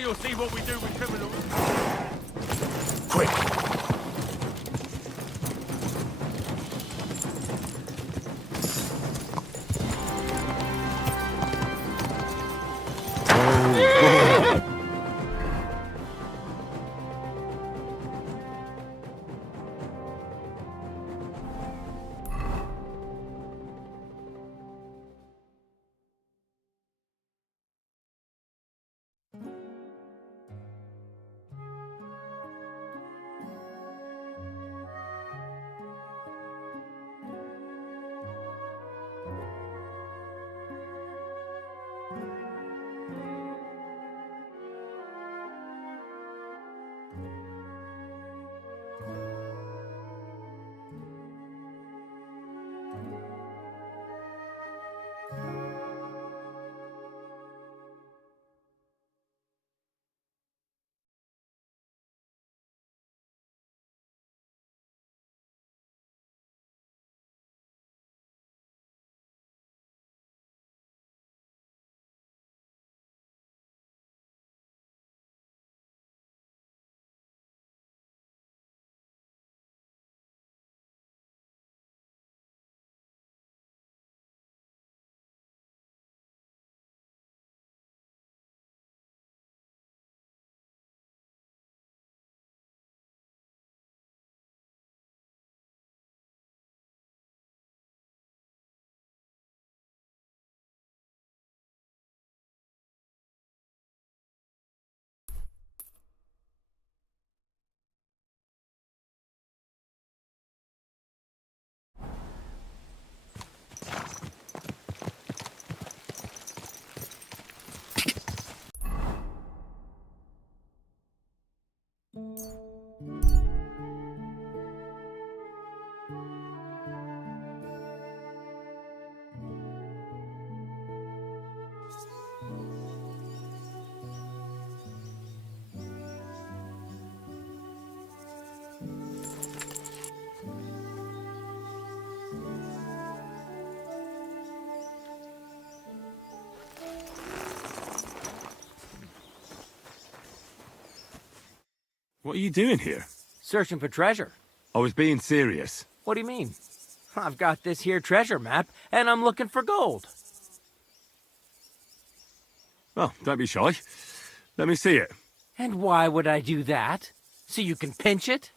you'll see what we do with criminals. Quick! What are you doing here? Searching for treasure. I was being serious. What do you mean? I've got this here treasure map, and I'm looking for gold. Oh, don't be shy. Let me see it. And why would I do that? So you can pinch it?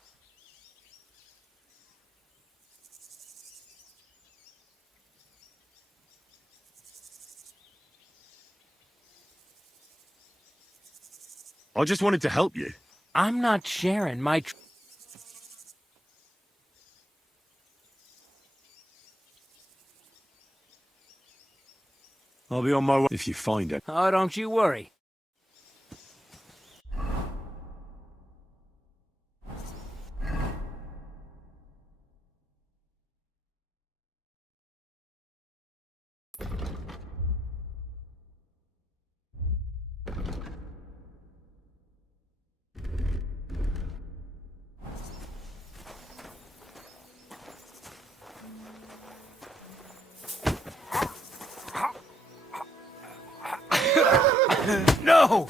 I just wanted to help you. I'm not sharing my I'll be on my way if you find it. Oh, don't you worry. No!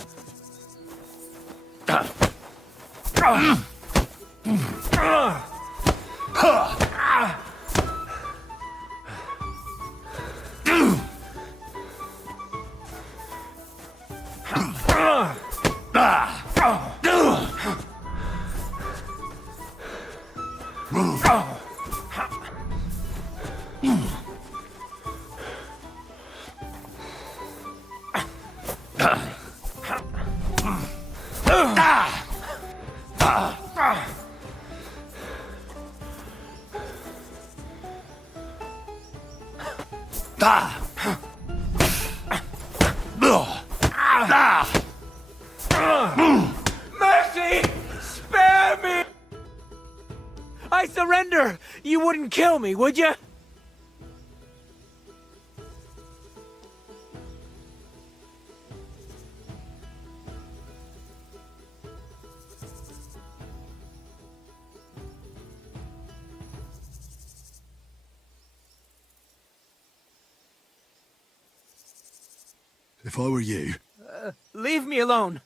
Mercy! Spare me! I surrender! You wouldn't kill me, would you? If I were you... Leave me alone.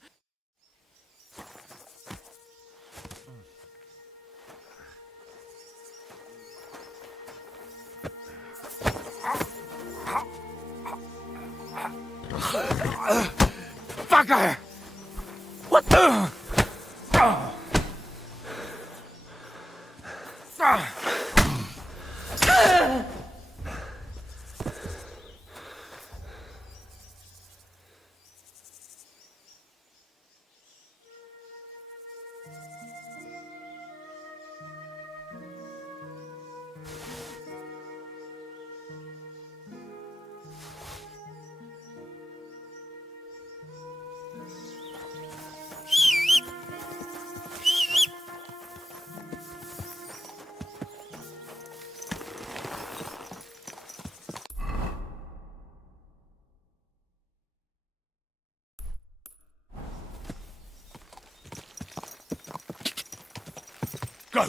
What the? Go!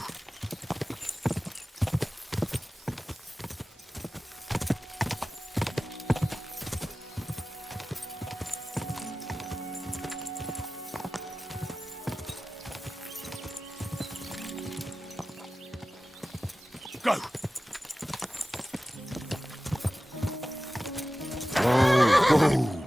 Go! Whoa.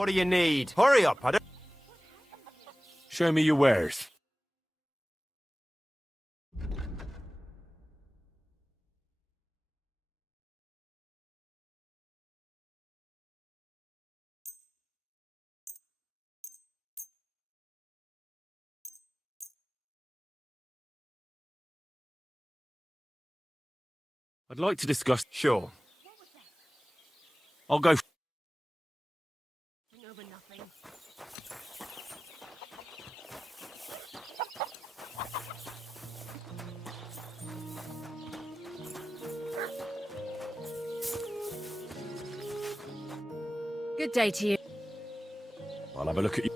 What do you need? Hurry up, I don't... Show me your wares. I'd like to discuss... Sure. I'll go... Over nothing. Good day to you. I'll have a look at you.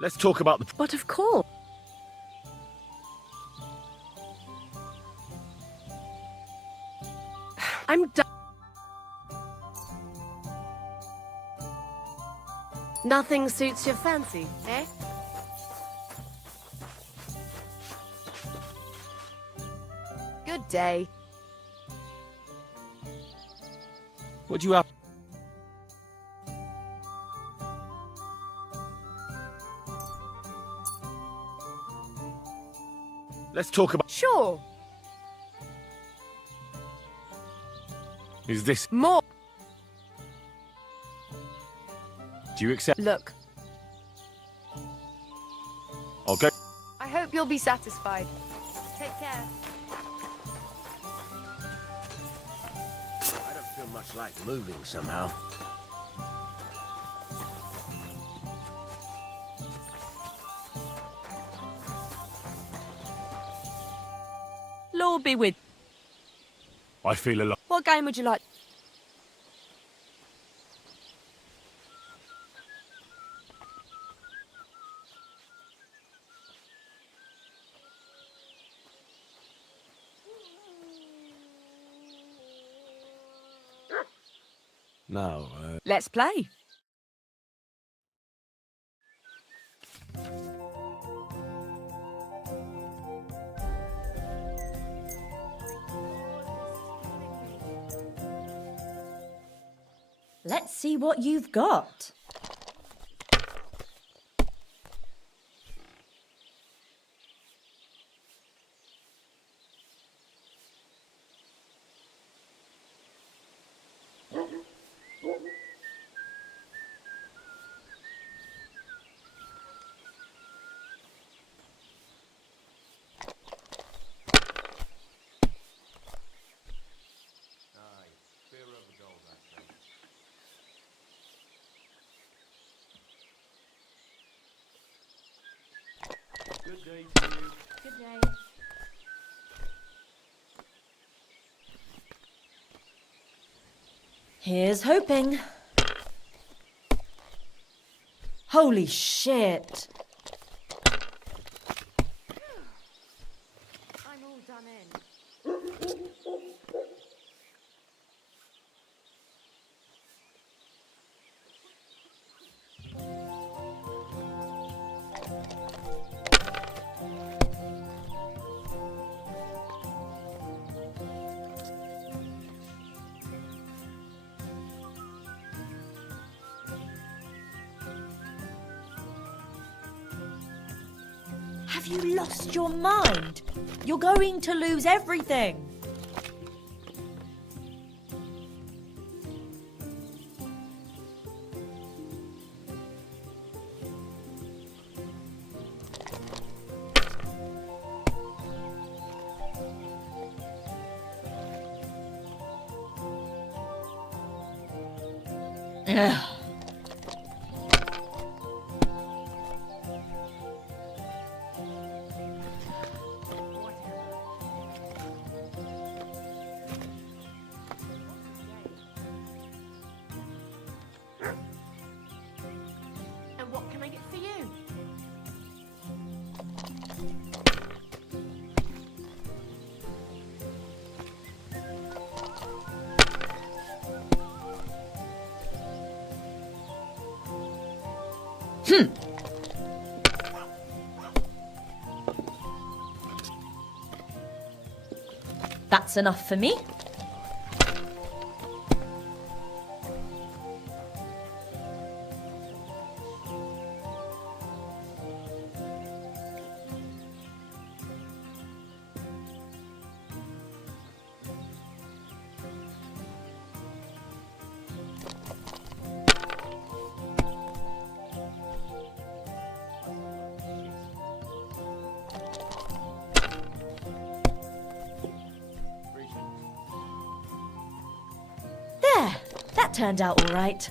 Let's talk about the... But of course. I'm done. Nothing suits your fancy, eh? Good day. What do you have? Let's talk about... Sure. Is this... More. Do you accept... Look. I'll go... I hope you'll be satisfied. Take care. I don't feel much like moving somehow. Lord be with. I feel a lot... What game would you like? No, Let's play. Let's see what you've got. Good day to you. Good day. Here's hoping. Holy shit. I'm all done in. Have you lost your mind? You're going to lose everything. Ugh. And what can I get for you? That's enough for me. There, that turned out all right.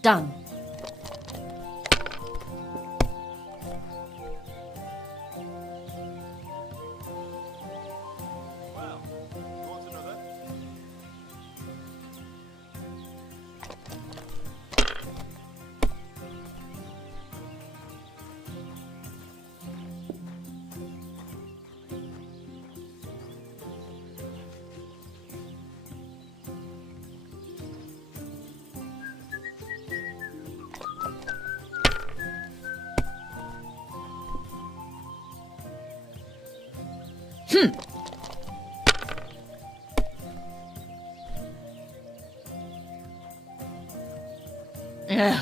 Done. Ugh.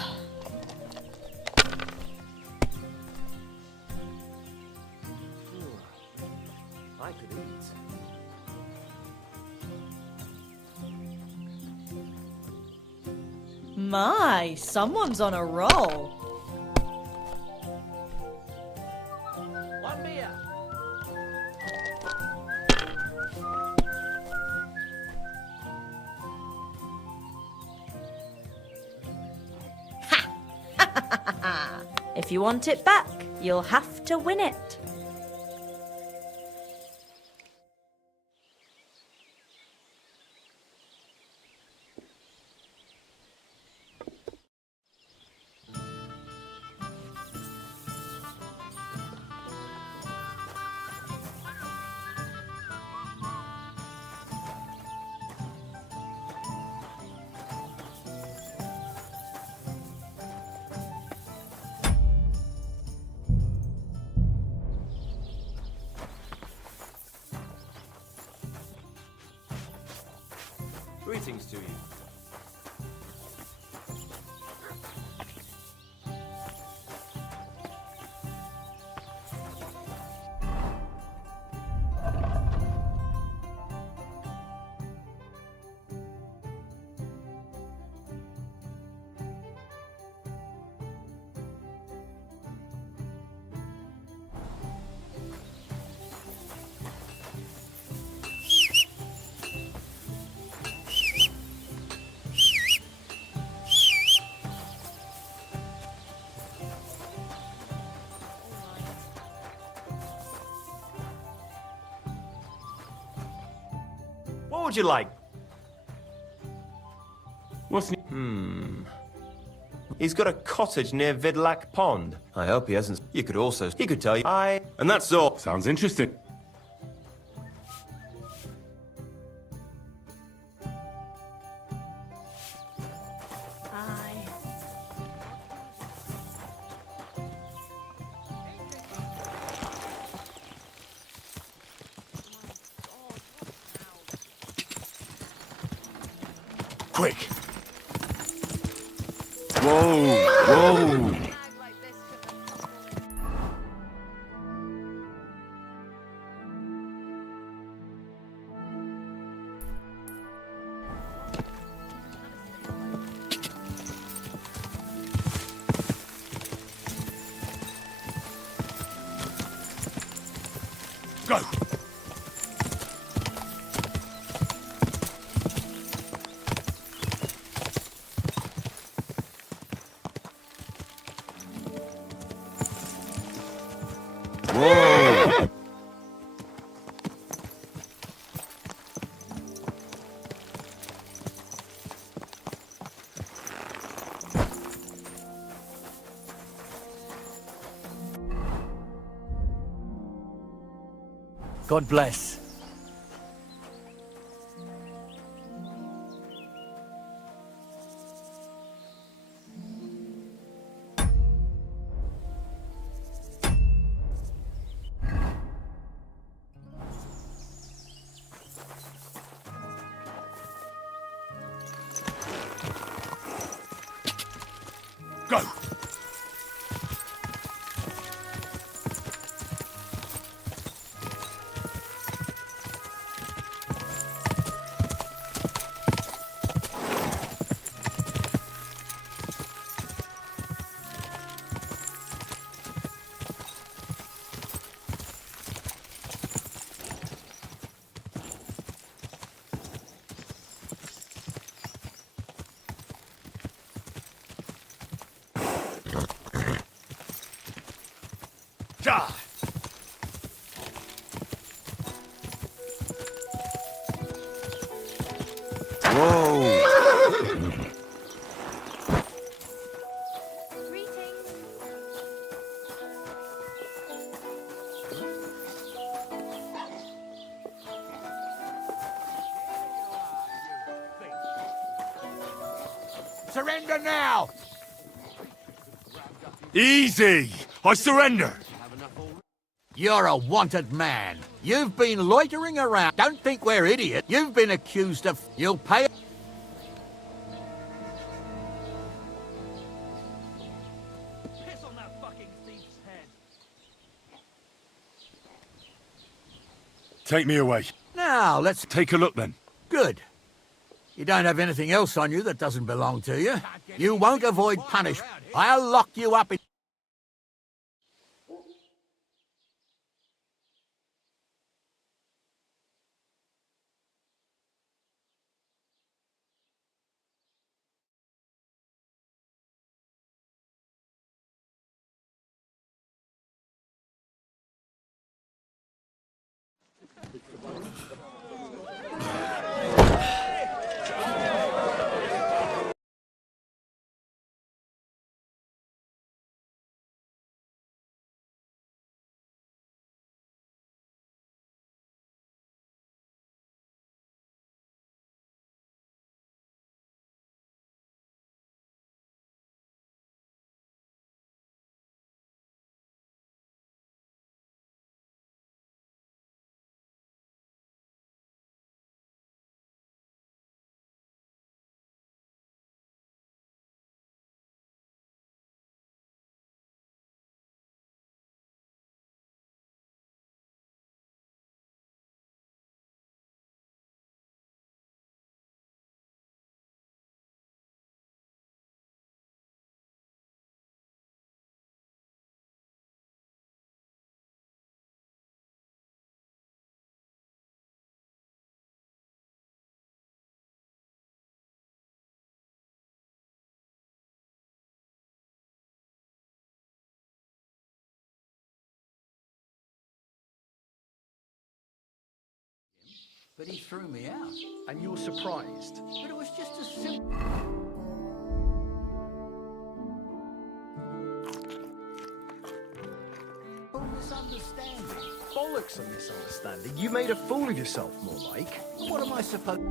I could eat. My, someone's on a roll. One beer. If you want it back, you'll have to win it. Greetings to you. What would you like? What's... He's got a cottage near Vidlac Pond. I hope he hasn't... You could also... He could tell you... And that's all. Sounds interesting. Quick! Whoa! Whoa! Go! Whoa! God bless. Ja! Whoa! Surrender now! Easy! I surrender! You're a wanted man. You've been loitering around. Don't think we're idiots. You've been accused of... You'll pay... Piss on that fucking thief's head. Take me away. Now, let's... Take a look then. Good. You don't have anything else on you that doesn't belong to you. You won't avoid punishment. I'll lock you up in... But he threw me out. And you're surprised? But it was just a simple... misunderstanding. Bollocks a misunderstanding. You made a fool of yourself, more like. What am I supposed...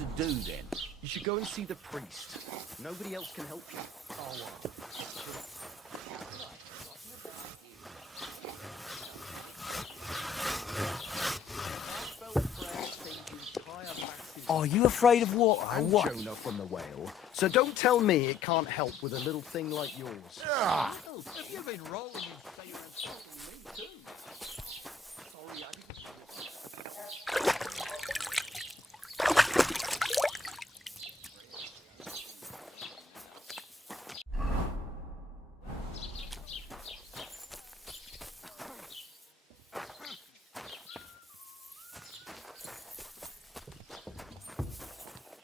to do then? You should go and see the priest. Nobody else can help you. Heartfelt prayer saves entire masses Are you afraid of water or I'm what? Jonah from the whale, so don't tell me it can't help with a little thing like yours. Have you been rolling in say and talking me too? Sorry, I didn't.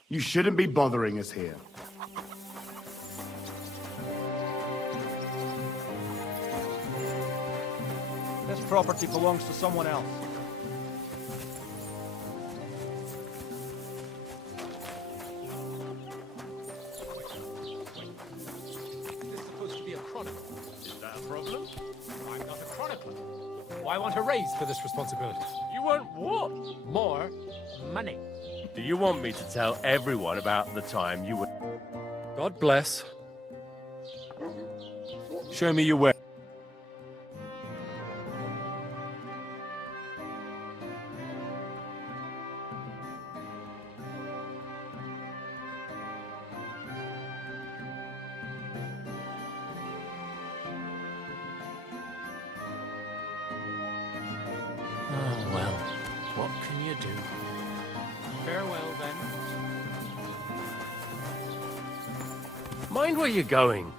You shouldn't be bothering us here. This property belongs to someone else. This is supposed to be a chronicle. Is that a problem? I'm not a chronicler. Why want a raise for this responsibility? You want what? More money. Do you want me to tell everyone about the time you were... God bless. Show me your way. Oh, well, what can you do? Farewell, then. Mind where you're going.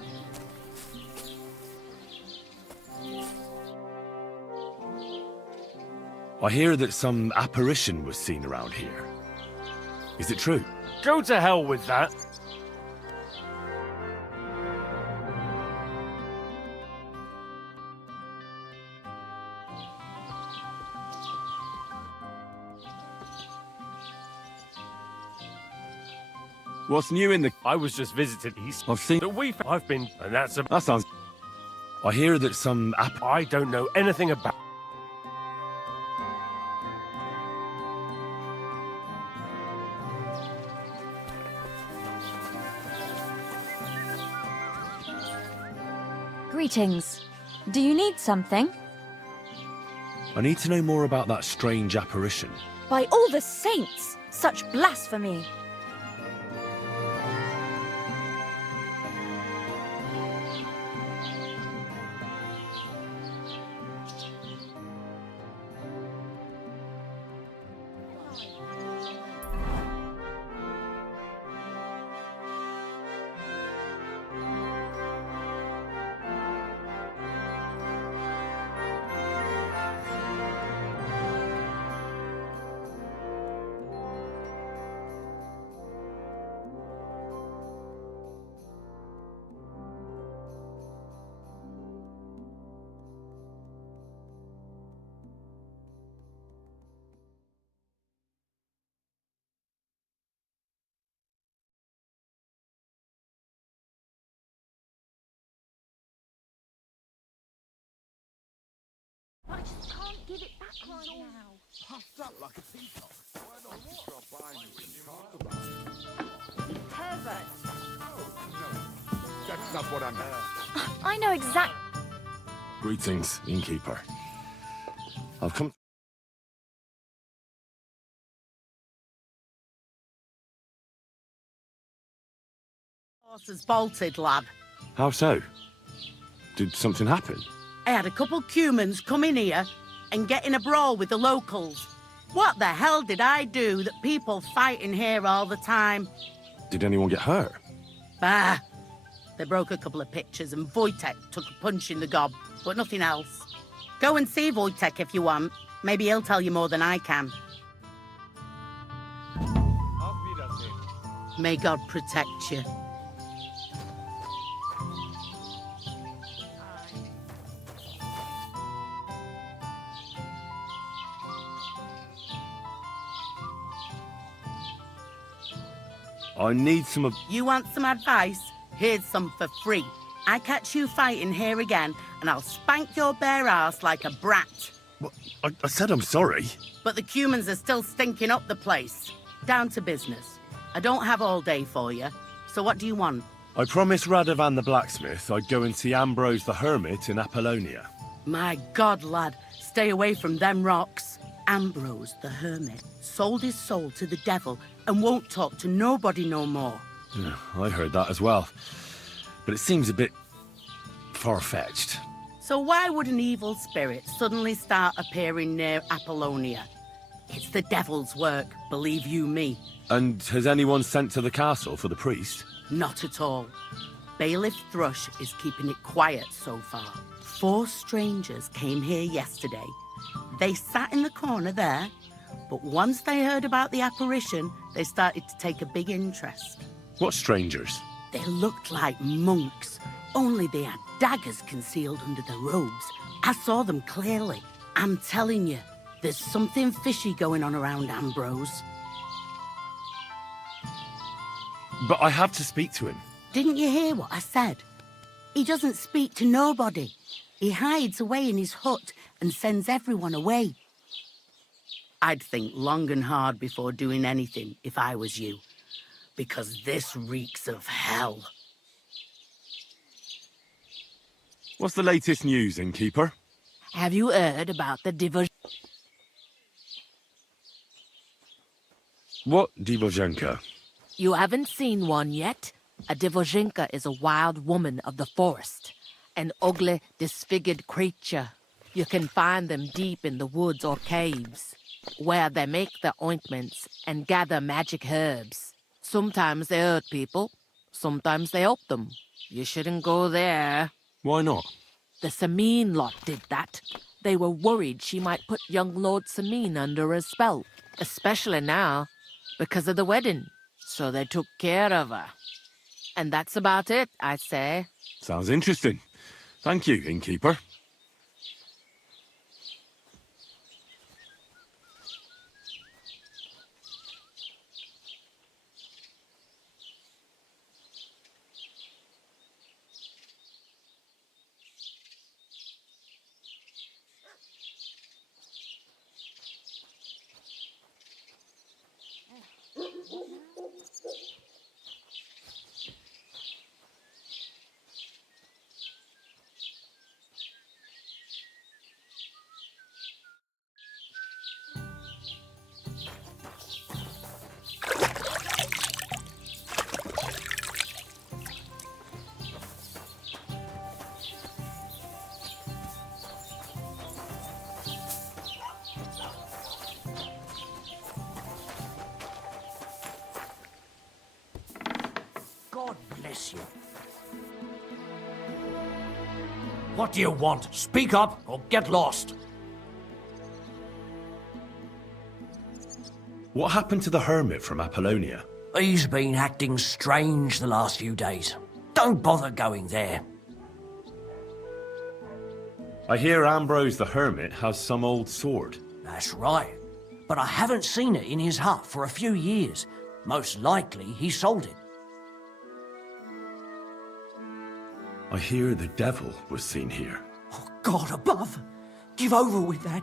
I hear that some apparition was seen around here. Is it true? Go to hell with that. What's new in the... I was just visiting East. I've seen... I've been... And that's a... That sounds... I hear that some I don't know anything about... Greetings. Do you need something? I need to know more about that strange apparition. By all the saints! Such blasphemy! I just can't give it back right now. Puffed up like a peacock. Why not just drop by and we can talk about it? Pervert. No, that's not what I meant. I know exact... Greetings, innkeeper. I've come... Horse has bolted, lad. How so? Did something happen? I had a couple cumans come in here and get in a brawl with the locals. What the hell did I do that people fight in here all the time? Did anyone get hurt? Bah! They broke a couple of pictures and Wojtek took a punch in the gob, but nothing else. Go and see Wojtek if you want. Maybe he'll tell you more than I can. May God protect you. I need some of... You want some advice? Here's some for free. I catch you fighting here again, and I'll spank your bare ass like a brat. What? I said I'm sorry. But the cumans are still stinking up the place. Down to business. I don't have all day for you, so what do you want? I promised Radovan the blacksmith I'd go and see Ambrose the hermit in Apollonia. My God, lad, stay away from them rocks. Ambrose the hermit sold his soul to the devil and won't talk to nobody no more. Yeah, I heard that as well. But it seems a bit far-fetched. So why would an evil spirit suddenly start appearing near Apollonia? It's the devil's work, believe you me. And has anyone sent to the castle for the priest? Not at all. Bailiff Thrush is keeping it quiet so far. 4 strangers came here yesterday. They sat in the corner there, but once they heard about the apparition, they started to take a big interest. What strangers? They looked like monks, only they had daggers concealed under their robes. I saw them clearly. I'm telling you, there's something fishy going on around Ambrose. But I have to speak to him. Didn't you hear what I said? He doesn't speak to nobody. He hides away in his hut and sends everyone away. I'd think long and hard before doing anything if I was you, because this reeks of hell. What's the latest news, innkeeper? Have you heard about the What Divozhenka? You haven't seen one yet? A Divozhenka is a wild woman of the forest. An ugly, disfigured creature. You can find them deep in the woods or caves, where they make their ointments and gather magic herbs. Sometimes they hurt people, sometimes they help them. You shouldn't go there. Why not? The Sameen lot did that. They were worried she might put young Lord Sameen under a spell, especially now, because of the wedding. So they took care of her. And that's about it, I say. Sounds interesting. Thank you, innkeeper. God bless you. What do you want? Speak up or get lost. What happened to the hermit from Apollonia? He's been acting strange the last few days. Don't bother going there. I hear Ambrose the hermit has some old sword. That's right. But I haven't seen it in his hut for a few years. Most likely he sold it. I hear the devil was seen here. Oh, God above! Give over with that.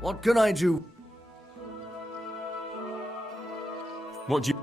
What can I do? What do you...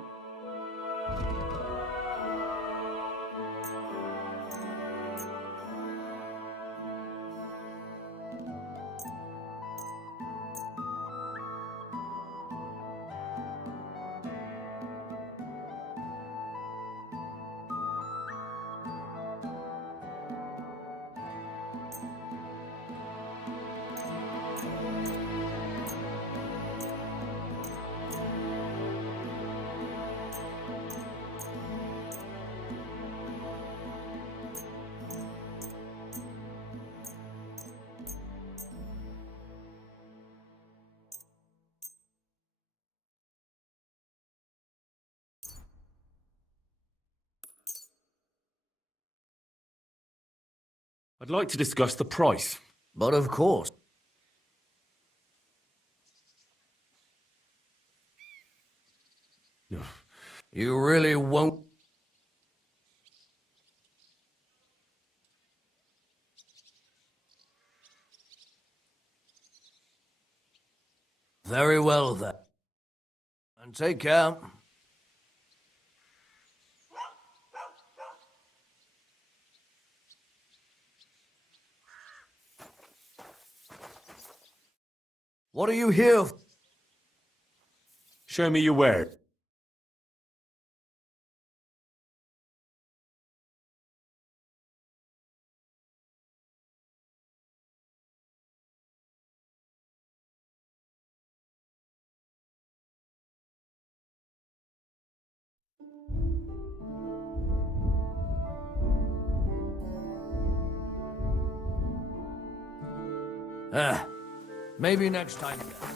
I'd like to discuss the price. But of course. You really won't. Very well, then. And take care. What are you here for? Show me your ware. Maybe next time then.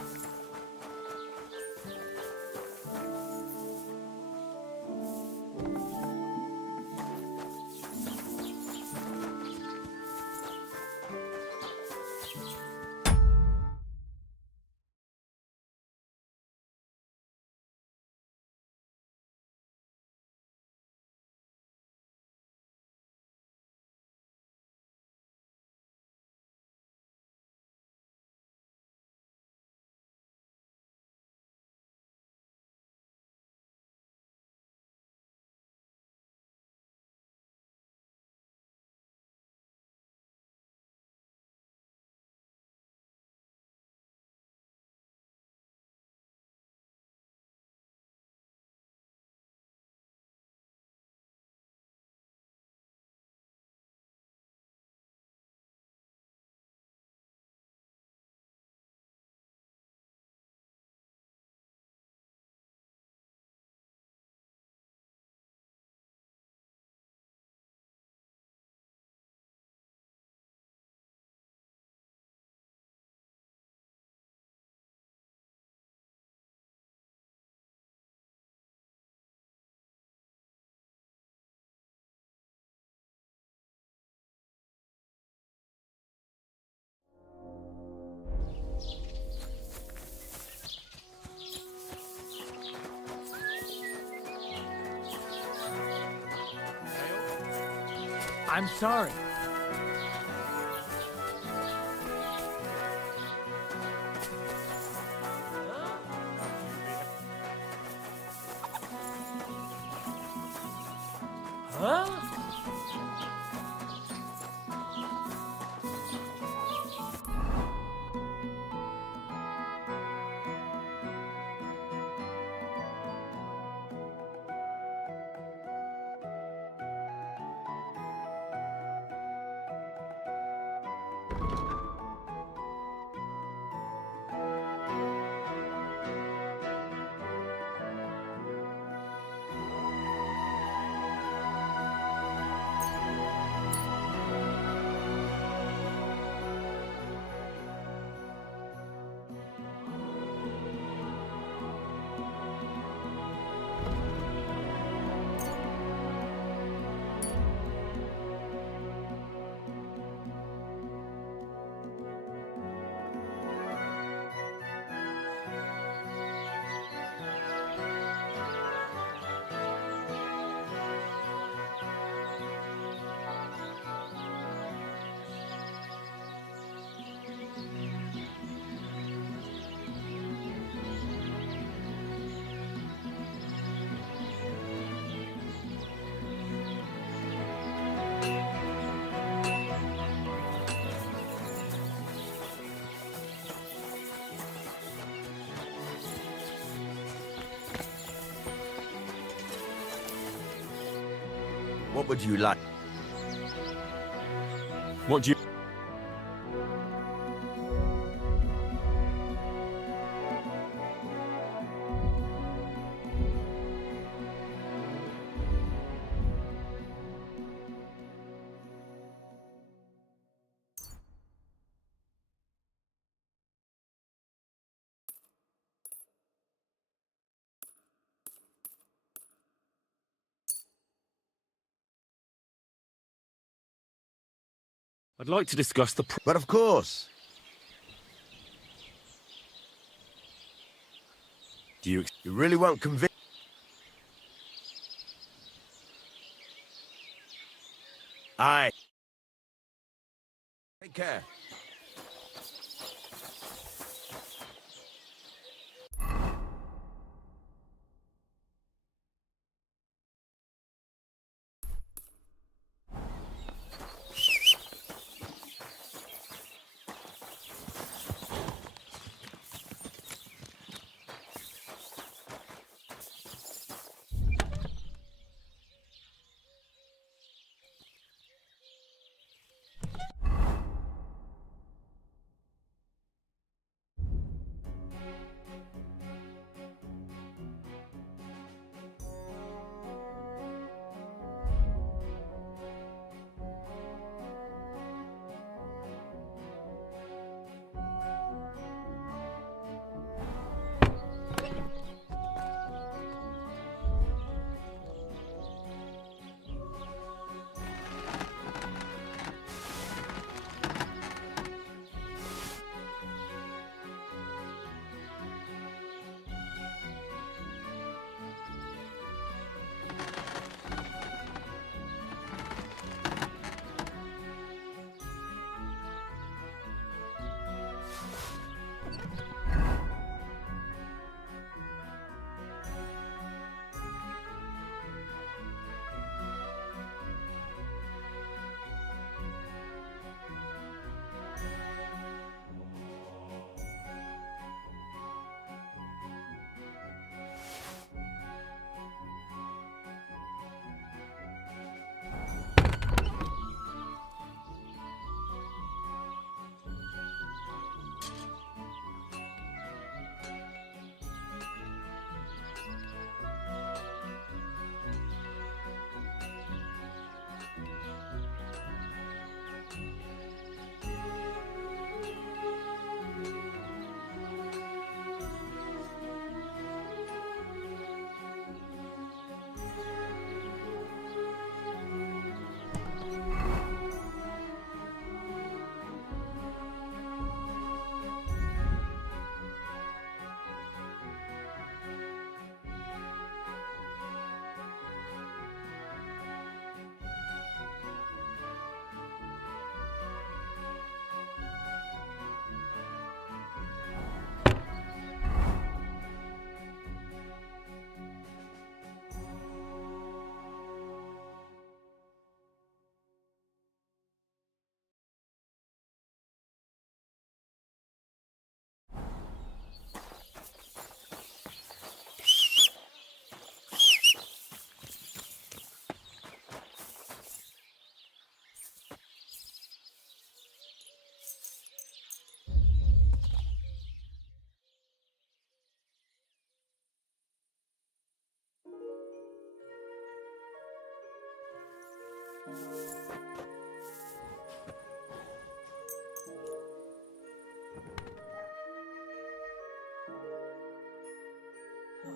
I'm sorry. Huh? What would you like? What do you... I'd like to discuss the... But of course. Do you... You really won't convince... Aye. Take care.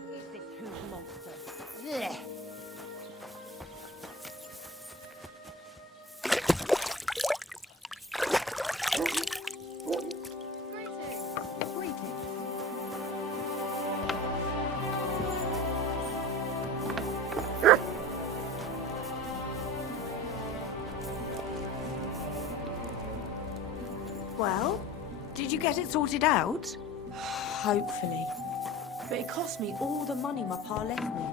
Who's this huge monster? Blech. Well, did you get it sorted out? Hopefully. But it cost me all the money my pa left me.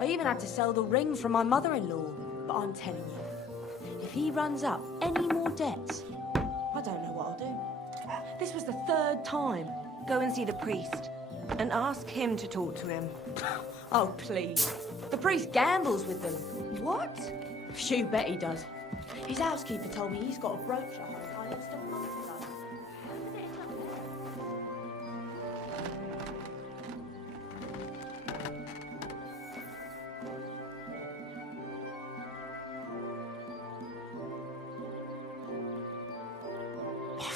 I even had to sell the ring from my mother-in-law. But I'm telling you, if he runs up any more debts, I don't know what I'll do. This was the 3rd time. Go and see the priest and ask him to talk to him. Oh, please. The priest gambles with them. What? You bet he does. His housekeeper told me he's got a brooch at home I lost a month ago.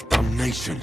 Damnation!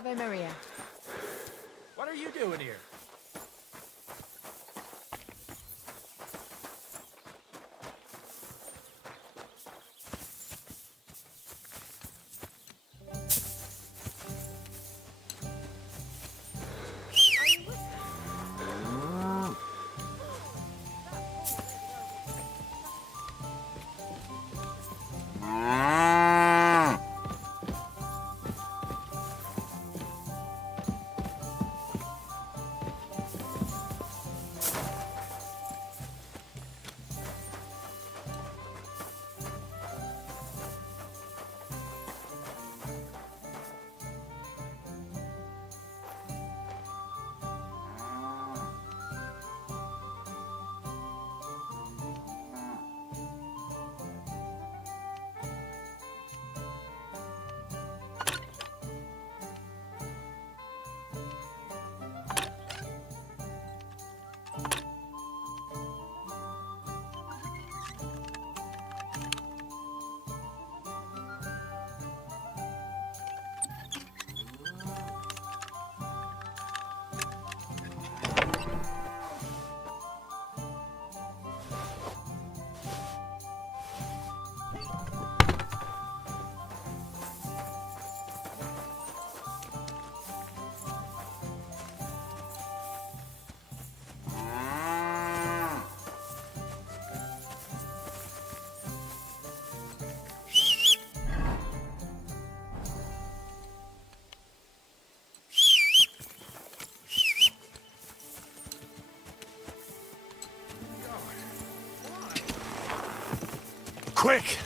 Ave Maria. What are you doing here? Quick!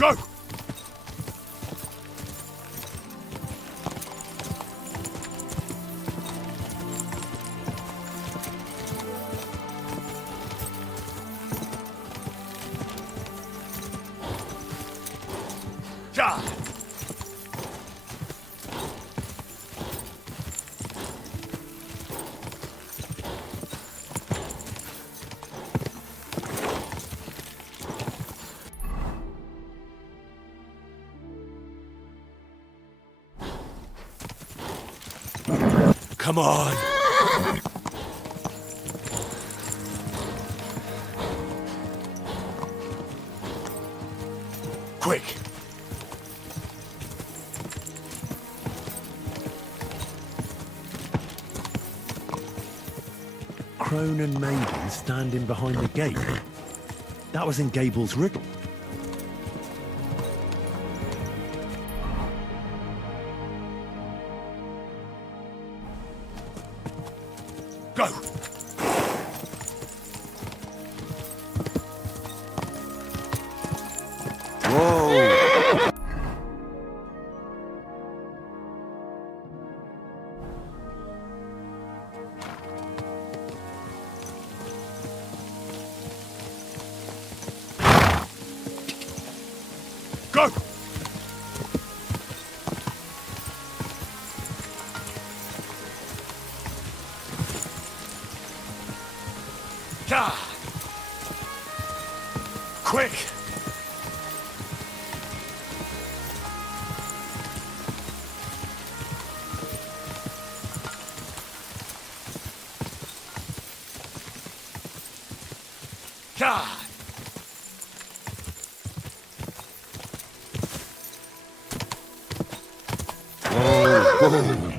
Go! Ja! Come on! Quick! Crone and Maiden standing behind the gate. That was in Gable's riddle. Go! Whoa! Go! Ja! Quick! Ja! Whoa.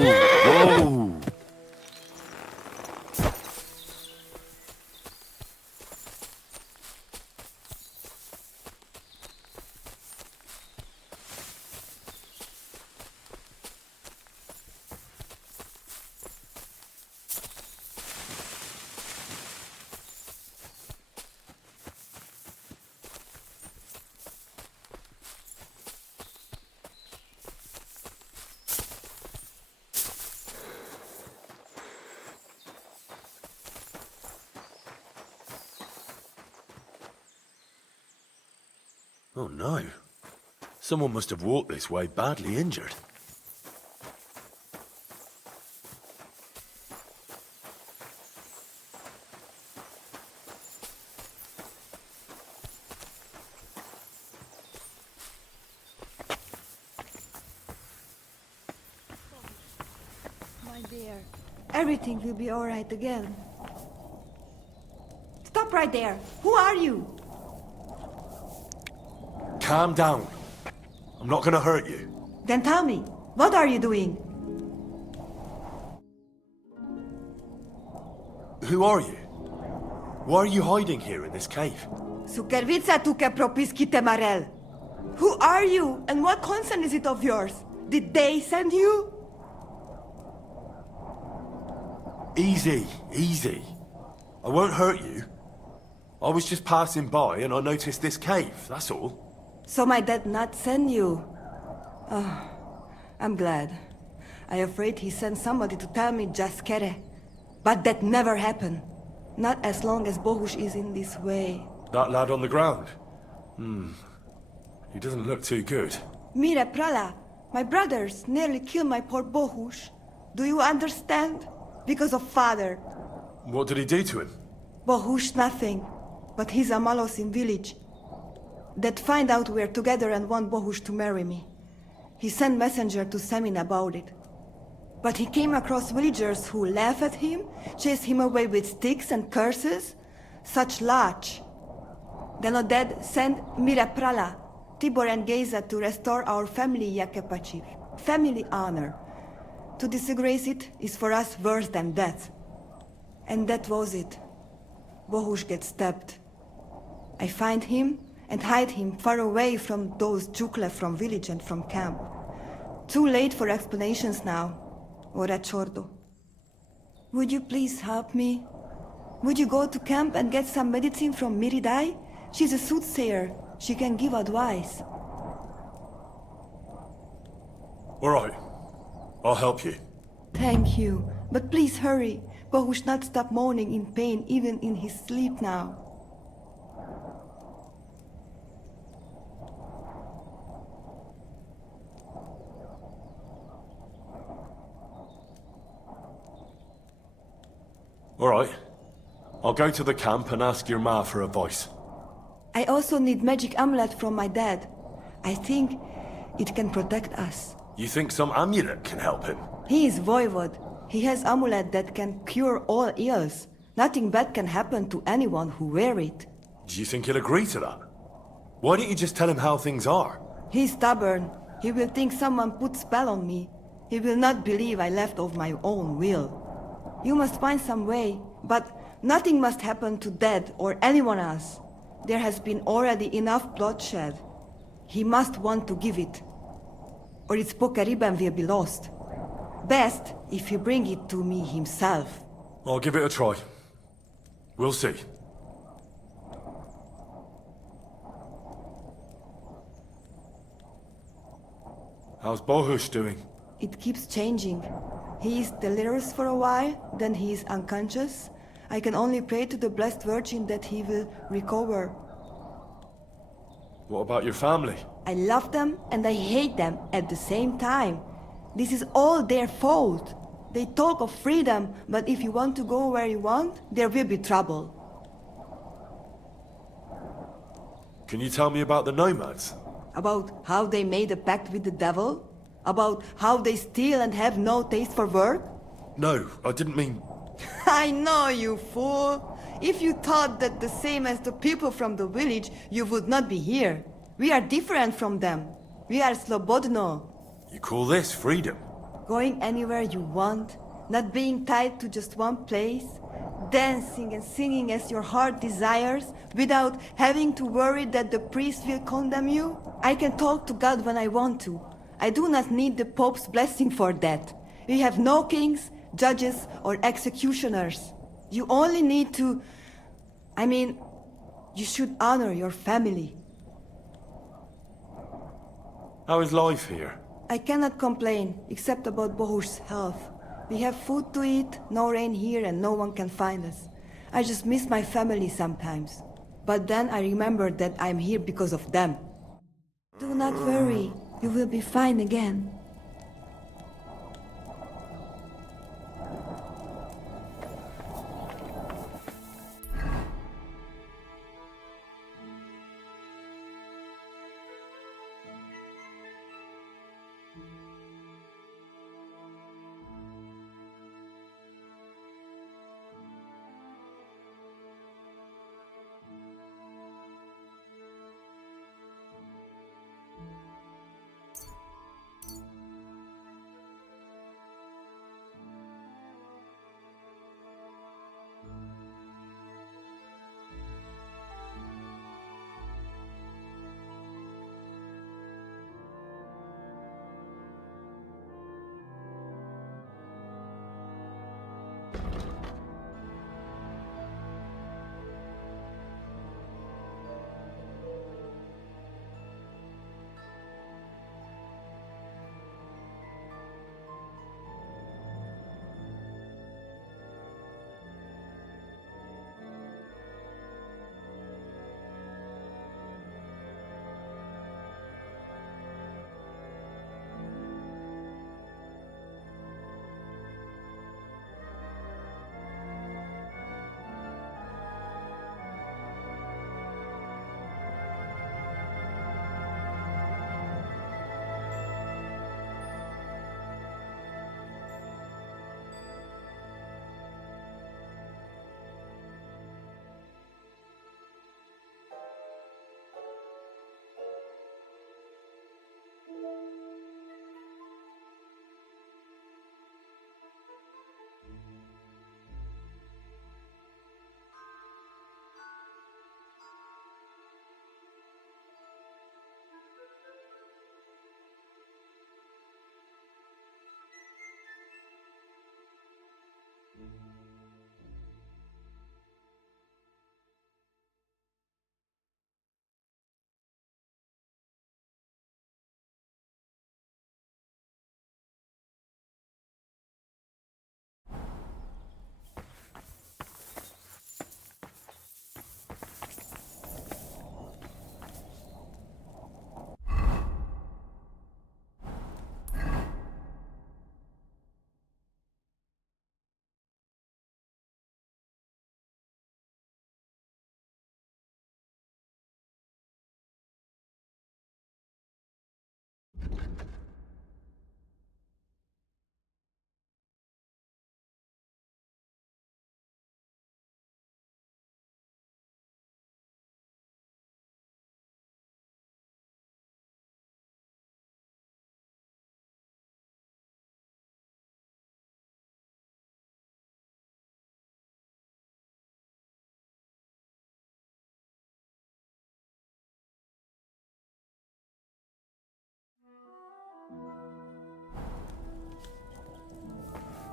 Whoa! Oh no. Someone must have walked this way badly injured. My dear, everything will be all right again. Stop right there. Who are you? Calm down. I'm not gonna hurt you. Then tell me, what are you doing? Who are you? Why are you hiding here in this cave? Sukervica tu ke propiskite marel. Who are you and what concern is it of yours? Did they send you? Easy, easy. I won't hurt you. I was just passing by and I noticed this cave, that's all. So my dad not send you? Oh, I'm glad. I afraid he sent somebody to tell me just kere. But that never happened. Not as long as Bohush is in this way. That lad on the ground? He doesn't look too good. Mire Prala, my brothers nearly killed my poor Bohush. Do you understand? Because of father. What did he do to him? Bohush nothing. But he's a malos in village. That find out we're together and want Bohush to marry me. He sent messenger to Semin about it. But he came across villagers who laugh at him, chase him away with sticks and curses. Such large. Then Oded sent Miraprala, Tibor and Geza to restore our family Yakepachiv. Family honor. To disgrace it is for us worse than death. And that was it. Bohush gets stabbed. I find him and hide him far away from those Jukle from village and from camp. Too late for explanations now. Ora chordo. Would you please help me? Would you go to camp and get some medicine from Miridai? She's a soothsayer. She can give advice. All right. I'll help you. Thank you. But please hurry. Bohush not stop moaning in pain even in his sleep now. All right. I'll go to the camp and ask your ma for advice. I also need magic amulet from my dad. I think it can protect us. You think some amulet can help him? He is voivod. He has amulet that can cure all ills. Nothing bad can happen to anyone who wear it. Do you think he'll agree to that? Why don't you just tell him how things are? He's stubborn. He will think someone put spell on me. He will not believe I left of my own will. You must find some way, but nothing must happen to Dad or anyone else. There has been already enough bloodshed. He must want to give it, or its Pokariban will be lost. Best if he bring it to me himself. I'll give it a try. We'll see. How's Bohush doing? It keeps changing. He is delirious for a while, then he is unconscious. I can only pray to the Blessed Virgin that he will recover. What about your family? I love them and I hate them at the same time. This is all their fault. They talk of freedom, but if you want to go where you want, there will be trouble. Can you tell me about the nomads? About how they made a pact with the devil? About how they steal and have no taste for work? No, I didn't mean... I know, you fool! If you thought that the same as the people from the village, you would not be here. We are different from them. We are Slobodno. You call this freedom? going anywhere you want, not being tied to just one place, dancing and singing as your heart desires, without having to worry that the priest will condemn you? I can talk to God when I want to. I do not need the Pope's blessing for that. We have no kings, judges, or executioners. You only need to... you should honor your family. How is life here? I cannot complain, except about Bohur's health. We have food to eat, no rain here, and no one can find us. I just miss my family sometimes. But then I remember that I'm here because of them. Do not worry, you will be fine again.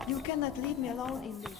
You cannot leave me alone in this.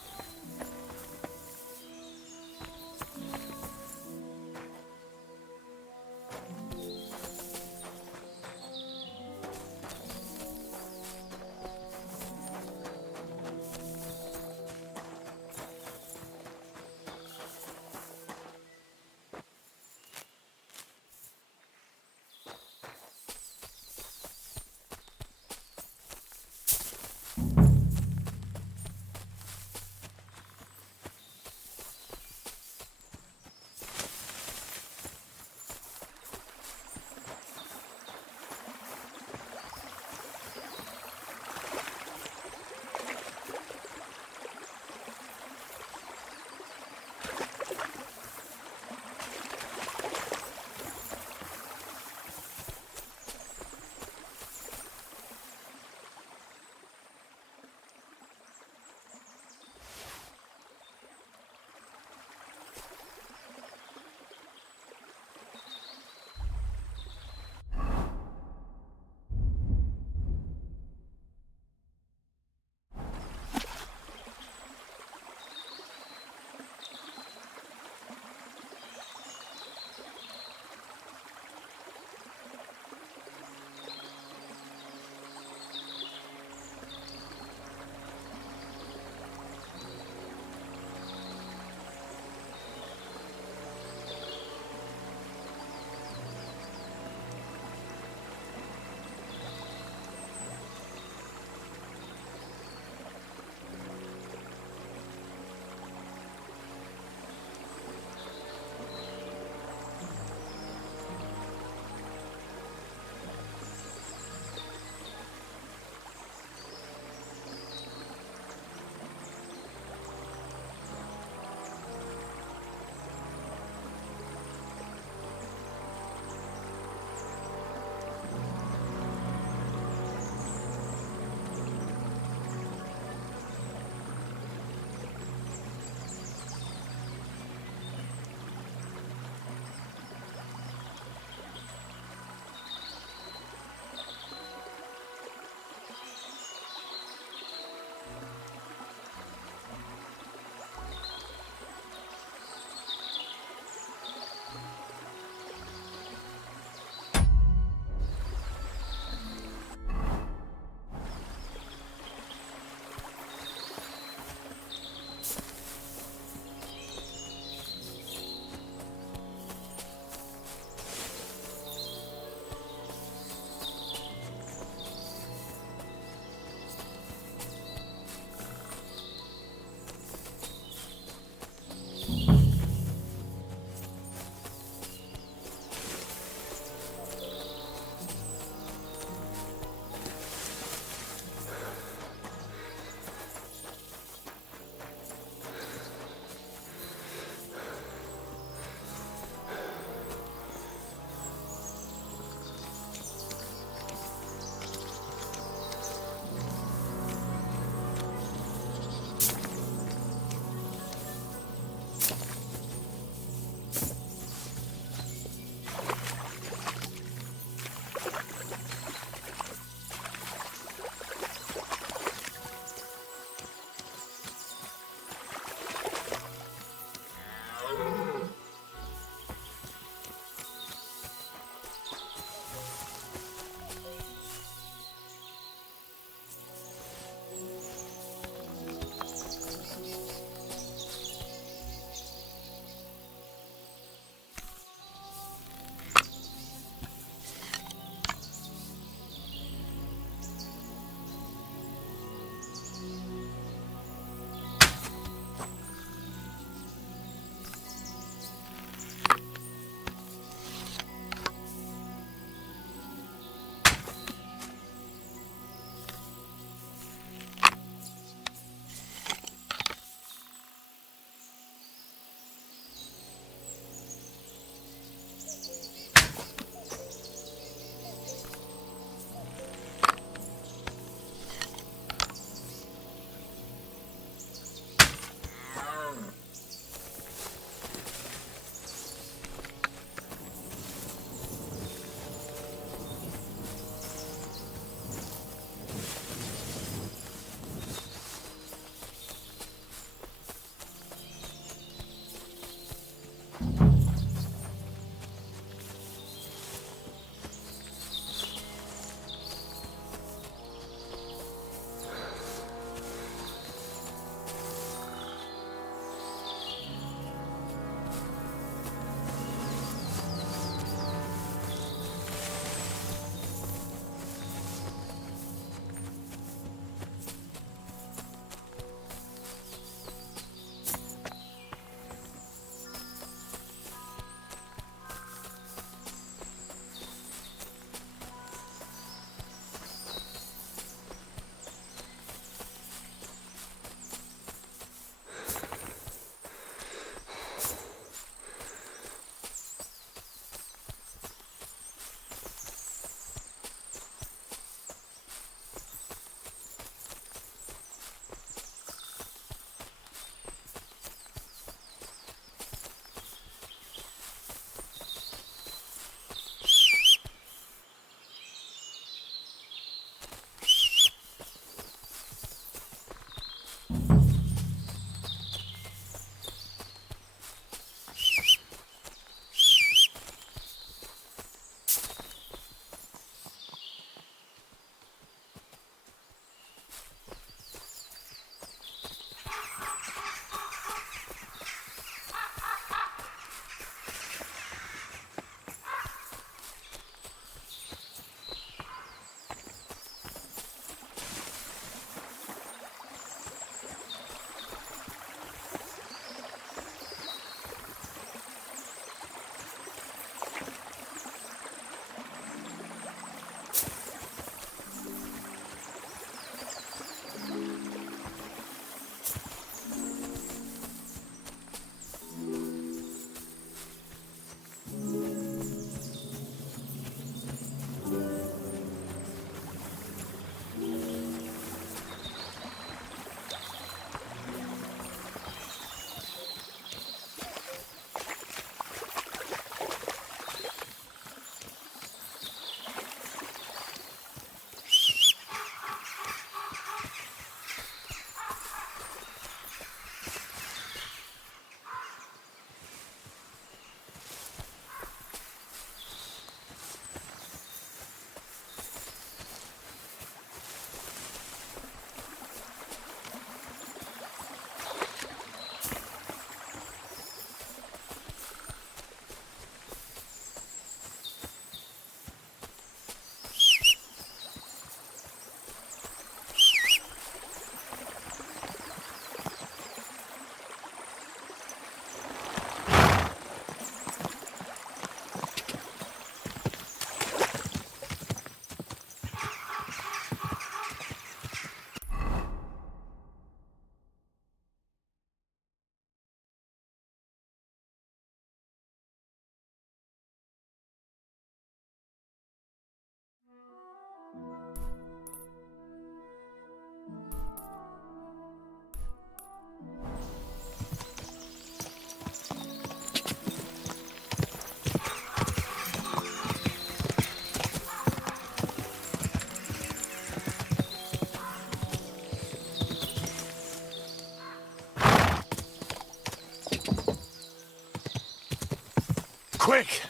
Quick!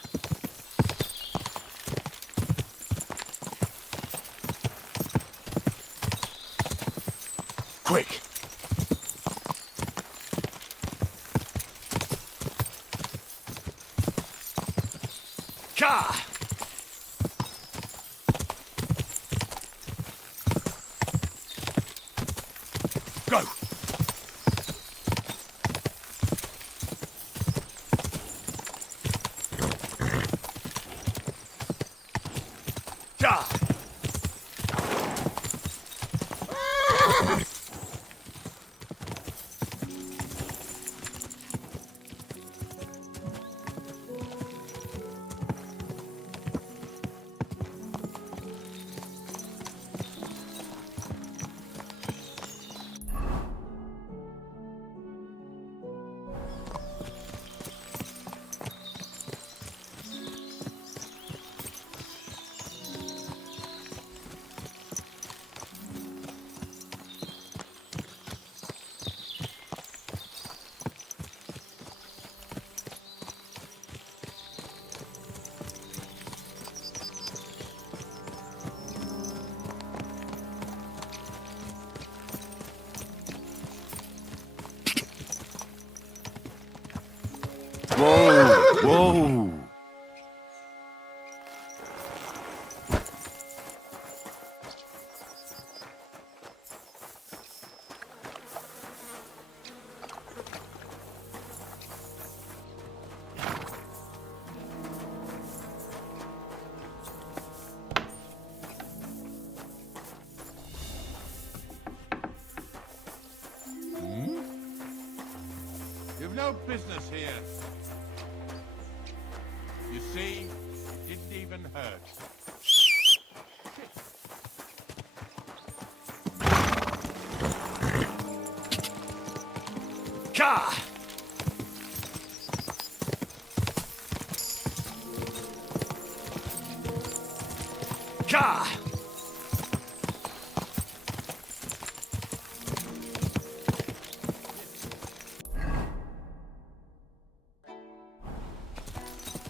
Quick! Ka! Go! Ka! Whoa! Whoa! You've no business here. You see, it didn't even hurt. Ka! Ka!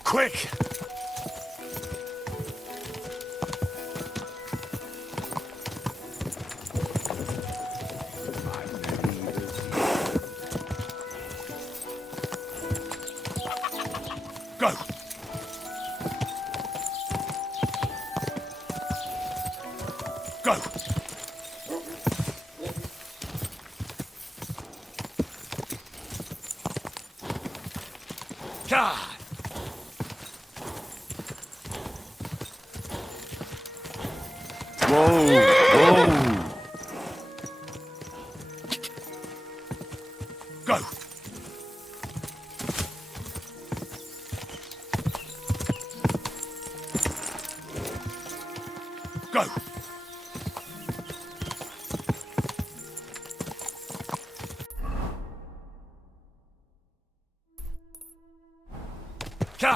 Quick! Go! Go! Ka! Whoa! Whoa! Go! Go! Ka!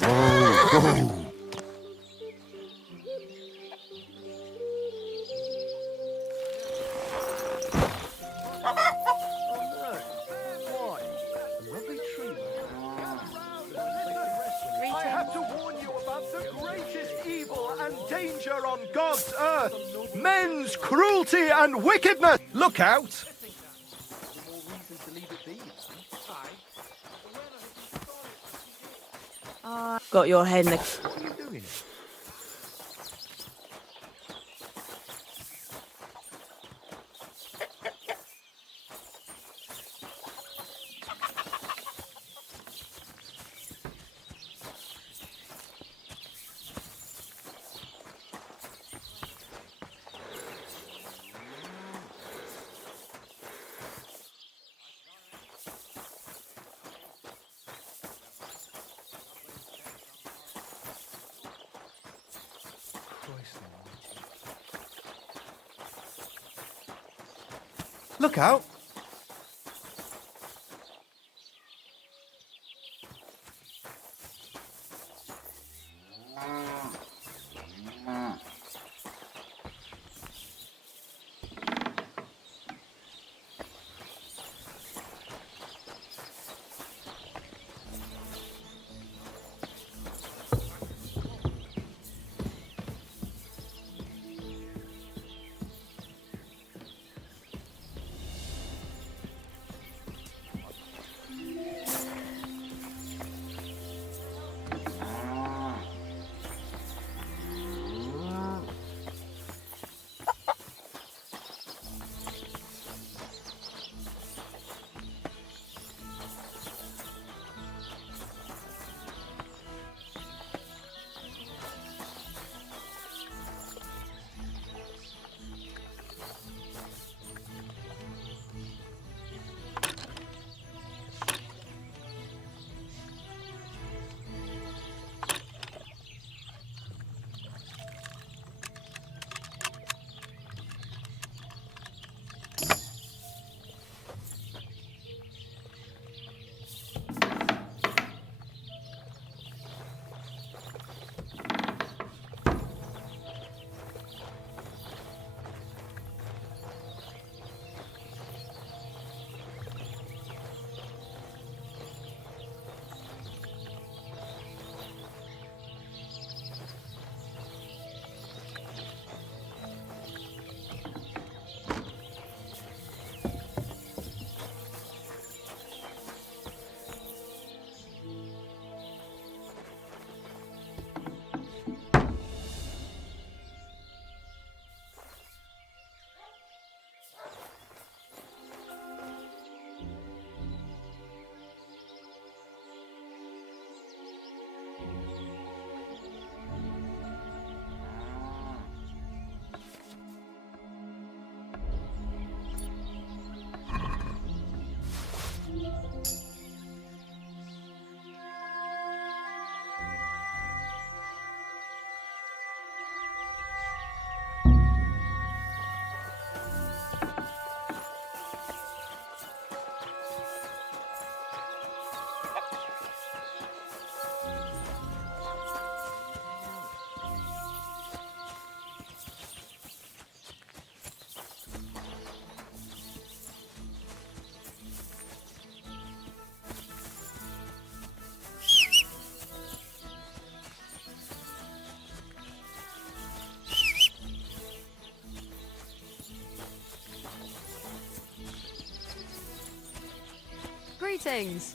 Whoa! I have to warn you about the greatest evil and danger on God's earth. Men's cruelty and wickedness. Look out! Got your head in the... What are you doing? Look out! things.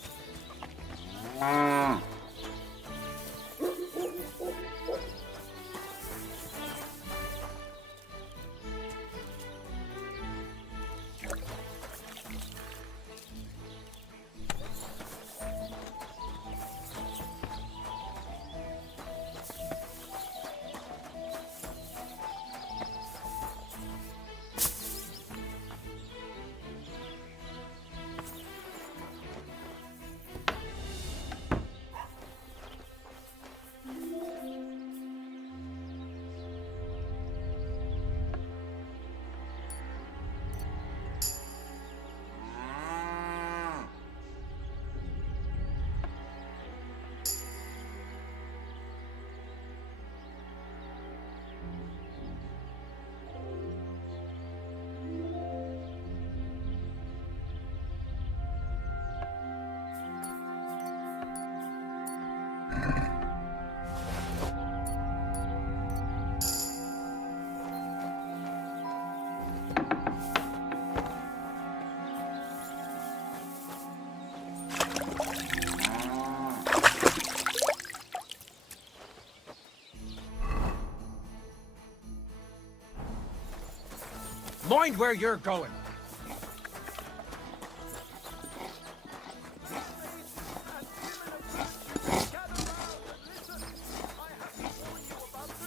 Mind where you're going.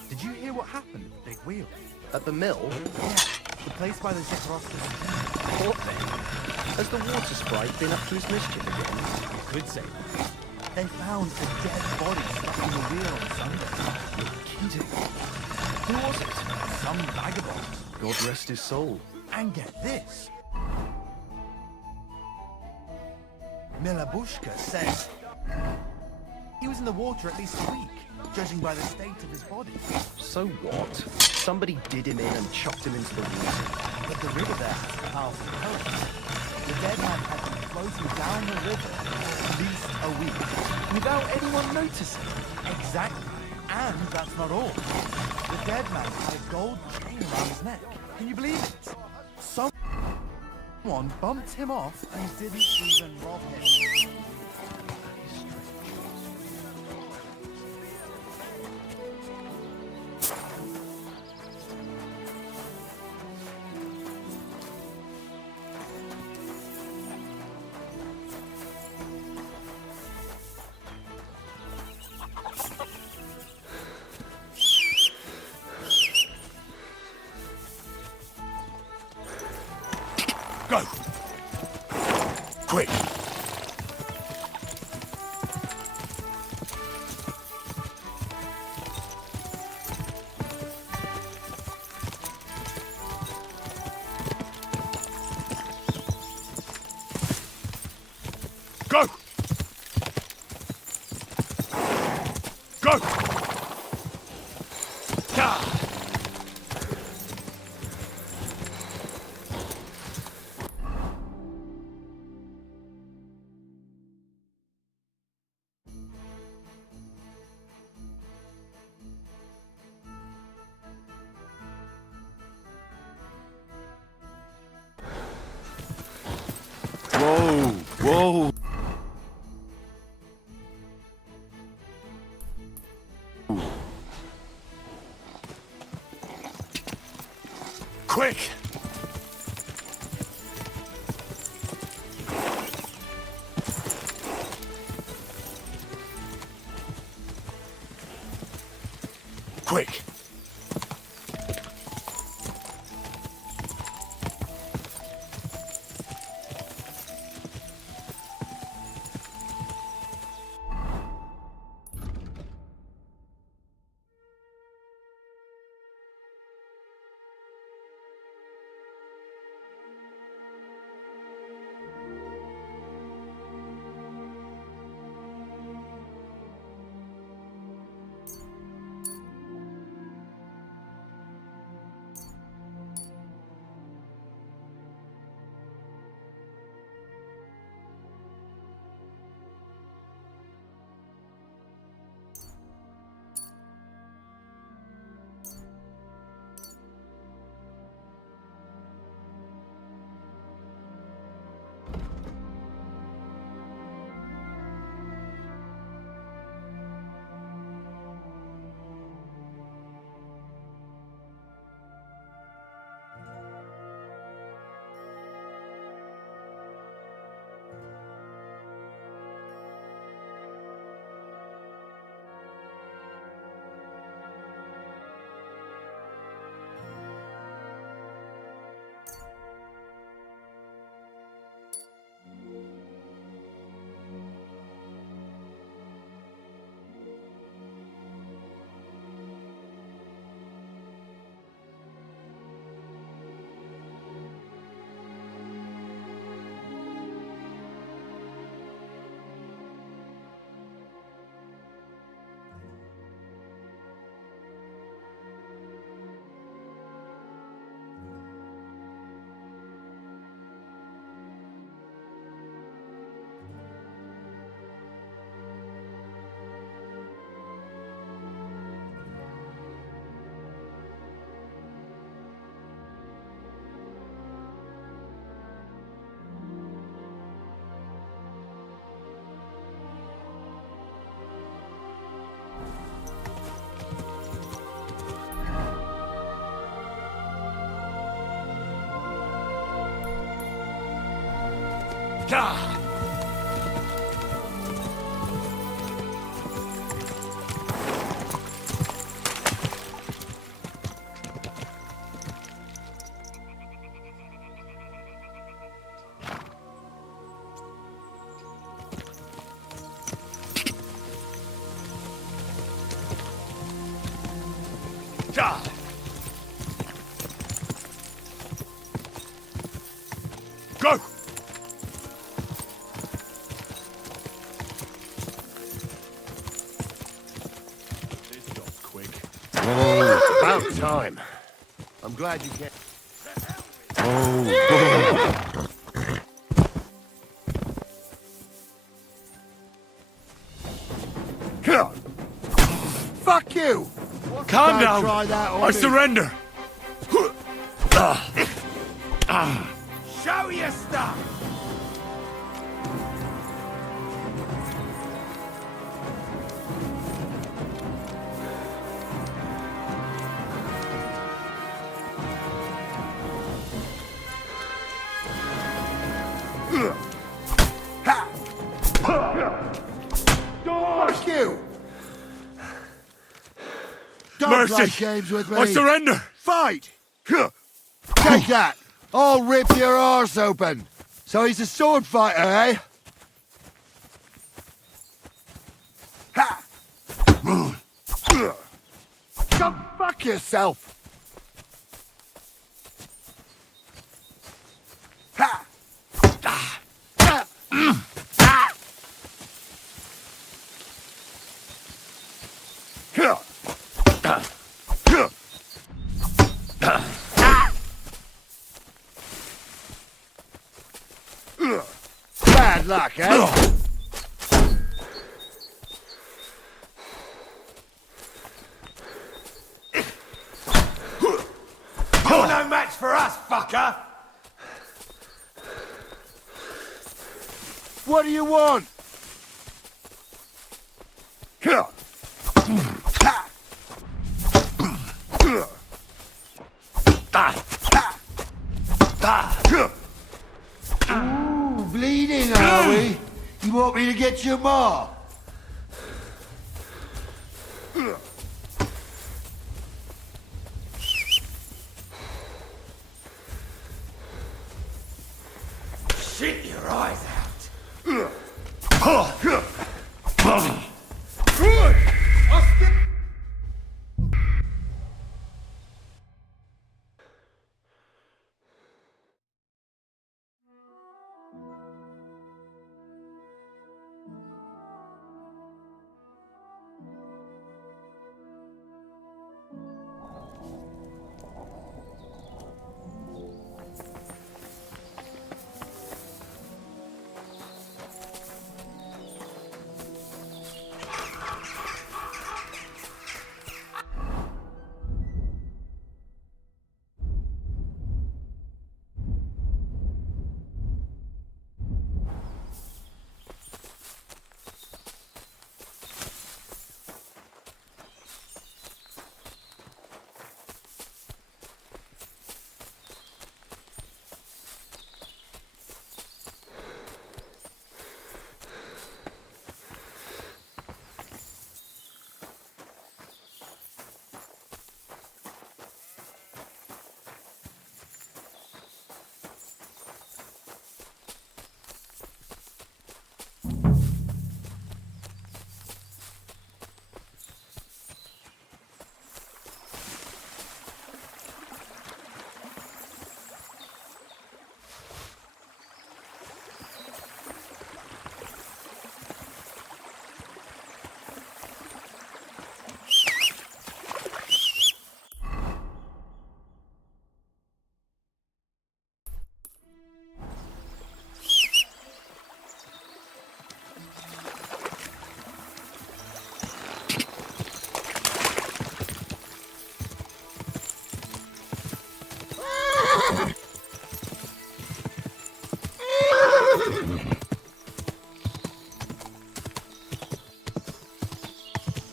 Did you hear what happened at the big wheel? At the mill? Yeah, the place by the Zephyros. What then? Has the water sprite been up to his mischief again? You could say that. They found a dead body stuck in the wheel on Sunday. You're kidding. Who was it? Some vagabond. God rest his soul. And get this. Milabushka says he was in the water at least a week, judging by the state of his body. So what? Somebody did him in and chucked him into the water. But the river there has powerful currents. The dead man had been floating down the river for at least a week, without anyone noticing. Exactly. And that's not all. The dead man had a gold chain around his neck. Can you believe it? Someone bumped him off and didn't even rob him. Go! Quick! Go! Go! Ah! Whoa! Whoa! Quick! Quick! Go! This job's quick. Oh, about time. I'm glad you came. Oh, Fuck you! Calm Don't down! try that on I me. surrender! Show your stuff! Fuck you! Don't Mercy! play games with me! I surrender! Fight! Take that! I'll rip your arse open! So he's a sword fighter, eh? Ha! Go fuck yourself! Ha! Bad luck, eh? You're no match for us, fucker! What do you want? Ooh, bleeding, are we? You want me to get your maw? Shit your eyes out.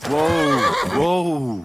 Whoa, whoa.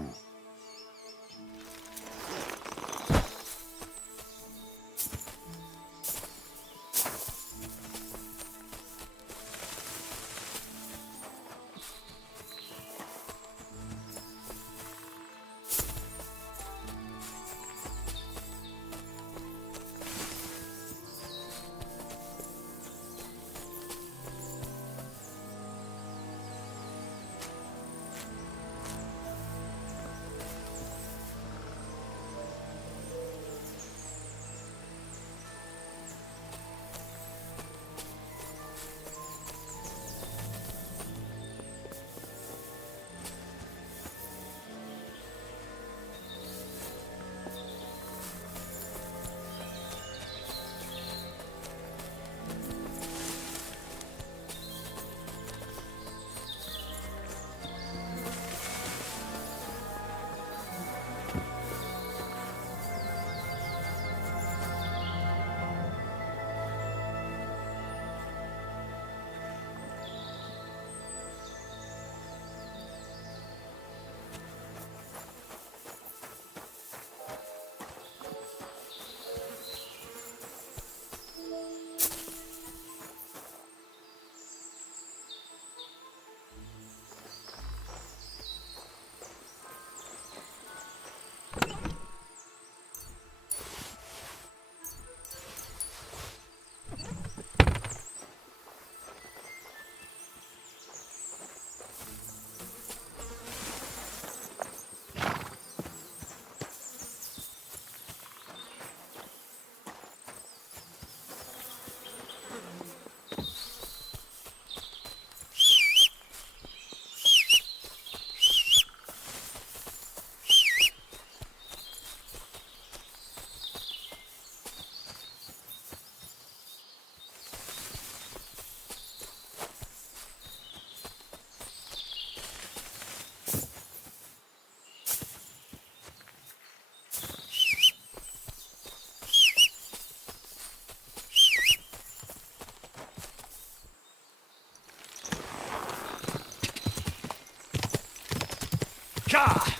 Gah!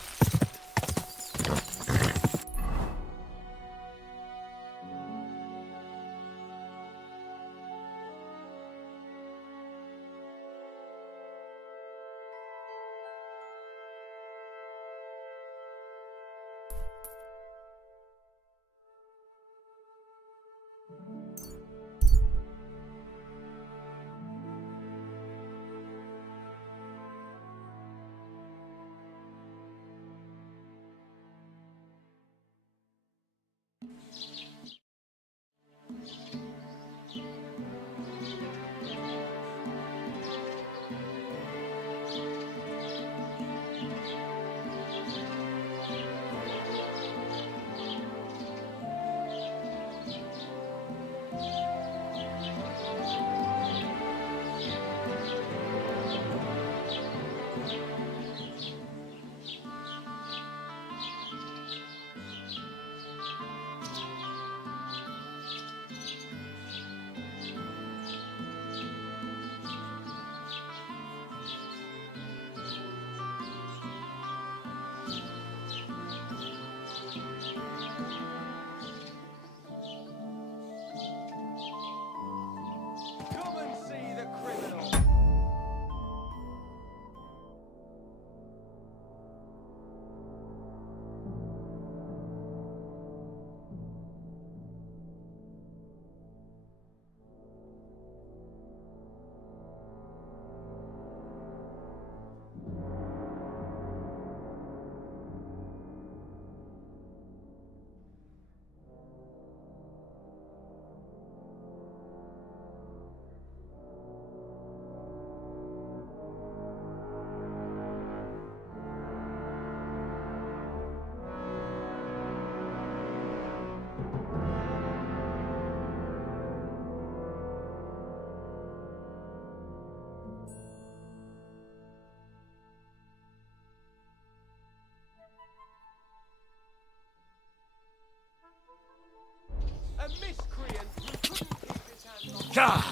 A miscreant who couldn't keep his hands off. Gah!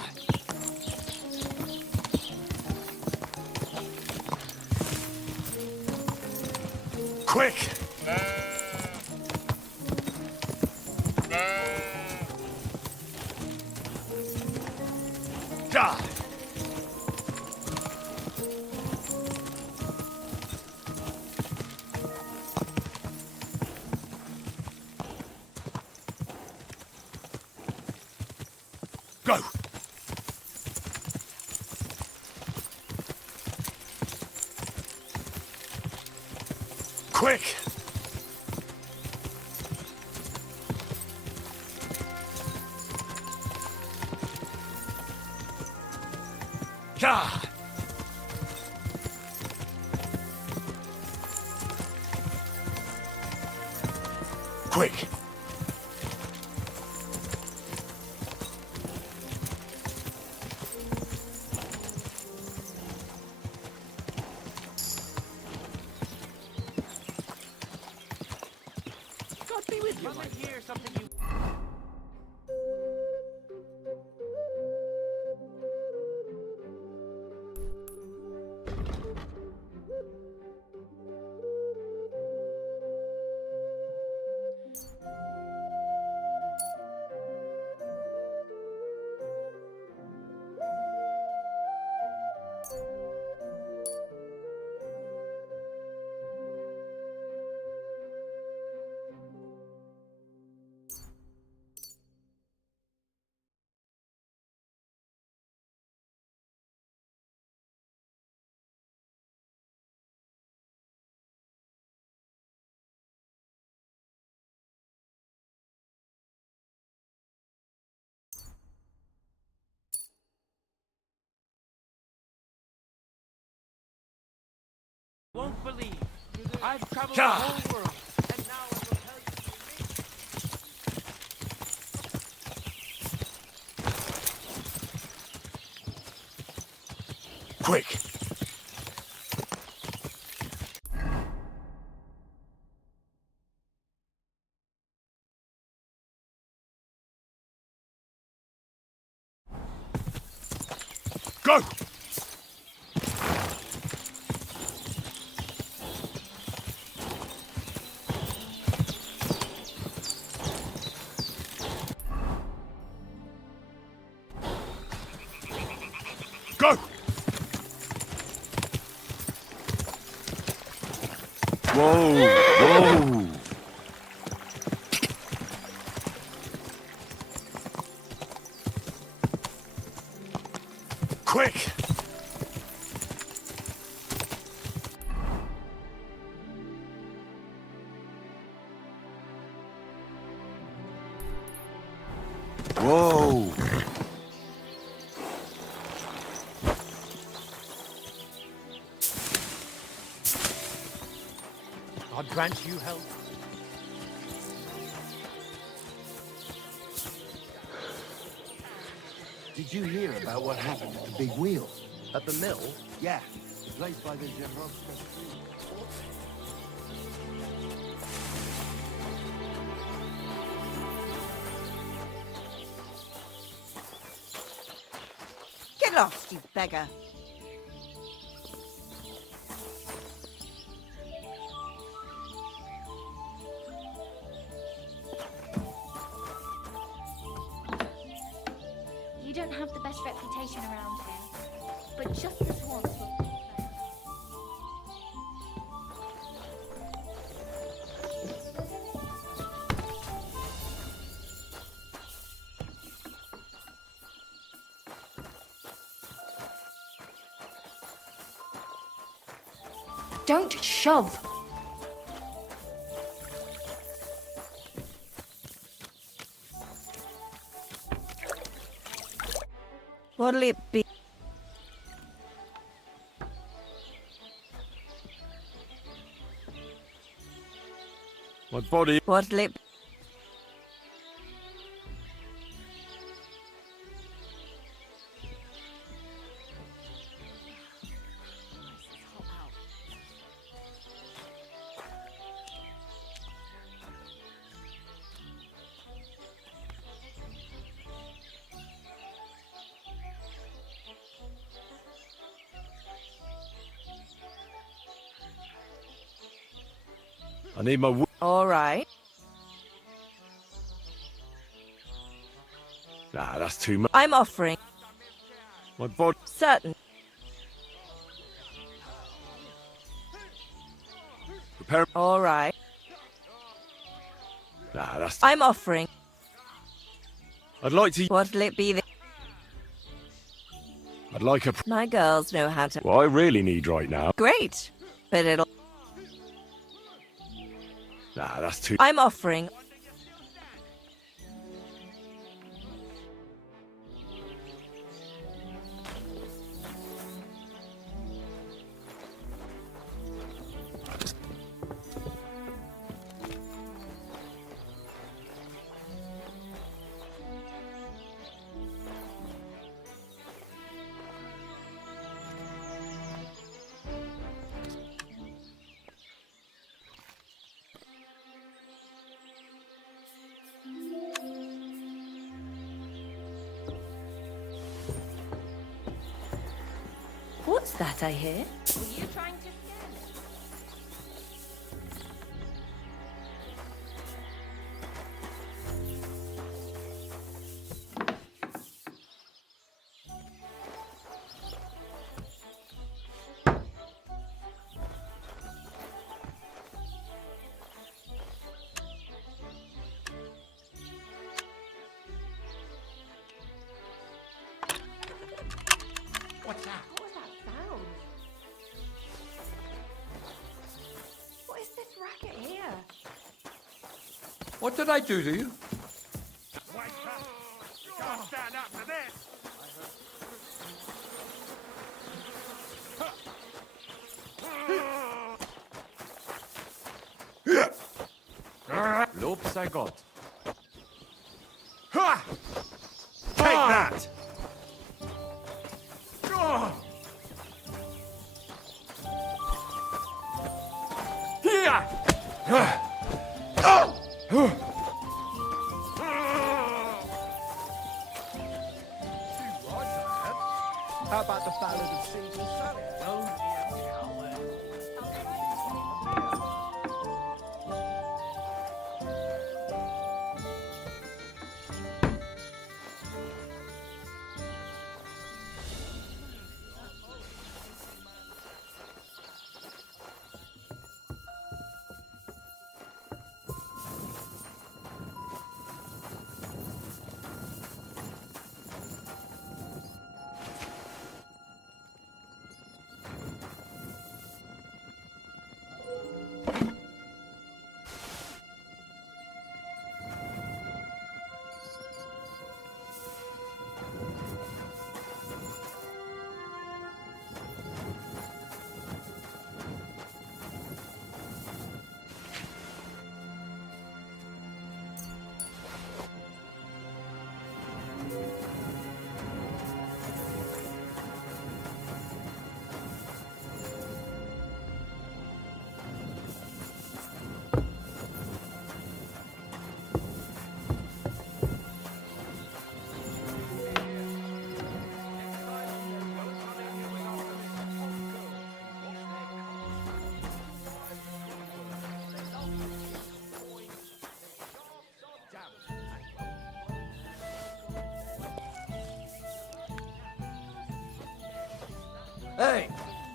Quick! Gah! Go! Quick! Gah! Quick! God be with you, my hear something you... Won't believe. I've traveled the whole world, and now I will tell you Quick! Go! Whoa! Whoa! Quick! Whoa! God grant you help. Did you hear about what happened at the big wheel? At the mill? Yeah, the place by the Jerovska tree. Get lost, you beggar. You don't have the best reputation around here, but just this once will be fair. Don't shove. What'll it be? My body. What'll it be? I need my. All right. Nah, that's too much. I'm offering. My body. Certain. Prepare. All right. Nah, that's. I'm offering. I'd like to. What'll it be? I'd like a. My girls know how to. What I really need right now. Great, but it'll. Nah, that's too. I'm offering. What's that I hear? Were you trying to scare me? What's that? What was that sound? What is this racket here? What did I do to you? Can't stand up to this. Lobs sei Gott. Take that! How about the Ballad of Single Sally? Hey,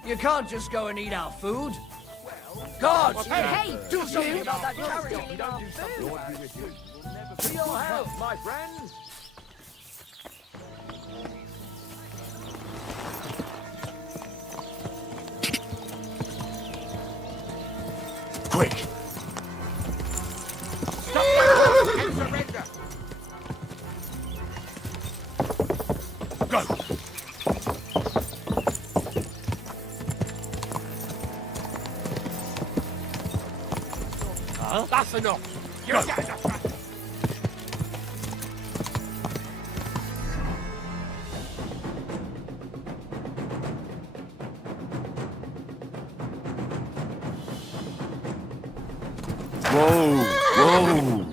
you can't just go and eat our food. Guards! Hey, do something you! about that carrion! You don't do something about it. To your health, my friend! Quick! Stop now and surrender! Go! Huh? That's enough! You're getting a... Whoa! Whoa!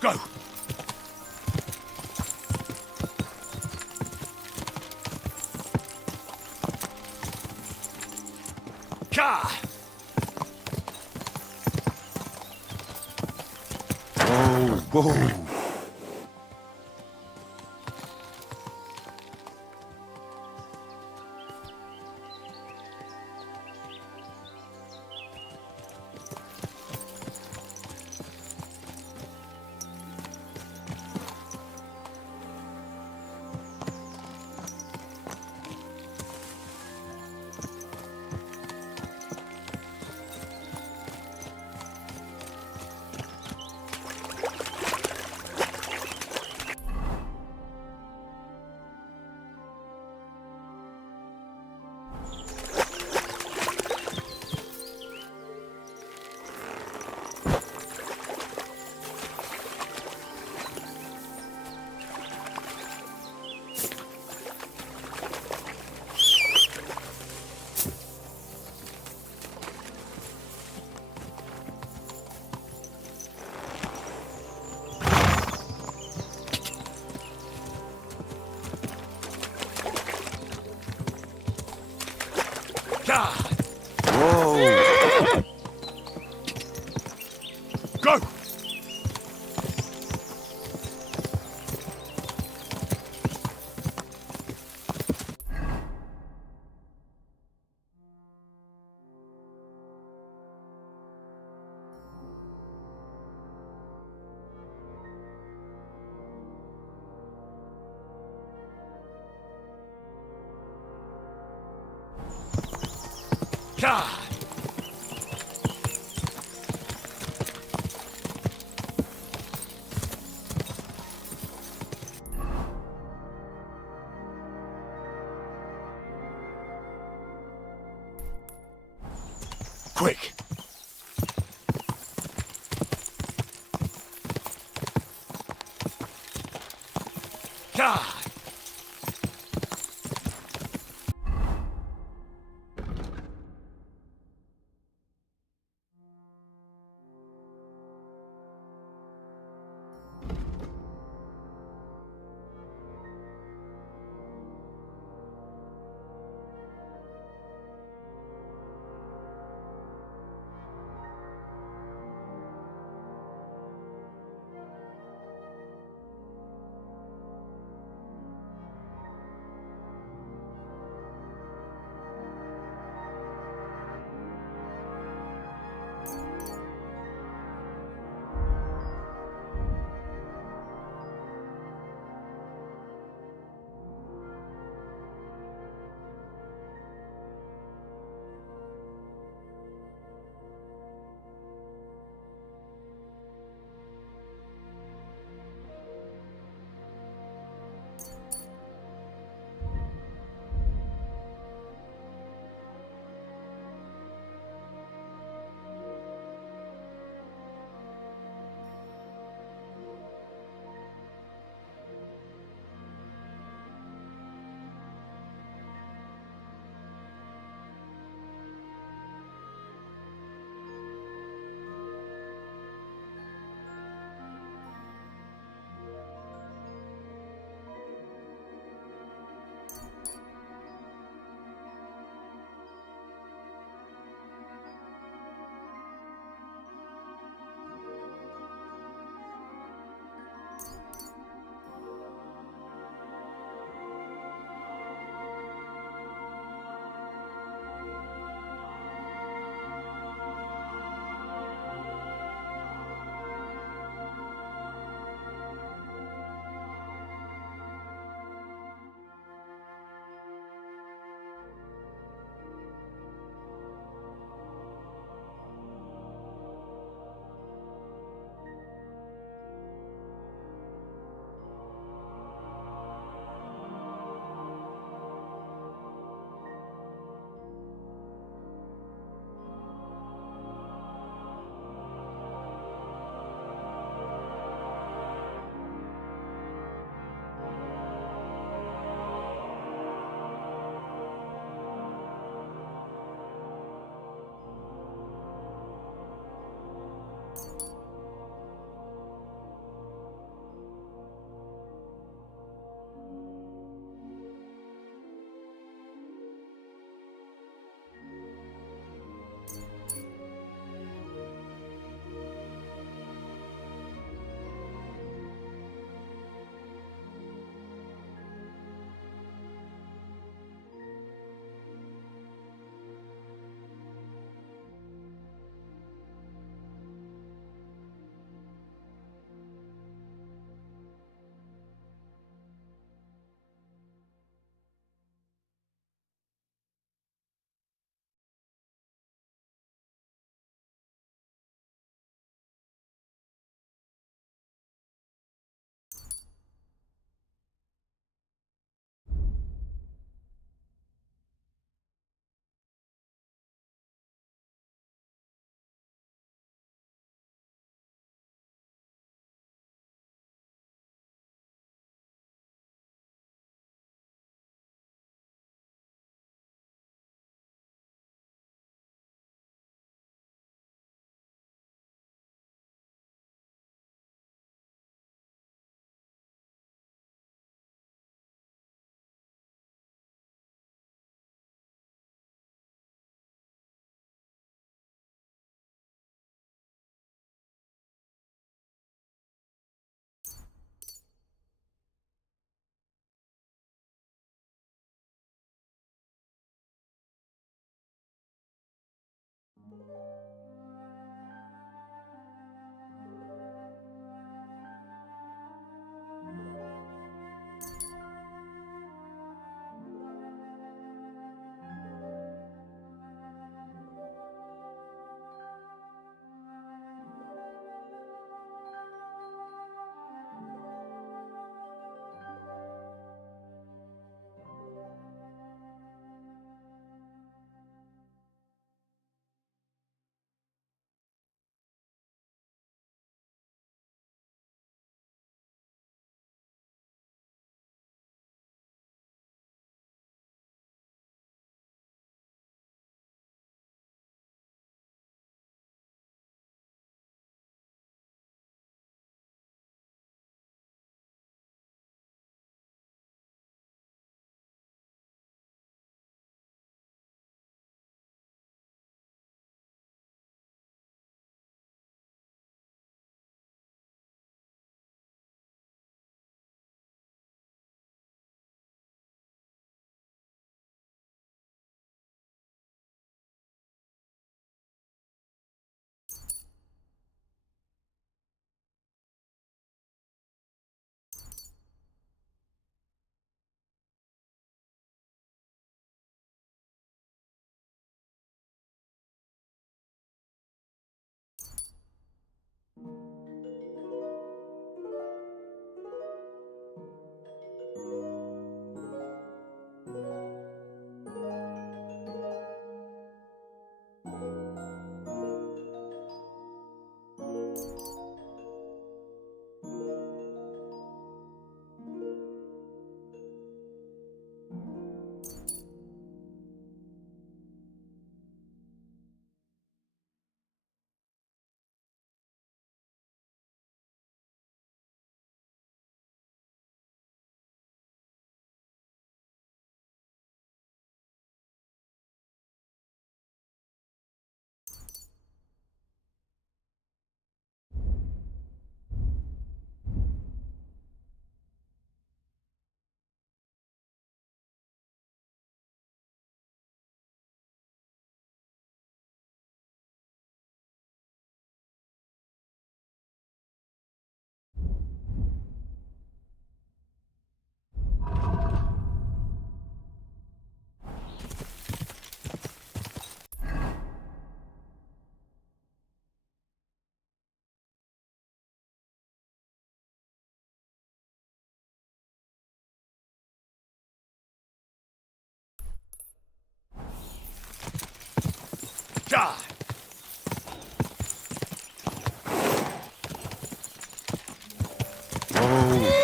Go! Ka! Whoa! Whoa! Whoa! Go! God! Quick! God!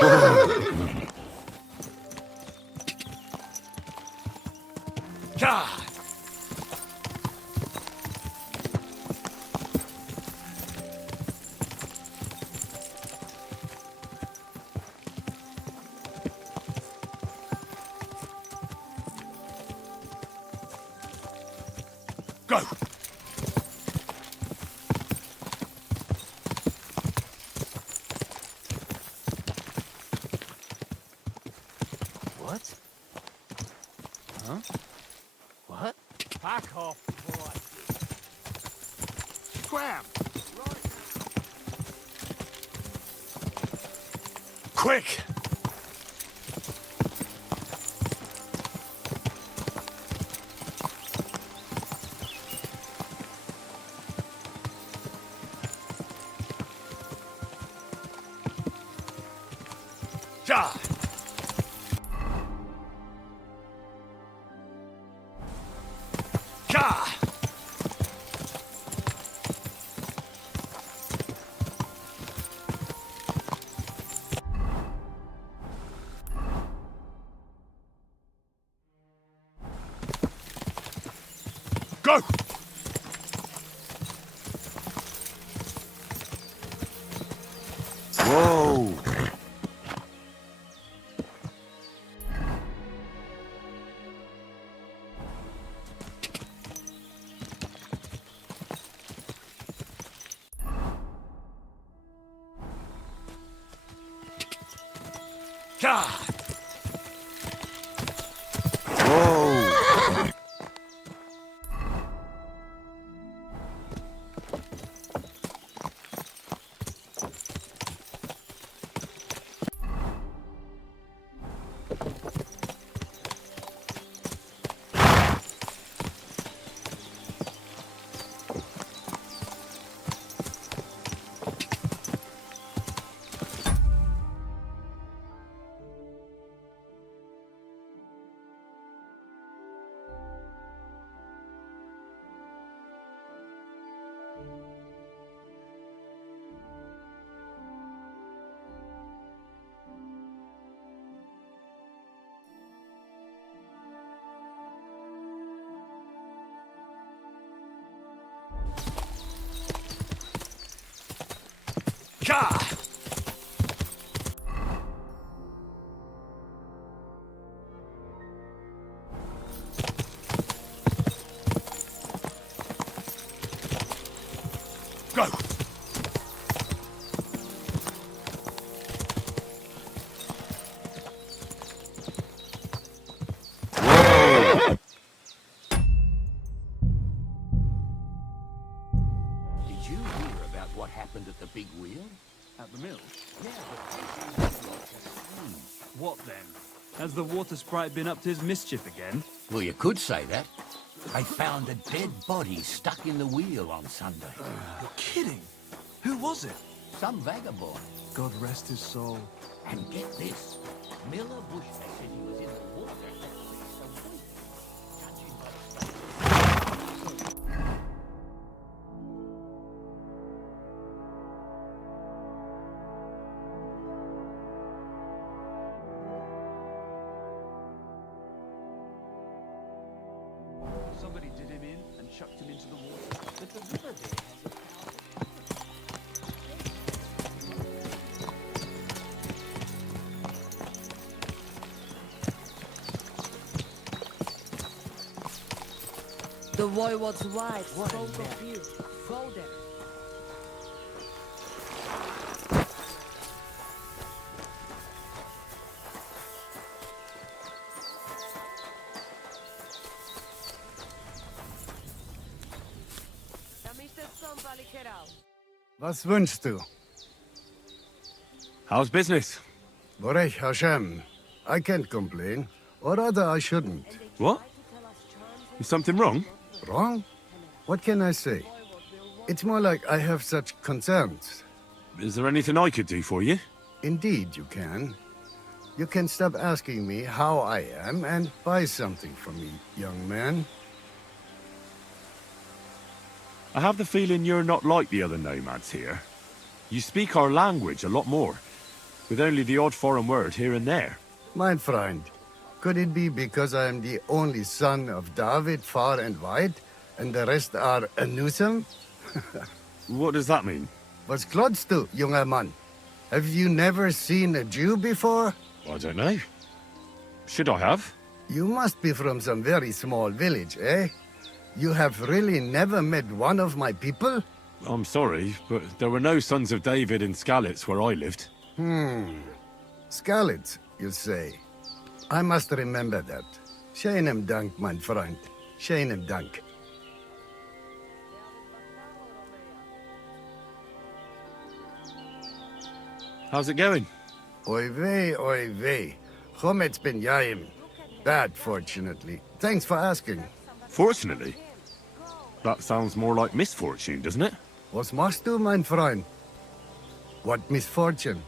God! Go! What? Huh? What? Back off before I Scram! Quick! Ja! Ja! Go! Whoa! Ja! Whoa! Ja! Go! Did you hear about what happened at the big wheel? At the mill? Yeah, the place is like a scene. What then? Has the water sprite been up to his mischief again? Well, you could say that. I found a dead body stuck in the wheel on Sunday. You're kidding! Who was it? Some vagabond. God rest his soul. And get this. Miller Bushman said he was in the water at least a week. Judging by the Somebody did him in and chucked him into the water. But the river there has a The Voivode's wife What spoke is that? of you. Go there. Was wünschst du? How's business? Borech Hashem. I can't complain. Or rather, I shouldn't. What? Is something wrong? Wrong? What can I say? It's more like I have such concerns. Is there anything I could do for you? Indeed, you can. You can stop asking me how I am and buy something from me, young man. I have the feeling you're not like the other nomads here. You speak our language a lot more. with only the odd foreign word here and there. My friend, could it be because I am the only son of David far and wide, and the rest are Anusum? What does that mean? Was klotst du, junger Mann? Have you never seen a Jew before? I don't know. Should I have? You must be from some very small village, eh? You have really never met one of my people? I'm sorry, but there were no sons of David in Skalitz where I lived. Skalitz, you say? I must remember that. Schönem Dank, mein Freund. Schönem Dank. How's it going? Oy vey. Chometz ben Yaim. Bad, fortunately. Thanks for asking. Fortunately? That sounds more like misfortune, doesn't it? Was machst du, mein Freund? What misfortune?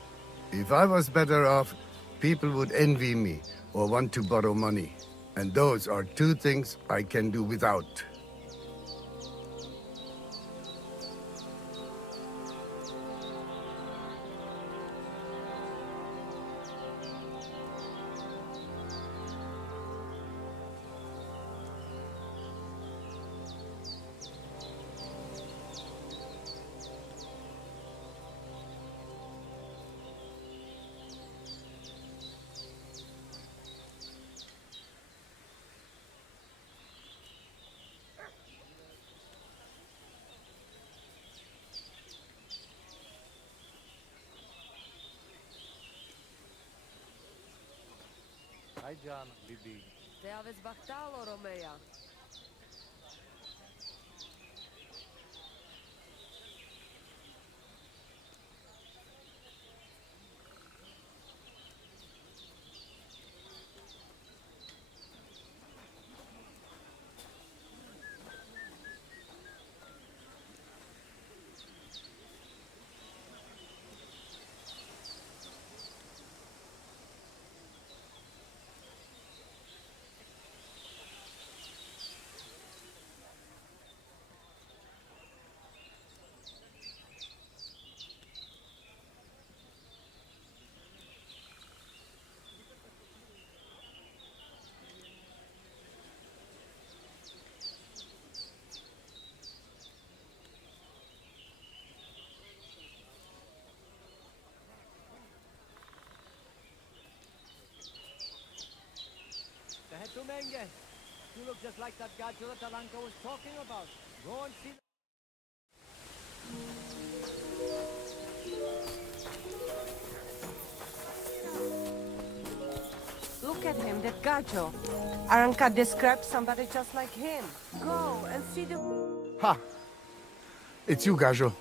If I was better off, people would envy me or want to borrow money. And those are two things I can do without. You look just like that guy that Aranka was talking about. Go and see. Look at him, that gacho. Aranka described somebody just like him. Go and see the... Ha! It's you, Gajo.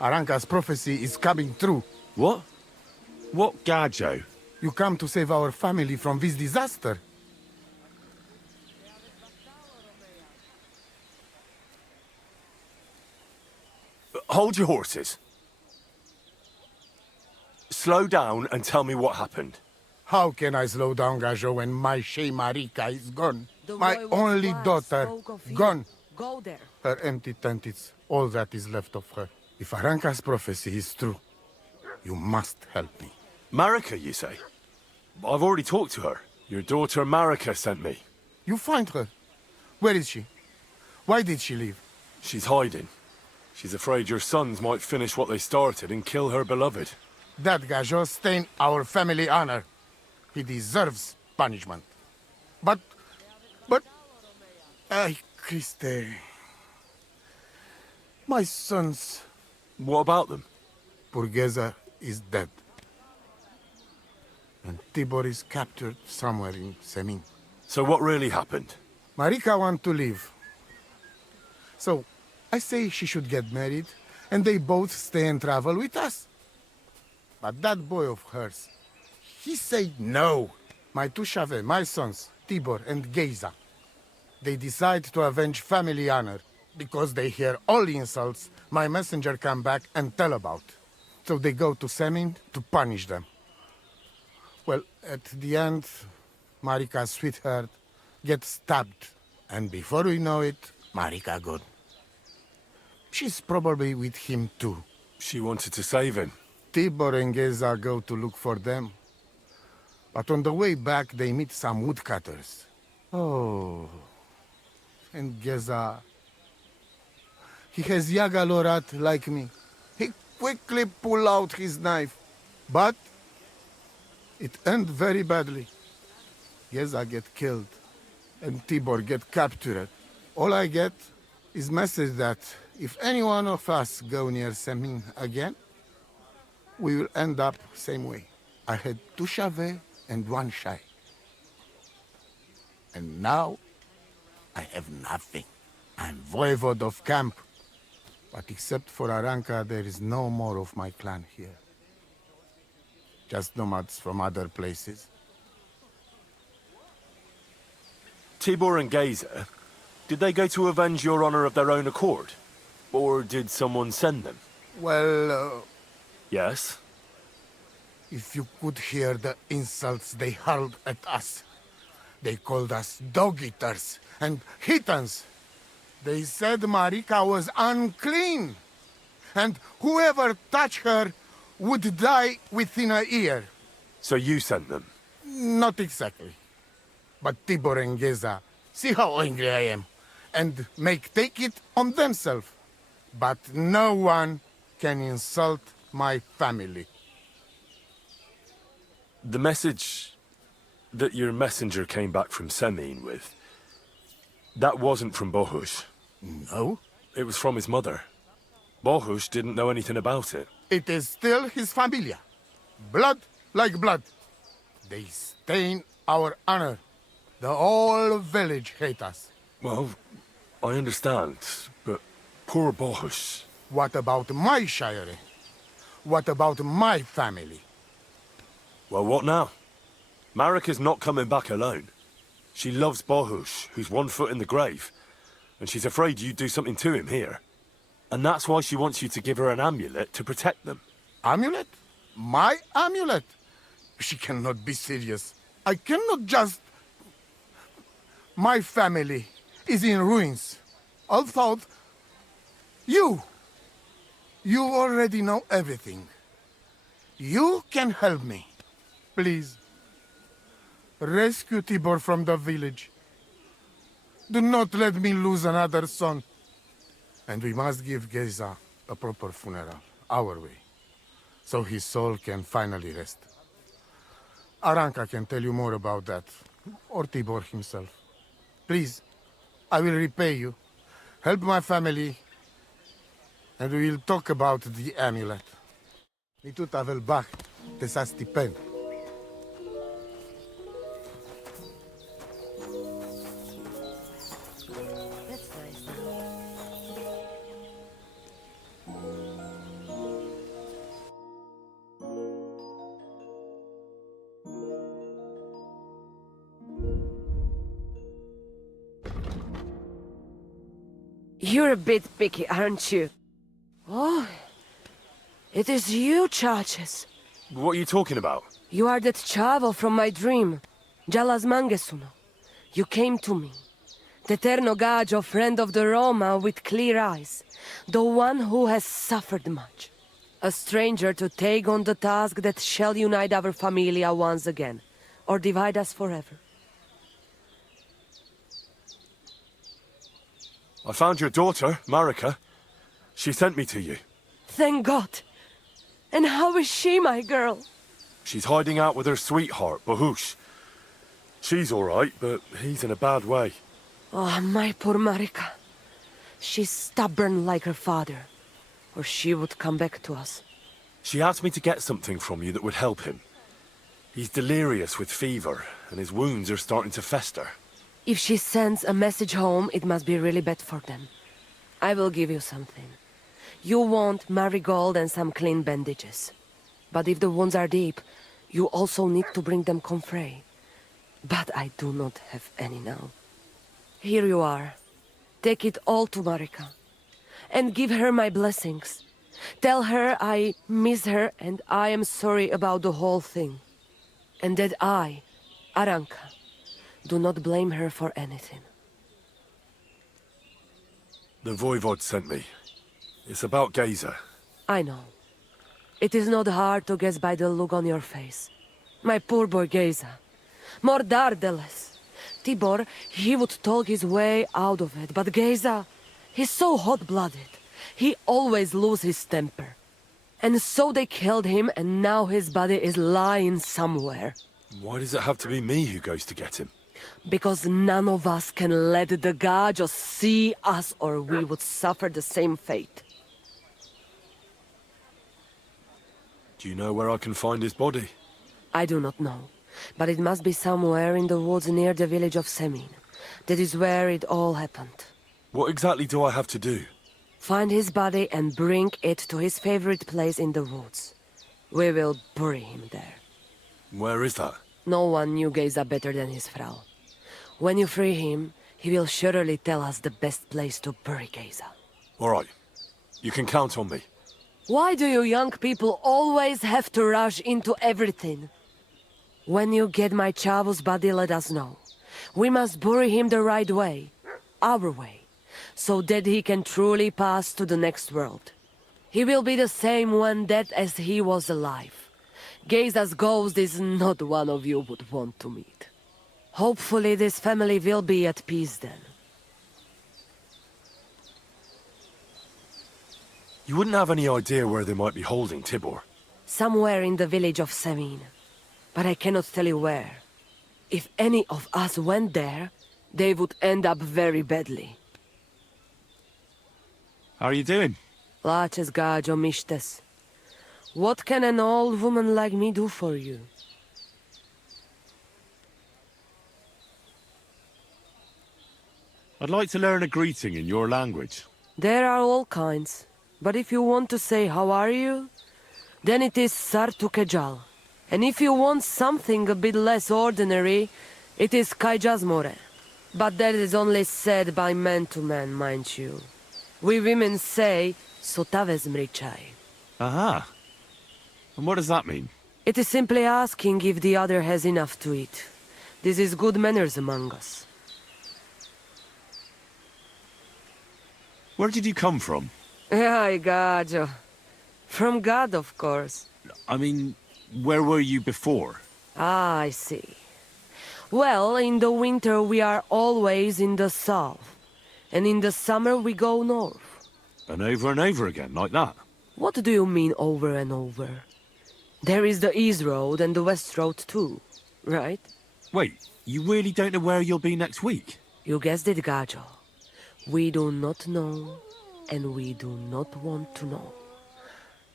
Aranka's prophecy is coming true. What? What Gajo? You come to save our family from this disaster. Hold your horses. Slow down and tell me what happened. How can I slow down, Gajo, when my Shea Marika is gone? My only daughter, gone. Go there. Her empty tent is all that is left of her. If Aranka's prophecy is true, you must help me. Marika, you say? I've already talked to her. Your daughter Marika sent me. You find her. Where is she? Why did she leave? She's hiding. She's afraid your sons might finish what they started and kill her beloved. That Gajo stained our family honor. He deserves punishment. But... Ay, Christe... My sons... What about them? Burgeza is dead. And Tibor is captured somewhere in Semin. So what really happened? Marika wants to leave. So, I say she should get married, and they both stay and travel with us. But that boy of hers, he said no. My two Shave, my sons, Tibor and Geza, they decide to avenge family honor, because they hear all insults my messenger come back and tell about. So they go to Semin to punish them. Well, at the end, Marika's sweetheart gets stabbed. And before we know it, Marika gone. She's probably with him too. She wanted to save him. Tibor and Geza go to look for them. But on the way back, they meet some woodcutters. Oh. And Geza... He has Yagalorat like me. He quickly pull out his knife. But it end very badly. Geza get killed. And Tibor get captured. All I get is message that if any one of us go near Semin again, we will end up same way. I had 2 Shave and 1 Shai. And now, I have nothing. I'm voivode of camp. But except for Aranka, there is no more of my clan here. Just nomads from other places. Tibor and Geza, did they go to avenge your honor of their own accord? Or did someone send them? Well, Yes? if you could hear the insults they hurled at us. They called us dog-eaters and Hitans. They said Marika was unclean. And whoever touched her would die within a year. So you sent them? Not exactly. But Tibor and Geza, see how angry I am, and take it on themselves. But no one can insult my family. The message that your messenger came back from Semin with, that wasn't from Bohush. No? It was from his mother. Bohush didn't know anything about it. It is still his familia. Blood like blood. They stain our honor. The whole village hate us. Well, I understand, but poor Bohush. What about my shire? What about my family? Well, what now? Marika's not coming back alone. She loves Bohush, who's 1 foot in the grave. And she's afraid you'd do something to him here. And that's why she wants you to give her an amulet to protect them. Amulet? My amulet? She cannot be serious. I cannot just... My family is in ruins. I thought... You already know everything. You can help me. Please. Rescue Tibor from the village. Do not let me lose another son. And we must give Geza a proper funeral, our way, so his soul can finally rest. Aranka can tell you more about that, or Tibor himself. Please, I will repay you. Help my family, and we will talk about the amulet. Nitu tavel bach, tesa stipen. You're a bit picky, aren't you? Oh, it is you, Charges. What are you talking about? You are that chavo from my dream, Jalas Mangesuno. You came to me, the Ternogagio friend of the Roma with clear eyes, the one who has suffered much. A stranger to take on the task that shall unite our familia once again, or divide us forever. I found your daughter, Marika. She sent me to you. Thank God. And how is she, my girl? She's hiding out with her sweetheart, Bohush. She's all right, but he's in a bad way. Oh, my poor Marika. She's stubborn like her father, or she would come back to us. She asked me to get something from you that would help him. He's delirious with fever, and his wounds are starting to fester. If she sends a message home, it must be really bad for them. I will give you something. You want marigold and some clean bandages. But if the wounds are deep, you also need to bring them comfrey. But I do not have any now. Here you are. Take it all to Marika. And give her my blessings. Tell her I miss her and I am sorry about the whole thing. And that I, Aranka, do not blame her for anything. The Voivod sent me. It's about Geza. I know. It is not hard to guess by the look on your face. My poor boy Geza. Mordardeles. Tibor, he would talk his way out of it, but Geza, he's so hot-blooded. He always loses his temper. And so they killed him, and now his body is lying somewhere. Why does it have to be me who goes to get him? Because none of us can let the god just see us, or we would suffer the same fate. Do you know where I can find his body? I do not know, but it must be somewhere in the woods near the village of Semin. That is where it all happened. What exactly do I have to do? Find his body and bring it to his favorite place in the woods. We will bury him there. Where is that? No one knew Geza better than his Frau. When you free him, he will surely tell us the best place to bury Geza. All right. You can count on me. Why do you young people always have to rush into everything? When you get my Chavo's body, let us know. We must bury him the right way. Our way. So that he can truly pass to the next world. He will be the same when dead as he was alive. Geza's ghost is not one of you would want to meet. Hopefully this family will be at peace then. You wouldn't have any idea where they might be holding Tibor? Somewhere in the village of Semin. But I cannot tell you where. If any of us went there, they would end up very badly. How are you doing? Laches gajo mištes. What can an old woman like me do for you? I'd like to learn a greeting in your language. There are all kinds. But if you want to say how are you, then it is Sartukejal. And if you want something a bit less ordinary, it is Kaijazmore. But that is only said by man to man, mind you. We women say, Sotavez mrichai. Aha. And what does that mean? It is simply asking if the other has enough to eat. This is good manners among us. Where did you come from? Ay, gajo. From God, of course. I mean, where were you before? Ah, I see. Well, in the winter we are always in the south. And in the summer we go north. And over again, like that? What do you mean over and over? There is the East Road and the West Road too, right? Wait, you really don't know where you'll be next week? You guessed it, gajo. We do not know, and we do not want to know.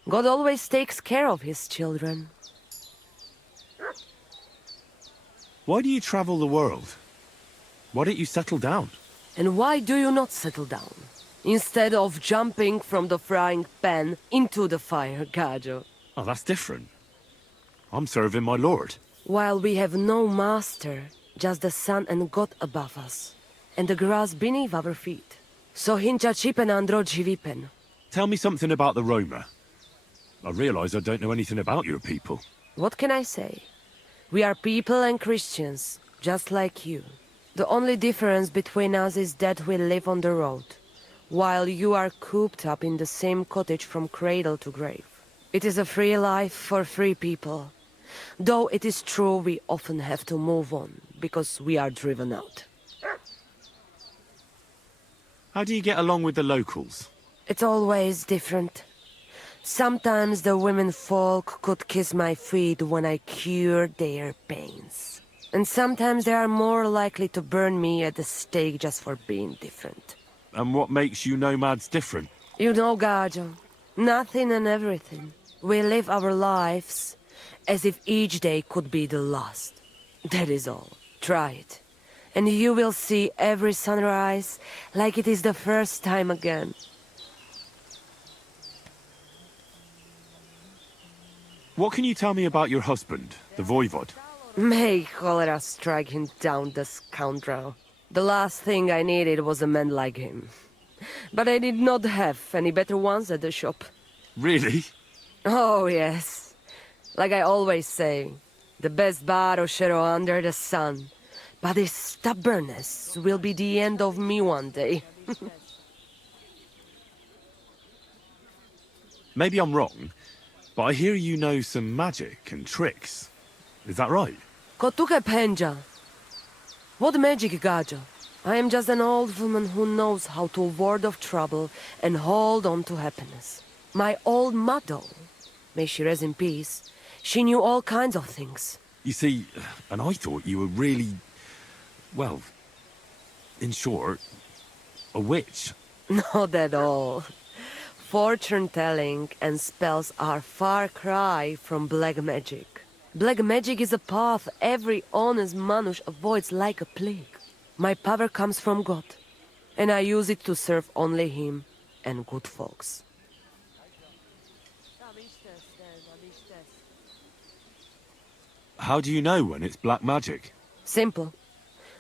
God always takes care of his children. Why do you travel the world? Why don't you settle down? And why do you not settle down? Instead of jumping from the frying pan into the fire, gajo. Oh, that's different. I'm serving my lord. While we have no master, just the sun and God above us, and the grass beneath our feet. So hincha chipen andro jivipen. Tell me something about the Roma. I realize I don't know anything about your people. What can I say? We are people and Christians, just like you. The only difference between us is that we live on the road, while you are cooped up in the same cottage from cradle to grave. It is a free life for free people. Though it is true we often have to move on, because we are driven out. How do you get along with the locals? It's always different. Sometimes the women folk could kiss my feet when I cured their pains. And sometimes they are more likely to burn me at the stake just for being different. And what makes you nomads different? You know, gajo, nothing and everything. We live our lives as if each day could be the last. That is all. Try it. And you will see every sunrise like it is the first time again. What can you tell me about your husband, the Voivod? May cholera strike him down, the scoundrel. The last thing I needed was a man like him. But I did not have any better ones at the shop. Really? Oh, yes. Like I always say, the best baroshero under the sun. But his stubbornness will be the end of me one day. Maybe I'm wrong, But I hear you know some magic and tricks. Is that right? Kotuke penja. What magic, Gajo? I am just an old woman who knows how to ward off trouble and hold on to happiness. My old mother, may she rest in peace, she knew all kinds of things. You see, and I thought you were really, well, in short, a witch. Not at all. Fortune-telling and spells are far cry from black magic. Black magic is a path every honest Manush avoids like a plague. My power comes from God, and I use it to serve only Him and good folks. How do you know when it's black magic? Simple.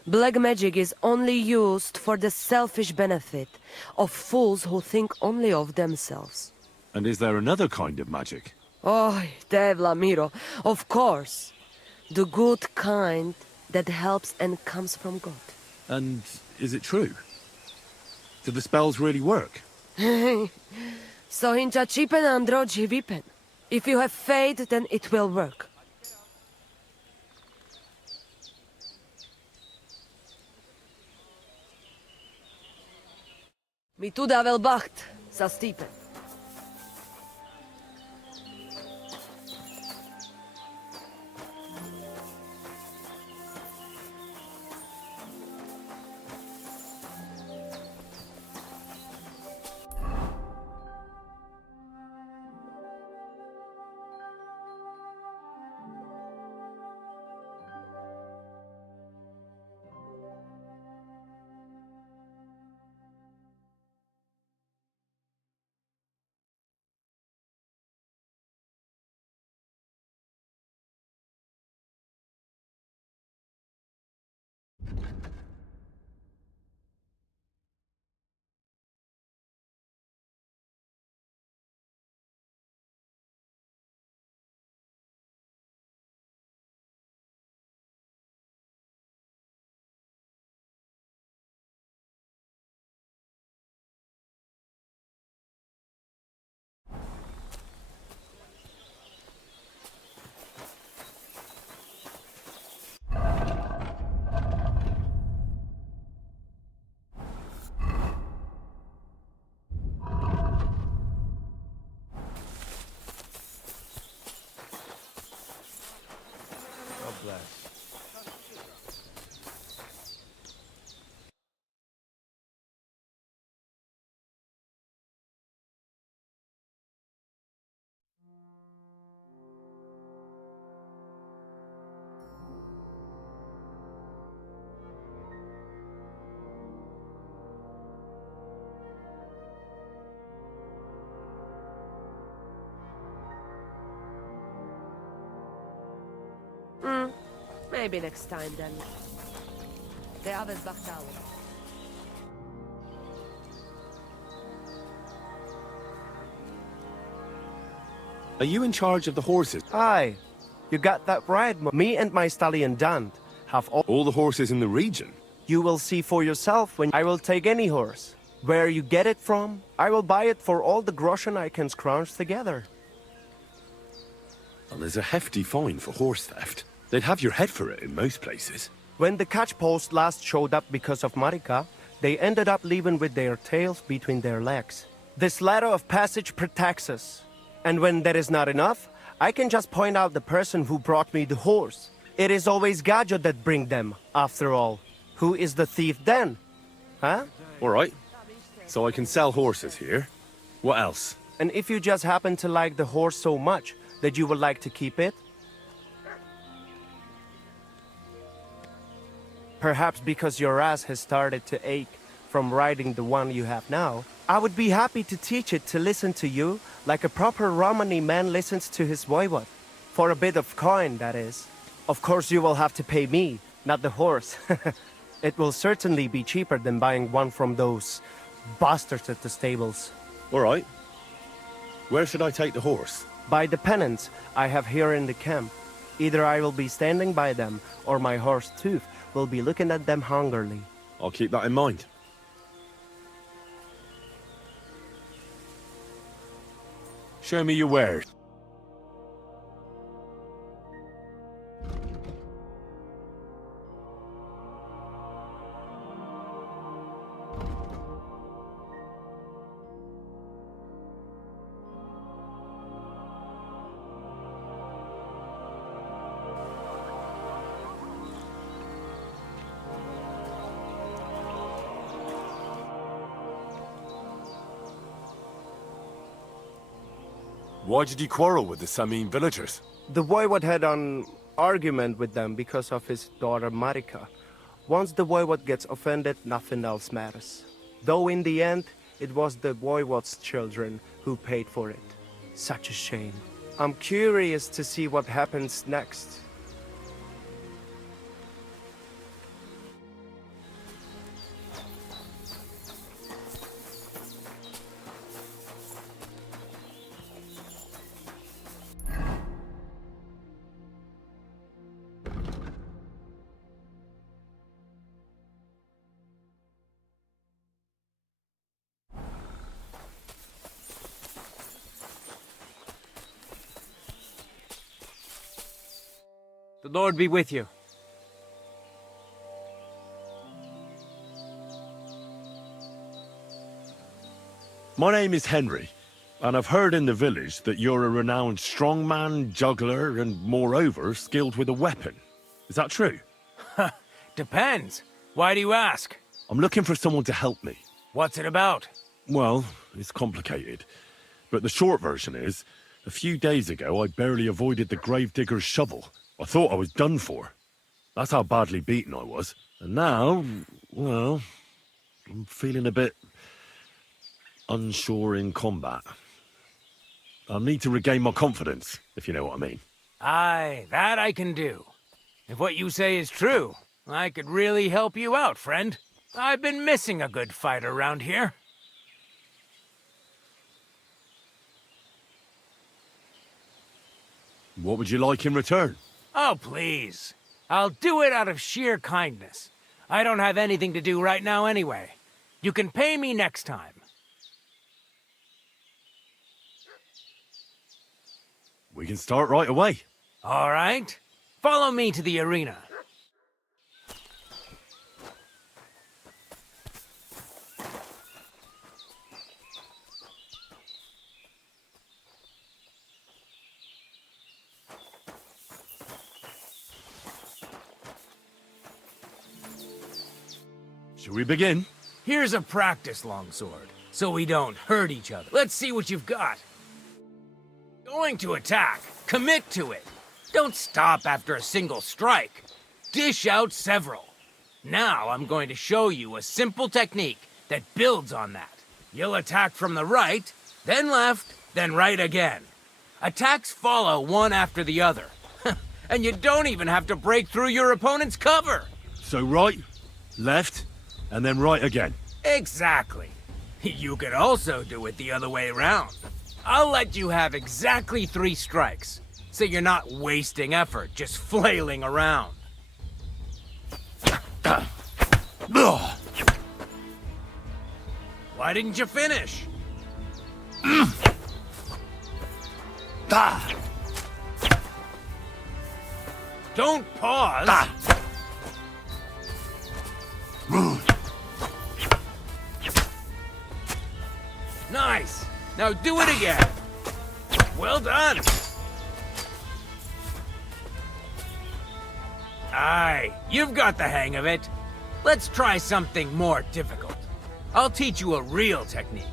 Black magic is only used for the selfish benefit of fools who think only of themselves. And is there another kind of magic? Oh, Devla Miro, of course. The good kind that helps and comes from God. And is it true? Do the spells really work? So hincha chipen androji vipen. If you have faith, then it will work. Mi tu davel bacht, sa stipen. Maybe next time then. The others backed out. Are you in charge of the horses? Aye. You got that right. Me and my stallion Dan have all the horses in the region. You will see for yourself when I will take any horse. Where you get it from, I will buy it for all the groschen I can scrounge together. Well, there's a hefty fine for horse theft. They'd have your head for it in most places. When the catch post last showed up because of Marika, they ended up leaving with their tails between their legs. This ladder of passage protects us. And when that is not enough, I can just point out the person who brought me the horse. It is always Gajo that bring them, after all. Who is the thief then? Huh? All right. So I can sell horses here. What else? And if you just happen to like the horse so much that you would like to keep it? Perhaps because your ass has started to ache from riding the one you have now, I would be happy to teach it to listen to you like a proper Romani man listens to his voivod. For a bit of coin, that is. Of course you will have to pay me, not the horse. It will certainly be cheaper than buying one from those bastards at the stables. All right. Where should I take the horse? By the pennants I have here in the camp. Either I will be standing by them, or my horse Tooth will be looking at them hungrily. I'll keep that in mind. Show me your wares. Why did you quarrel with the Samin villagers? The voivod had an argument with them because of his daughter Marika. Once the voivod gets offended, nothing else matters. Though in the end, it was the voivod's children who paid for it. Such a shame. I'm curious to see what happens next. The Lord be with you. My name is Henry, and I've heard in the village that you're a renowned strongman, juggler, and moreover, skilled with a weapon. Is that true? Depends. Why do you ask? I'm looking for someone to help me. What's it about? Well, it's complicated. But the short version is, a few days ago I barely avoided the gravedigger's shovel. I thought I was done for. That's how badly beaten I was. And now, well, I'm feeling a bit unsure in combat. I'll need to regain my confidence, if you know what I mean. Aye, that I can do. If what you say is true, I could really help you out, friend. I've been missing a good fight around here. What would you like in return? Oh, please. I'll do it out of sheer kindness. I don't have anything to do right now anyway. You can pay me next time. We can start right away. All right. Follow me to the arena. Should we begin? Here's a practice longsword, so we don't hurt each other. Let's see what you've got. Going to attack. Commit to it. Don't stop after a single strike. Dish out several. Now I'm going to show you a simple technique that builds on that. You'll attack from the right, then left, then right again. Attacks follow one after the other. And you don't even have to break through your opponent's cover. So right, left, and then right again. Exactly. You could also do it the other way around. I'll let you have exactly 3 strikes, so you're not wasting effort just flailing around. Why didn't you finish? Don't pause. Nice. Now do it again. Well done. Aye, you've got the hang of it. Let's try something more difficult. I'll teach you a real technique.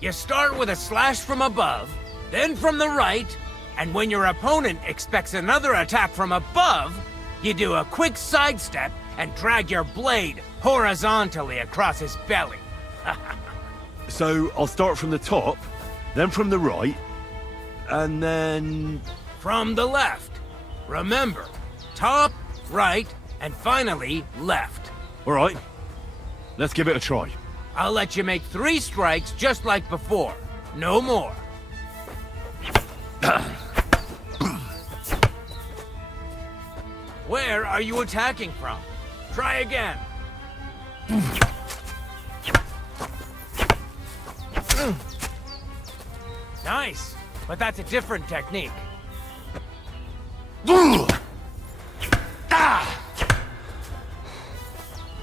You start with a slash from above, then from the right, and when your opponent expects another attack from above, you do a quick sidestep and drag your blade horizontally across his belly. So I'll start from the top, then from the right, and then... From the left. Remember, top, right, and finally left. All right, let's give it a try. I'll let you make 3 strikes just like before. No more. Where are you attacking from? Try again. Nice, but that's a different technique.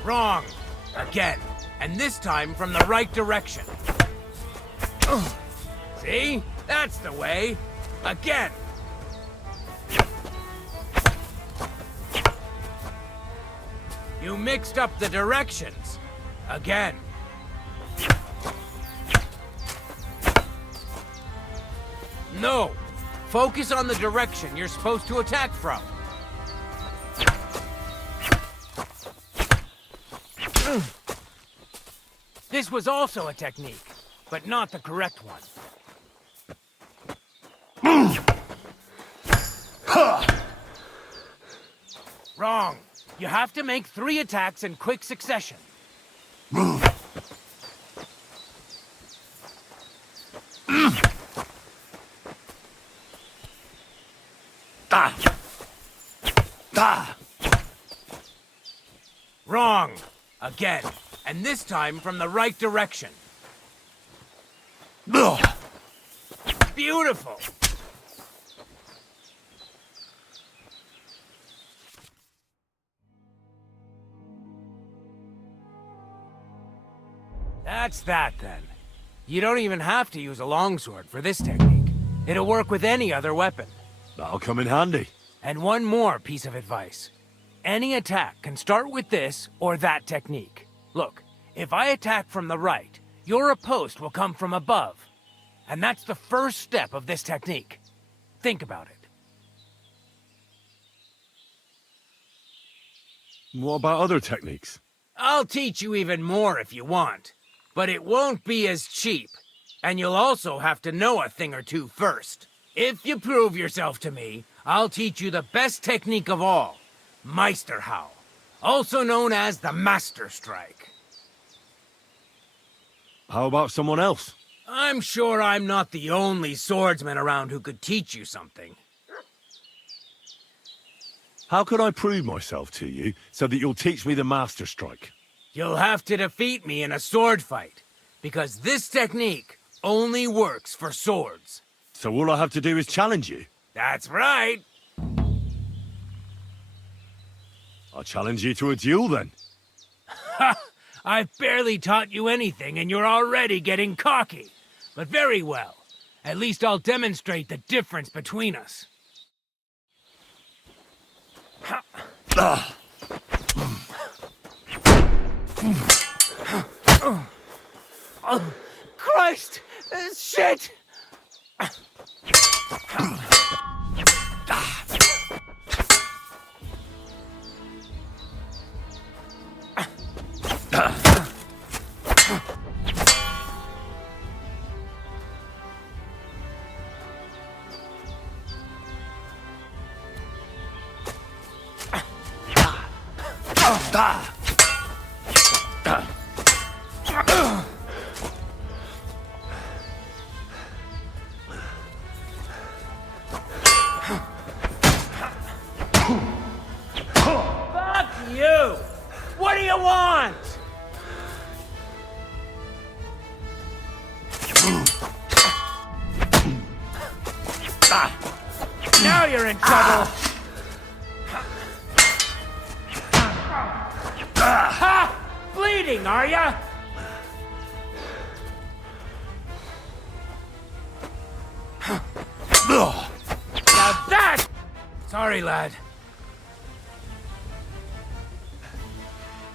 Wrong. Again. And this time from the right direction. See? That's the way. Again. You mixed up the directions. Again. No, Focus on the direction you're supposed to attack from. This was also a technique, but not the correct one. Wrong. You have to make 3 attacks in quick succession. Wrong. Again. And this time from the right direction. Beautiful. That's that, then. You don't even have to use a longsword for this technique. It'll work with any other weapon. That'll come in handy. And one more piece of advice. Any attack can start with this or that technique. Look, if I attack from the right, your riposte will come from above. And that's the first step of this technique. Think about it. What about other techniques? I'll teach you even more if you want. But it won't be as cheap. And you'll also have to know a thing or two first. If you prove yourself to me, I'll teach you the best technique of all. Meisterhau. Also known as the Master Strike. How about someone else? I'm sure I'm not the only swordsman around who could teach you something. How could I prove myself to you so that you'll teach me the Master Strike? You'll have to defeat me in a sword fight, because this technique only works for swords. So all I have to do is challenge you? That's right. I'll challenge you to a duel then. Ha! I've barely taught you anything and you're already getting cocky. But very well. At least I'll demonstrate the difference between us. Christ! Shit! Fuck you! What do you want? Now you're in trouble! Ha! Bleeding, are ya? Now that... Sorry, lad.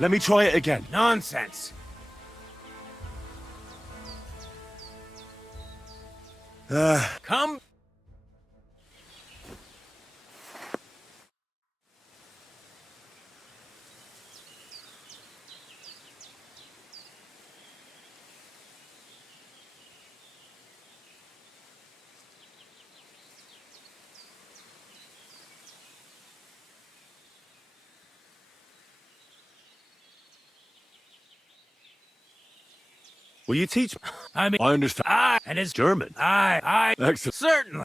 Let me try it again. Nonsense. Come. Will you teach me? I mean, I understand. and it's German. Excellent. Certainly.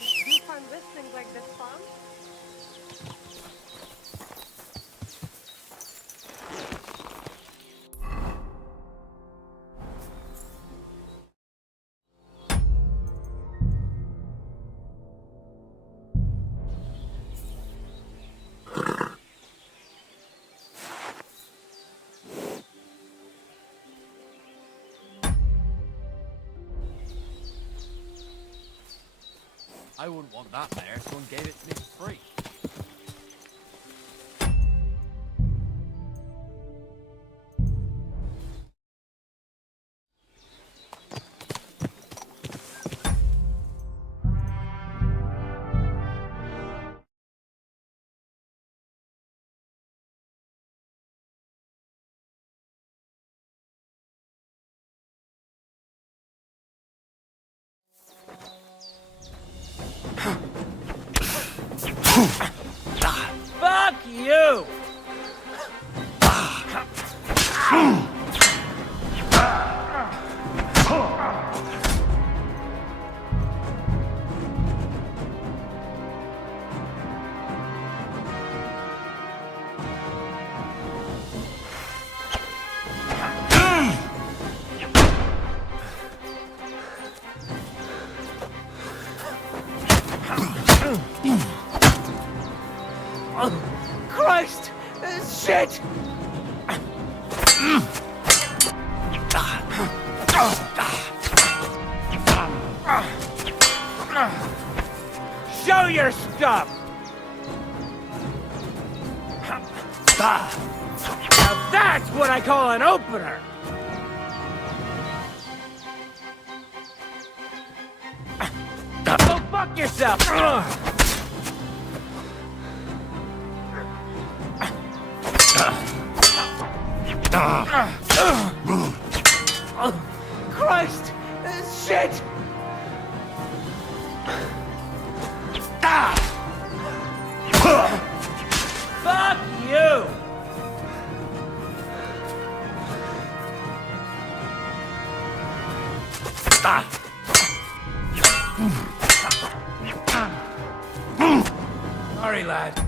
Do you find wrestling like this fun? I wouldn't want that mare. Someone gave it to me for free. Fuck you! Christ! Shit! Show your stuff! Now that's what I call an opener! Go fuck yourself! Christ! Shit! Fuck you! Sorry, lad.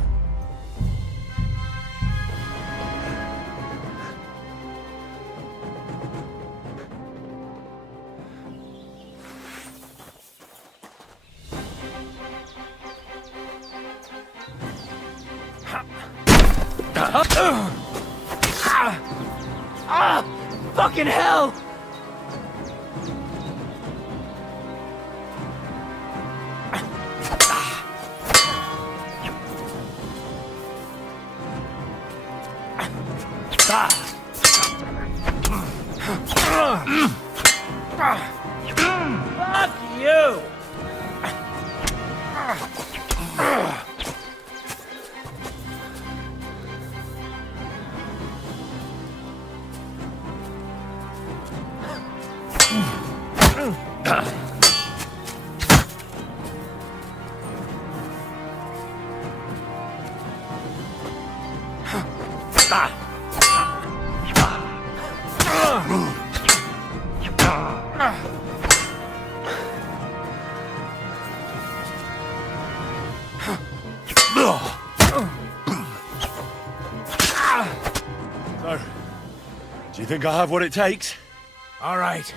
Fucking hell! Fuck you! So, do you think I have what it takes? All right.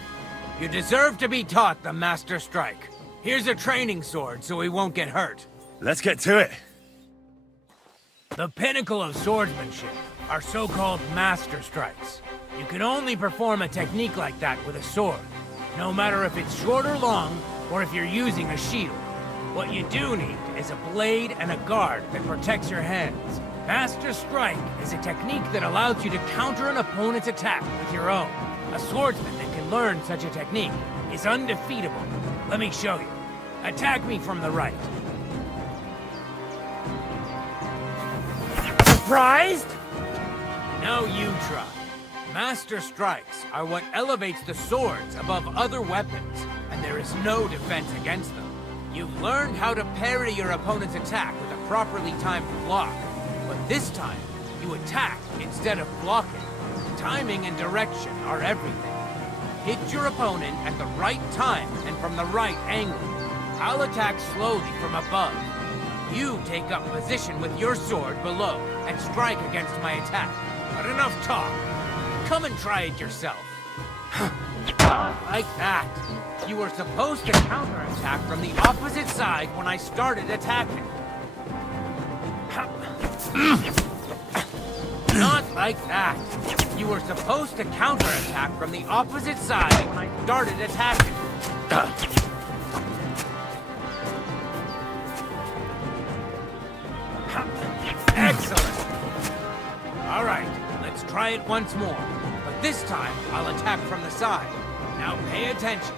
You deserve to be taught the Master Strike. Here's a training sword so he won't get hurt. Let's get to it. The pinnacle of swordsmanship are so-called Master Strikes. You can only perform a technique like that with a sword, no matter if it's short or long, or if you're using a shield. What you do need is a blade and a guard that protects your hands. Master Strike is a technique that allows you to counter an opponent's attack with your own. A swordsman that can learn such a technique is undefeatable. Let me show you. Attack me from the right. Surprised? Now you try. Master Strikes are what elevates the swords above other weapons, and there is no defense against them. You've learned how to parry your opponent's attack with a properly timed block, but this time, you attack instead of blocking. Timing and direction are everything. Hit your opponent at the right time and from the right angle. I'll attack slowly from above. You take up position with your sword below and strike against my attack. But enough talk. Come and try it yourself. Like that. You were supposed to counterattack from the opposite side when I started attacking. Not like that. You were supposed to counterattack from the opposite side when I started attacking. right, let's try it once more. But this time, I'll attack from the side. Now pay attention.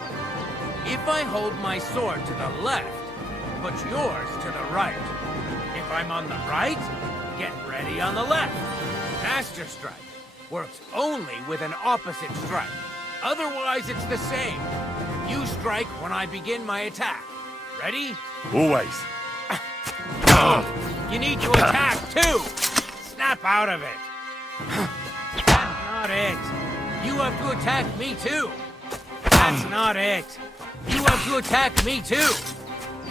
If I hold my sword to the left, put yours to the right. If I'm on the right, get ready on the left. Master Strike works only with an opposite strike. Otherwise, it's the same. You strike when I begin my attack. Ready? Always. You need to attack, too! Snap out of it. That's not it. You have to attack me, too. That's not it. You have to attack me, too.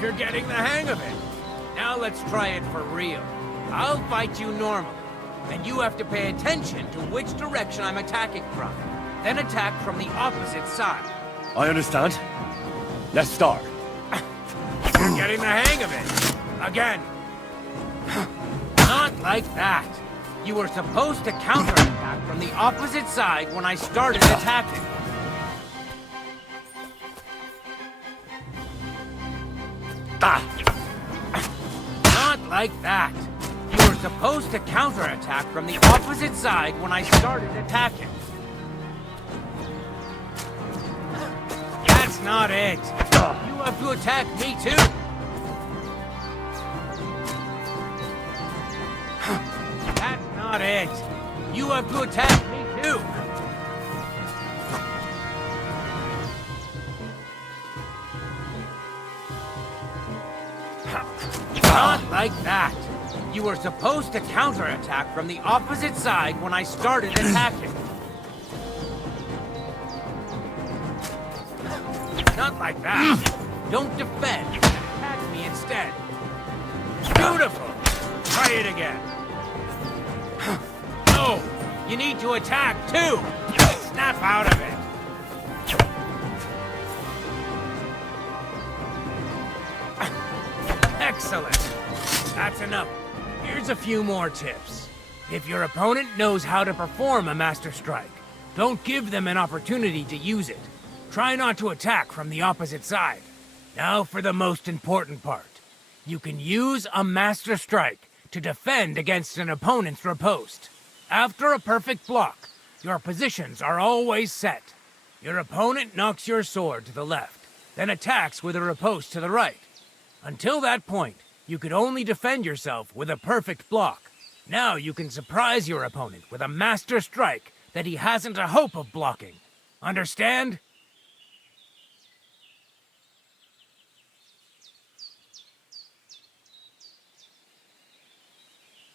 You're getting the hang of it. Now let's try it for real. I'll fight you normally. And you have to pay attention to which direction I'm attacking from. Then attack from the opposite side. I understand. Let's start. You're getting the hang of it. Again. Not like that. You were supposed to counterattack from the opposite side when I started attacking. Not like that. You were supposed to counterattack from the opposite side when I started attacking. That's not it. You have to attack me too. That's not it. You have to attack me too. Not like that. You were supposed to counterattack from the opposite side when I started attacking. Not like that. Don't defend. Attack me instead. Beautiful. Try it again. No. You need to attack too. Snap out of it. Excellent. That's enough. Here's a few more tips. If your opponent knows how to perform a Master Strike, don't give them an opportunity to use it. Try not to attack from the opposite side. Now for the most important part. You can use a Master Strike to defend against an opponent's riposte. After a perfect block, your positions are always set. Your opponent knocks your sword to the left, then attacks with a riposte to the right. Until that point, you could only defend yourself with a perfect block. Now you can surprise your opponent with a Master Strike that he hasn't a hope of blocking. Understand?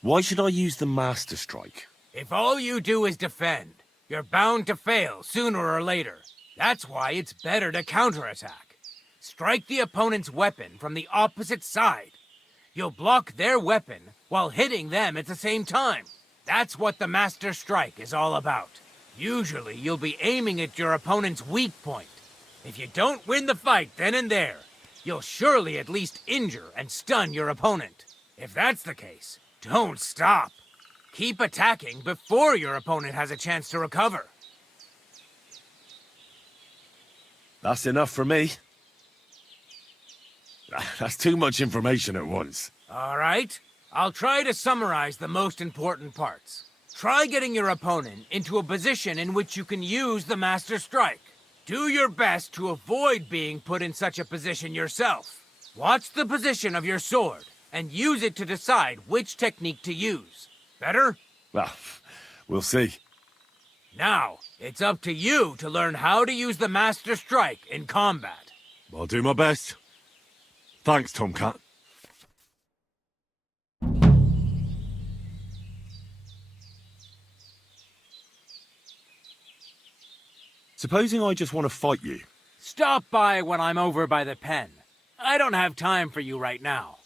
Why should I use the Master Strike? If all you do is defend, you're bound to fail sooner or later. That's why it's better to counterattack. Strike the opponent's weapon from the opposite side. You'll block their weapon while hitting them at the same time. That's what the Master Strike is all about. Usually, you'll be aiming at your opponent's weak point. If you don't win the fight then and there, you'll surely at least injure and stun your opponent. If that's the case, don't stop. Keep attacking before your opponent has a chance to recover. That's enough for me. That's too much information at once. All right. I'll try to summarize the most important parts. Try getting your opponent into a position in which you can use the Master Strike. Do your best to avoid being put in such a position yourself. Watch the position of your sword and use it to decide which technique to use. Better? Well, we'll see. Now, it's up to you to learn how to use the Master Strike in combat. I'll do my best. Thanks, Tomcat. Supposing I just want to fight you. Stop by when I'm over by the pen. I don't have time for you right now.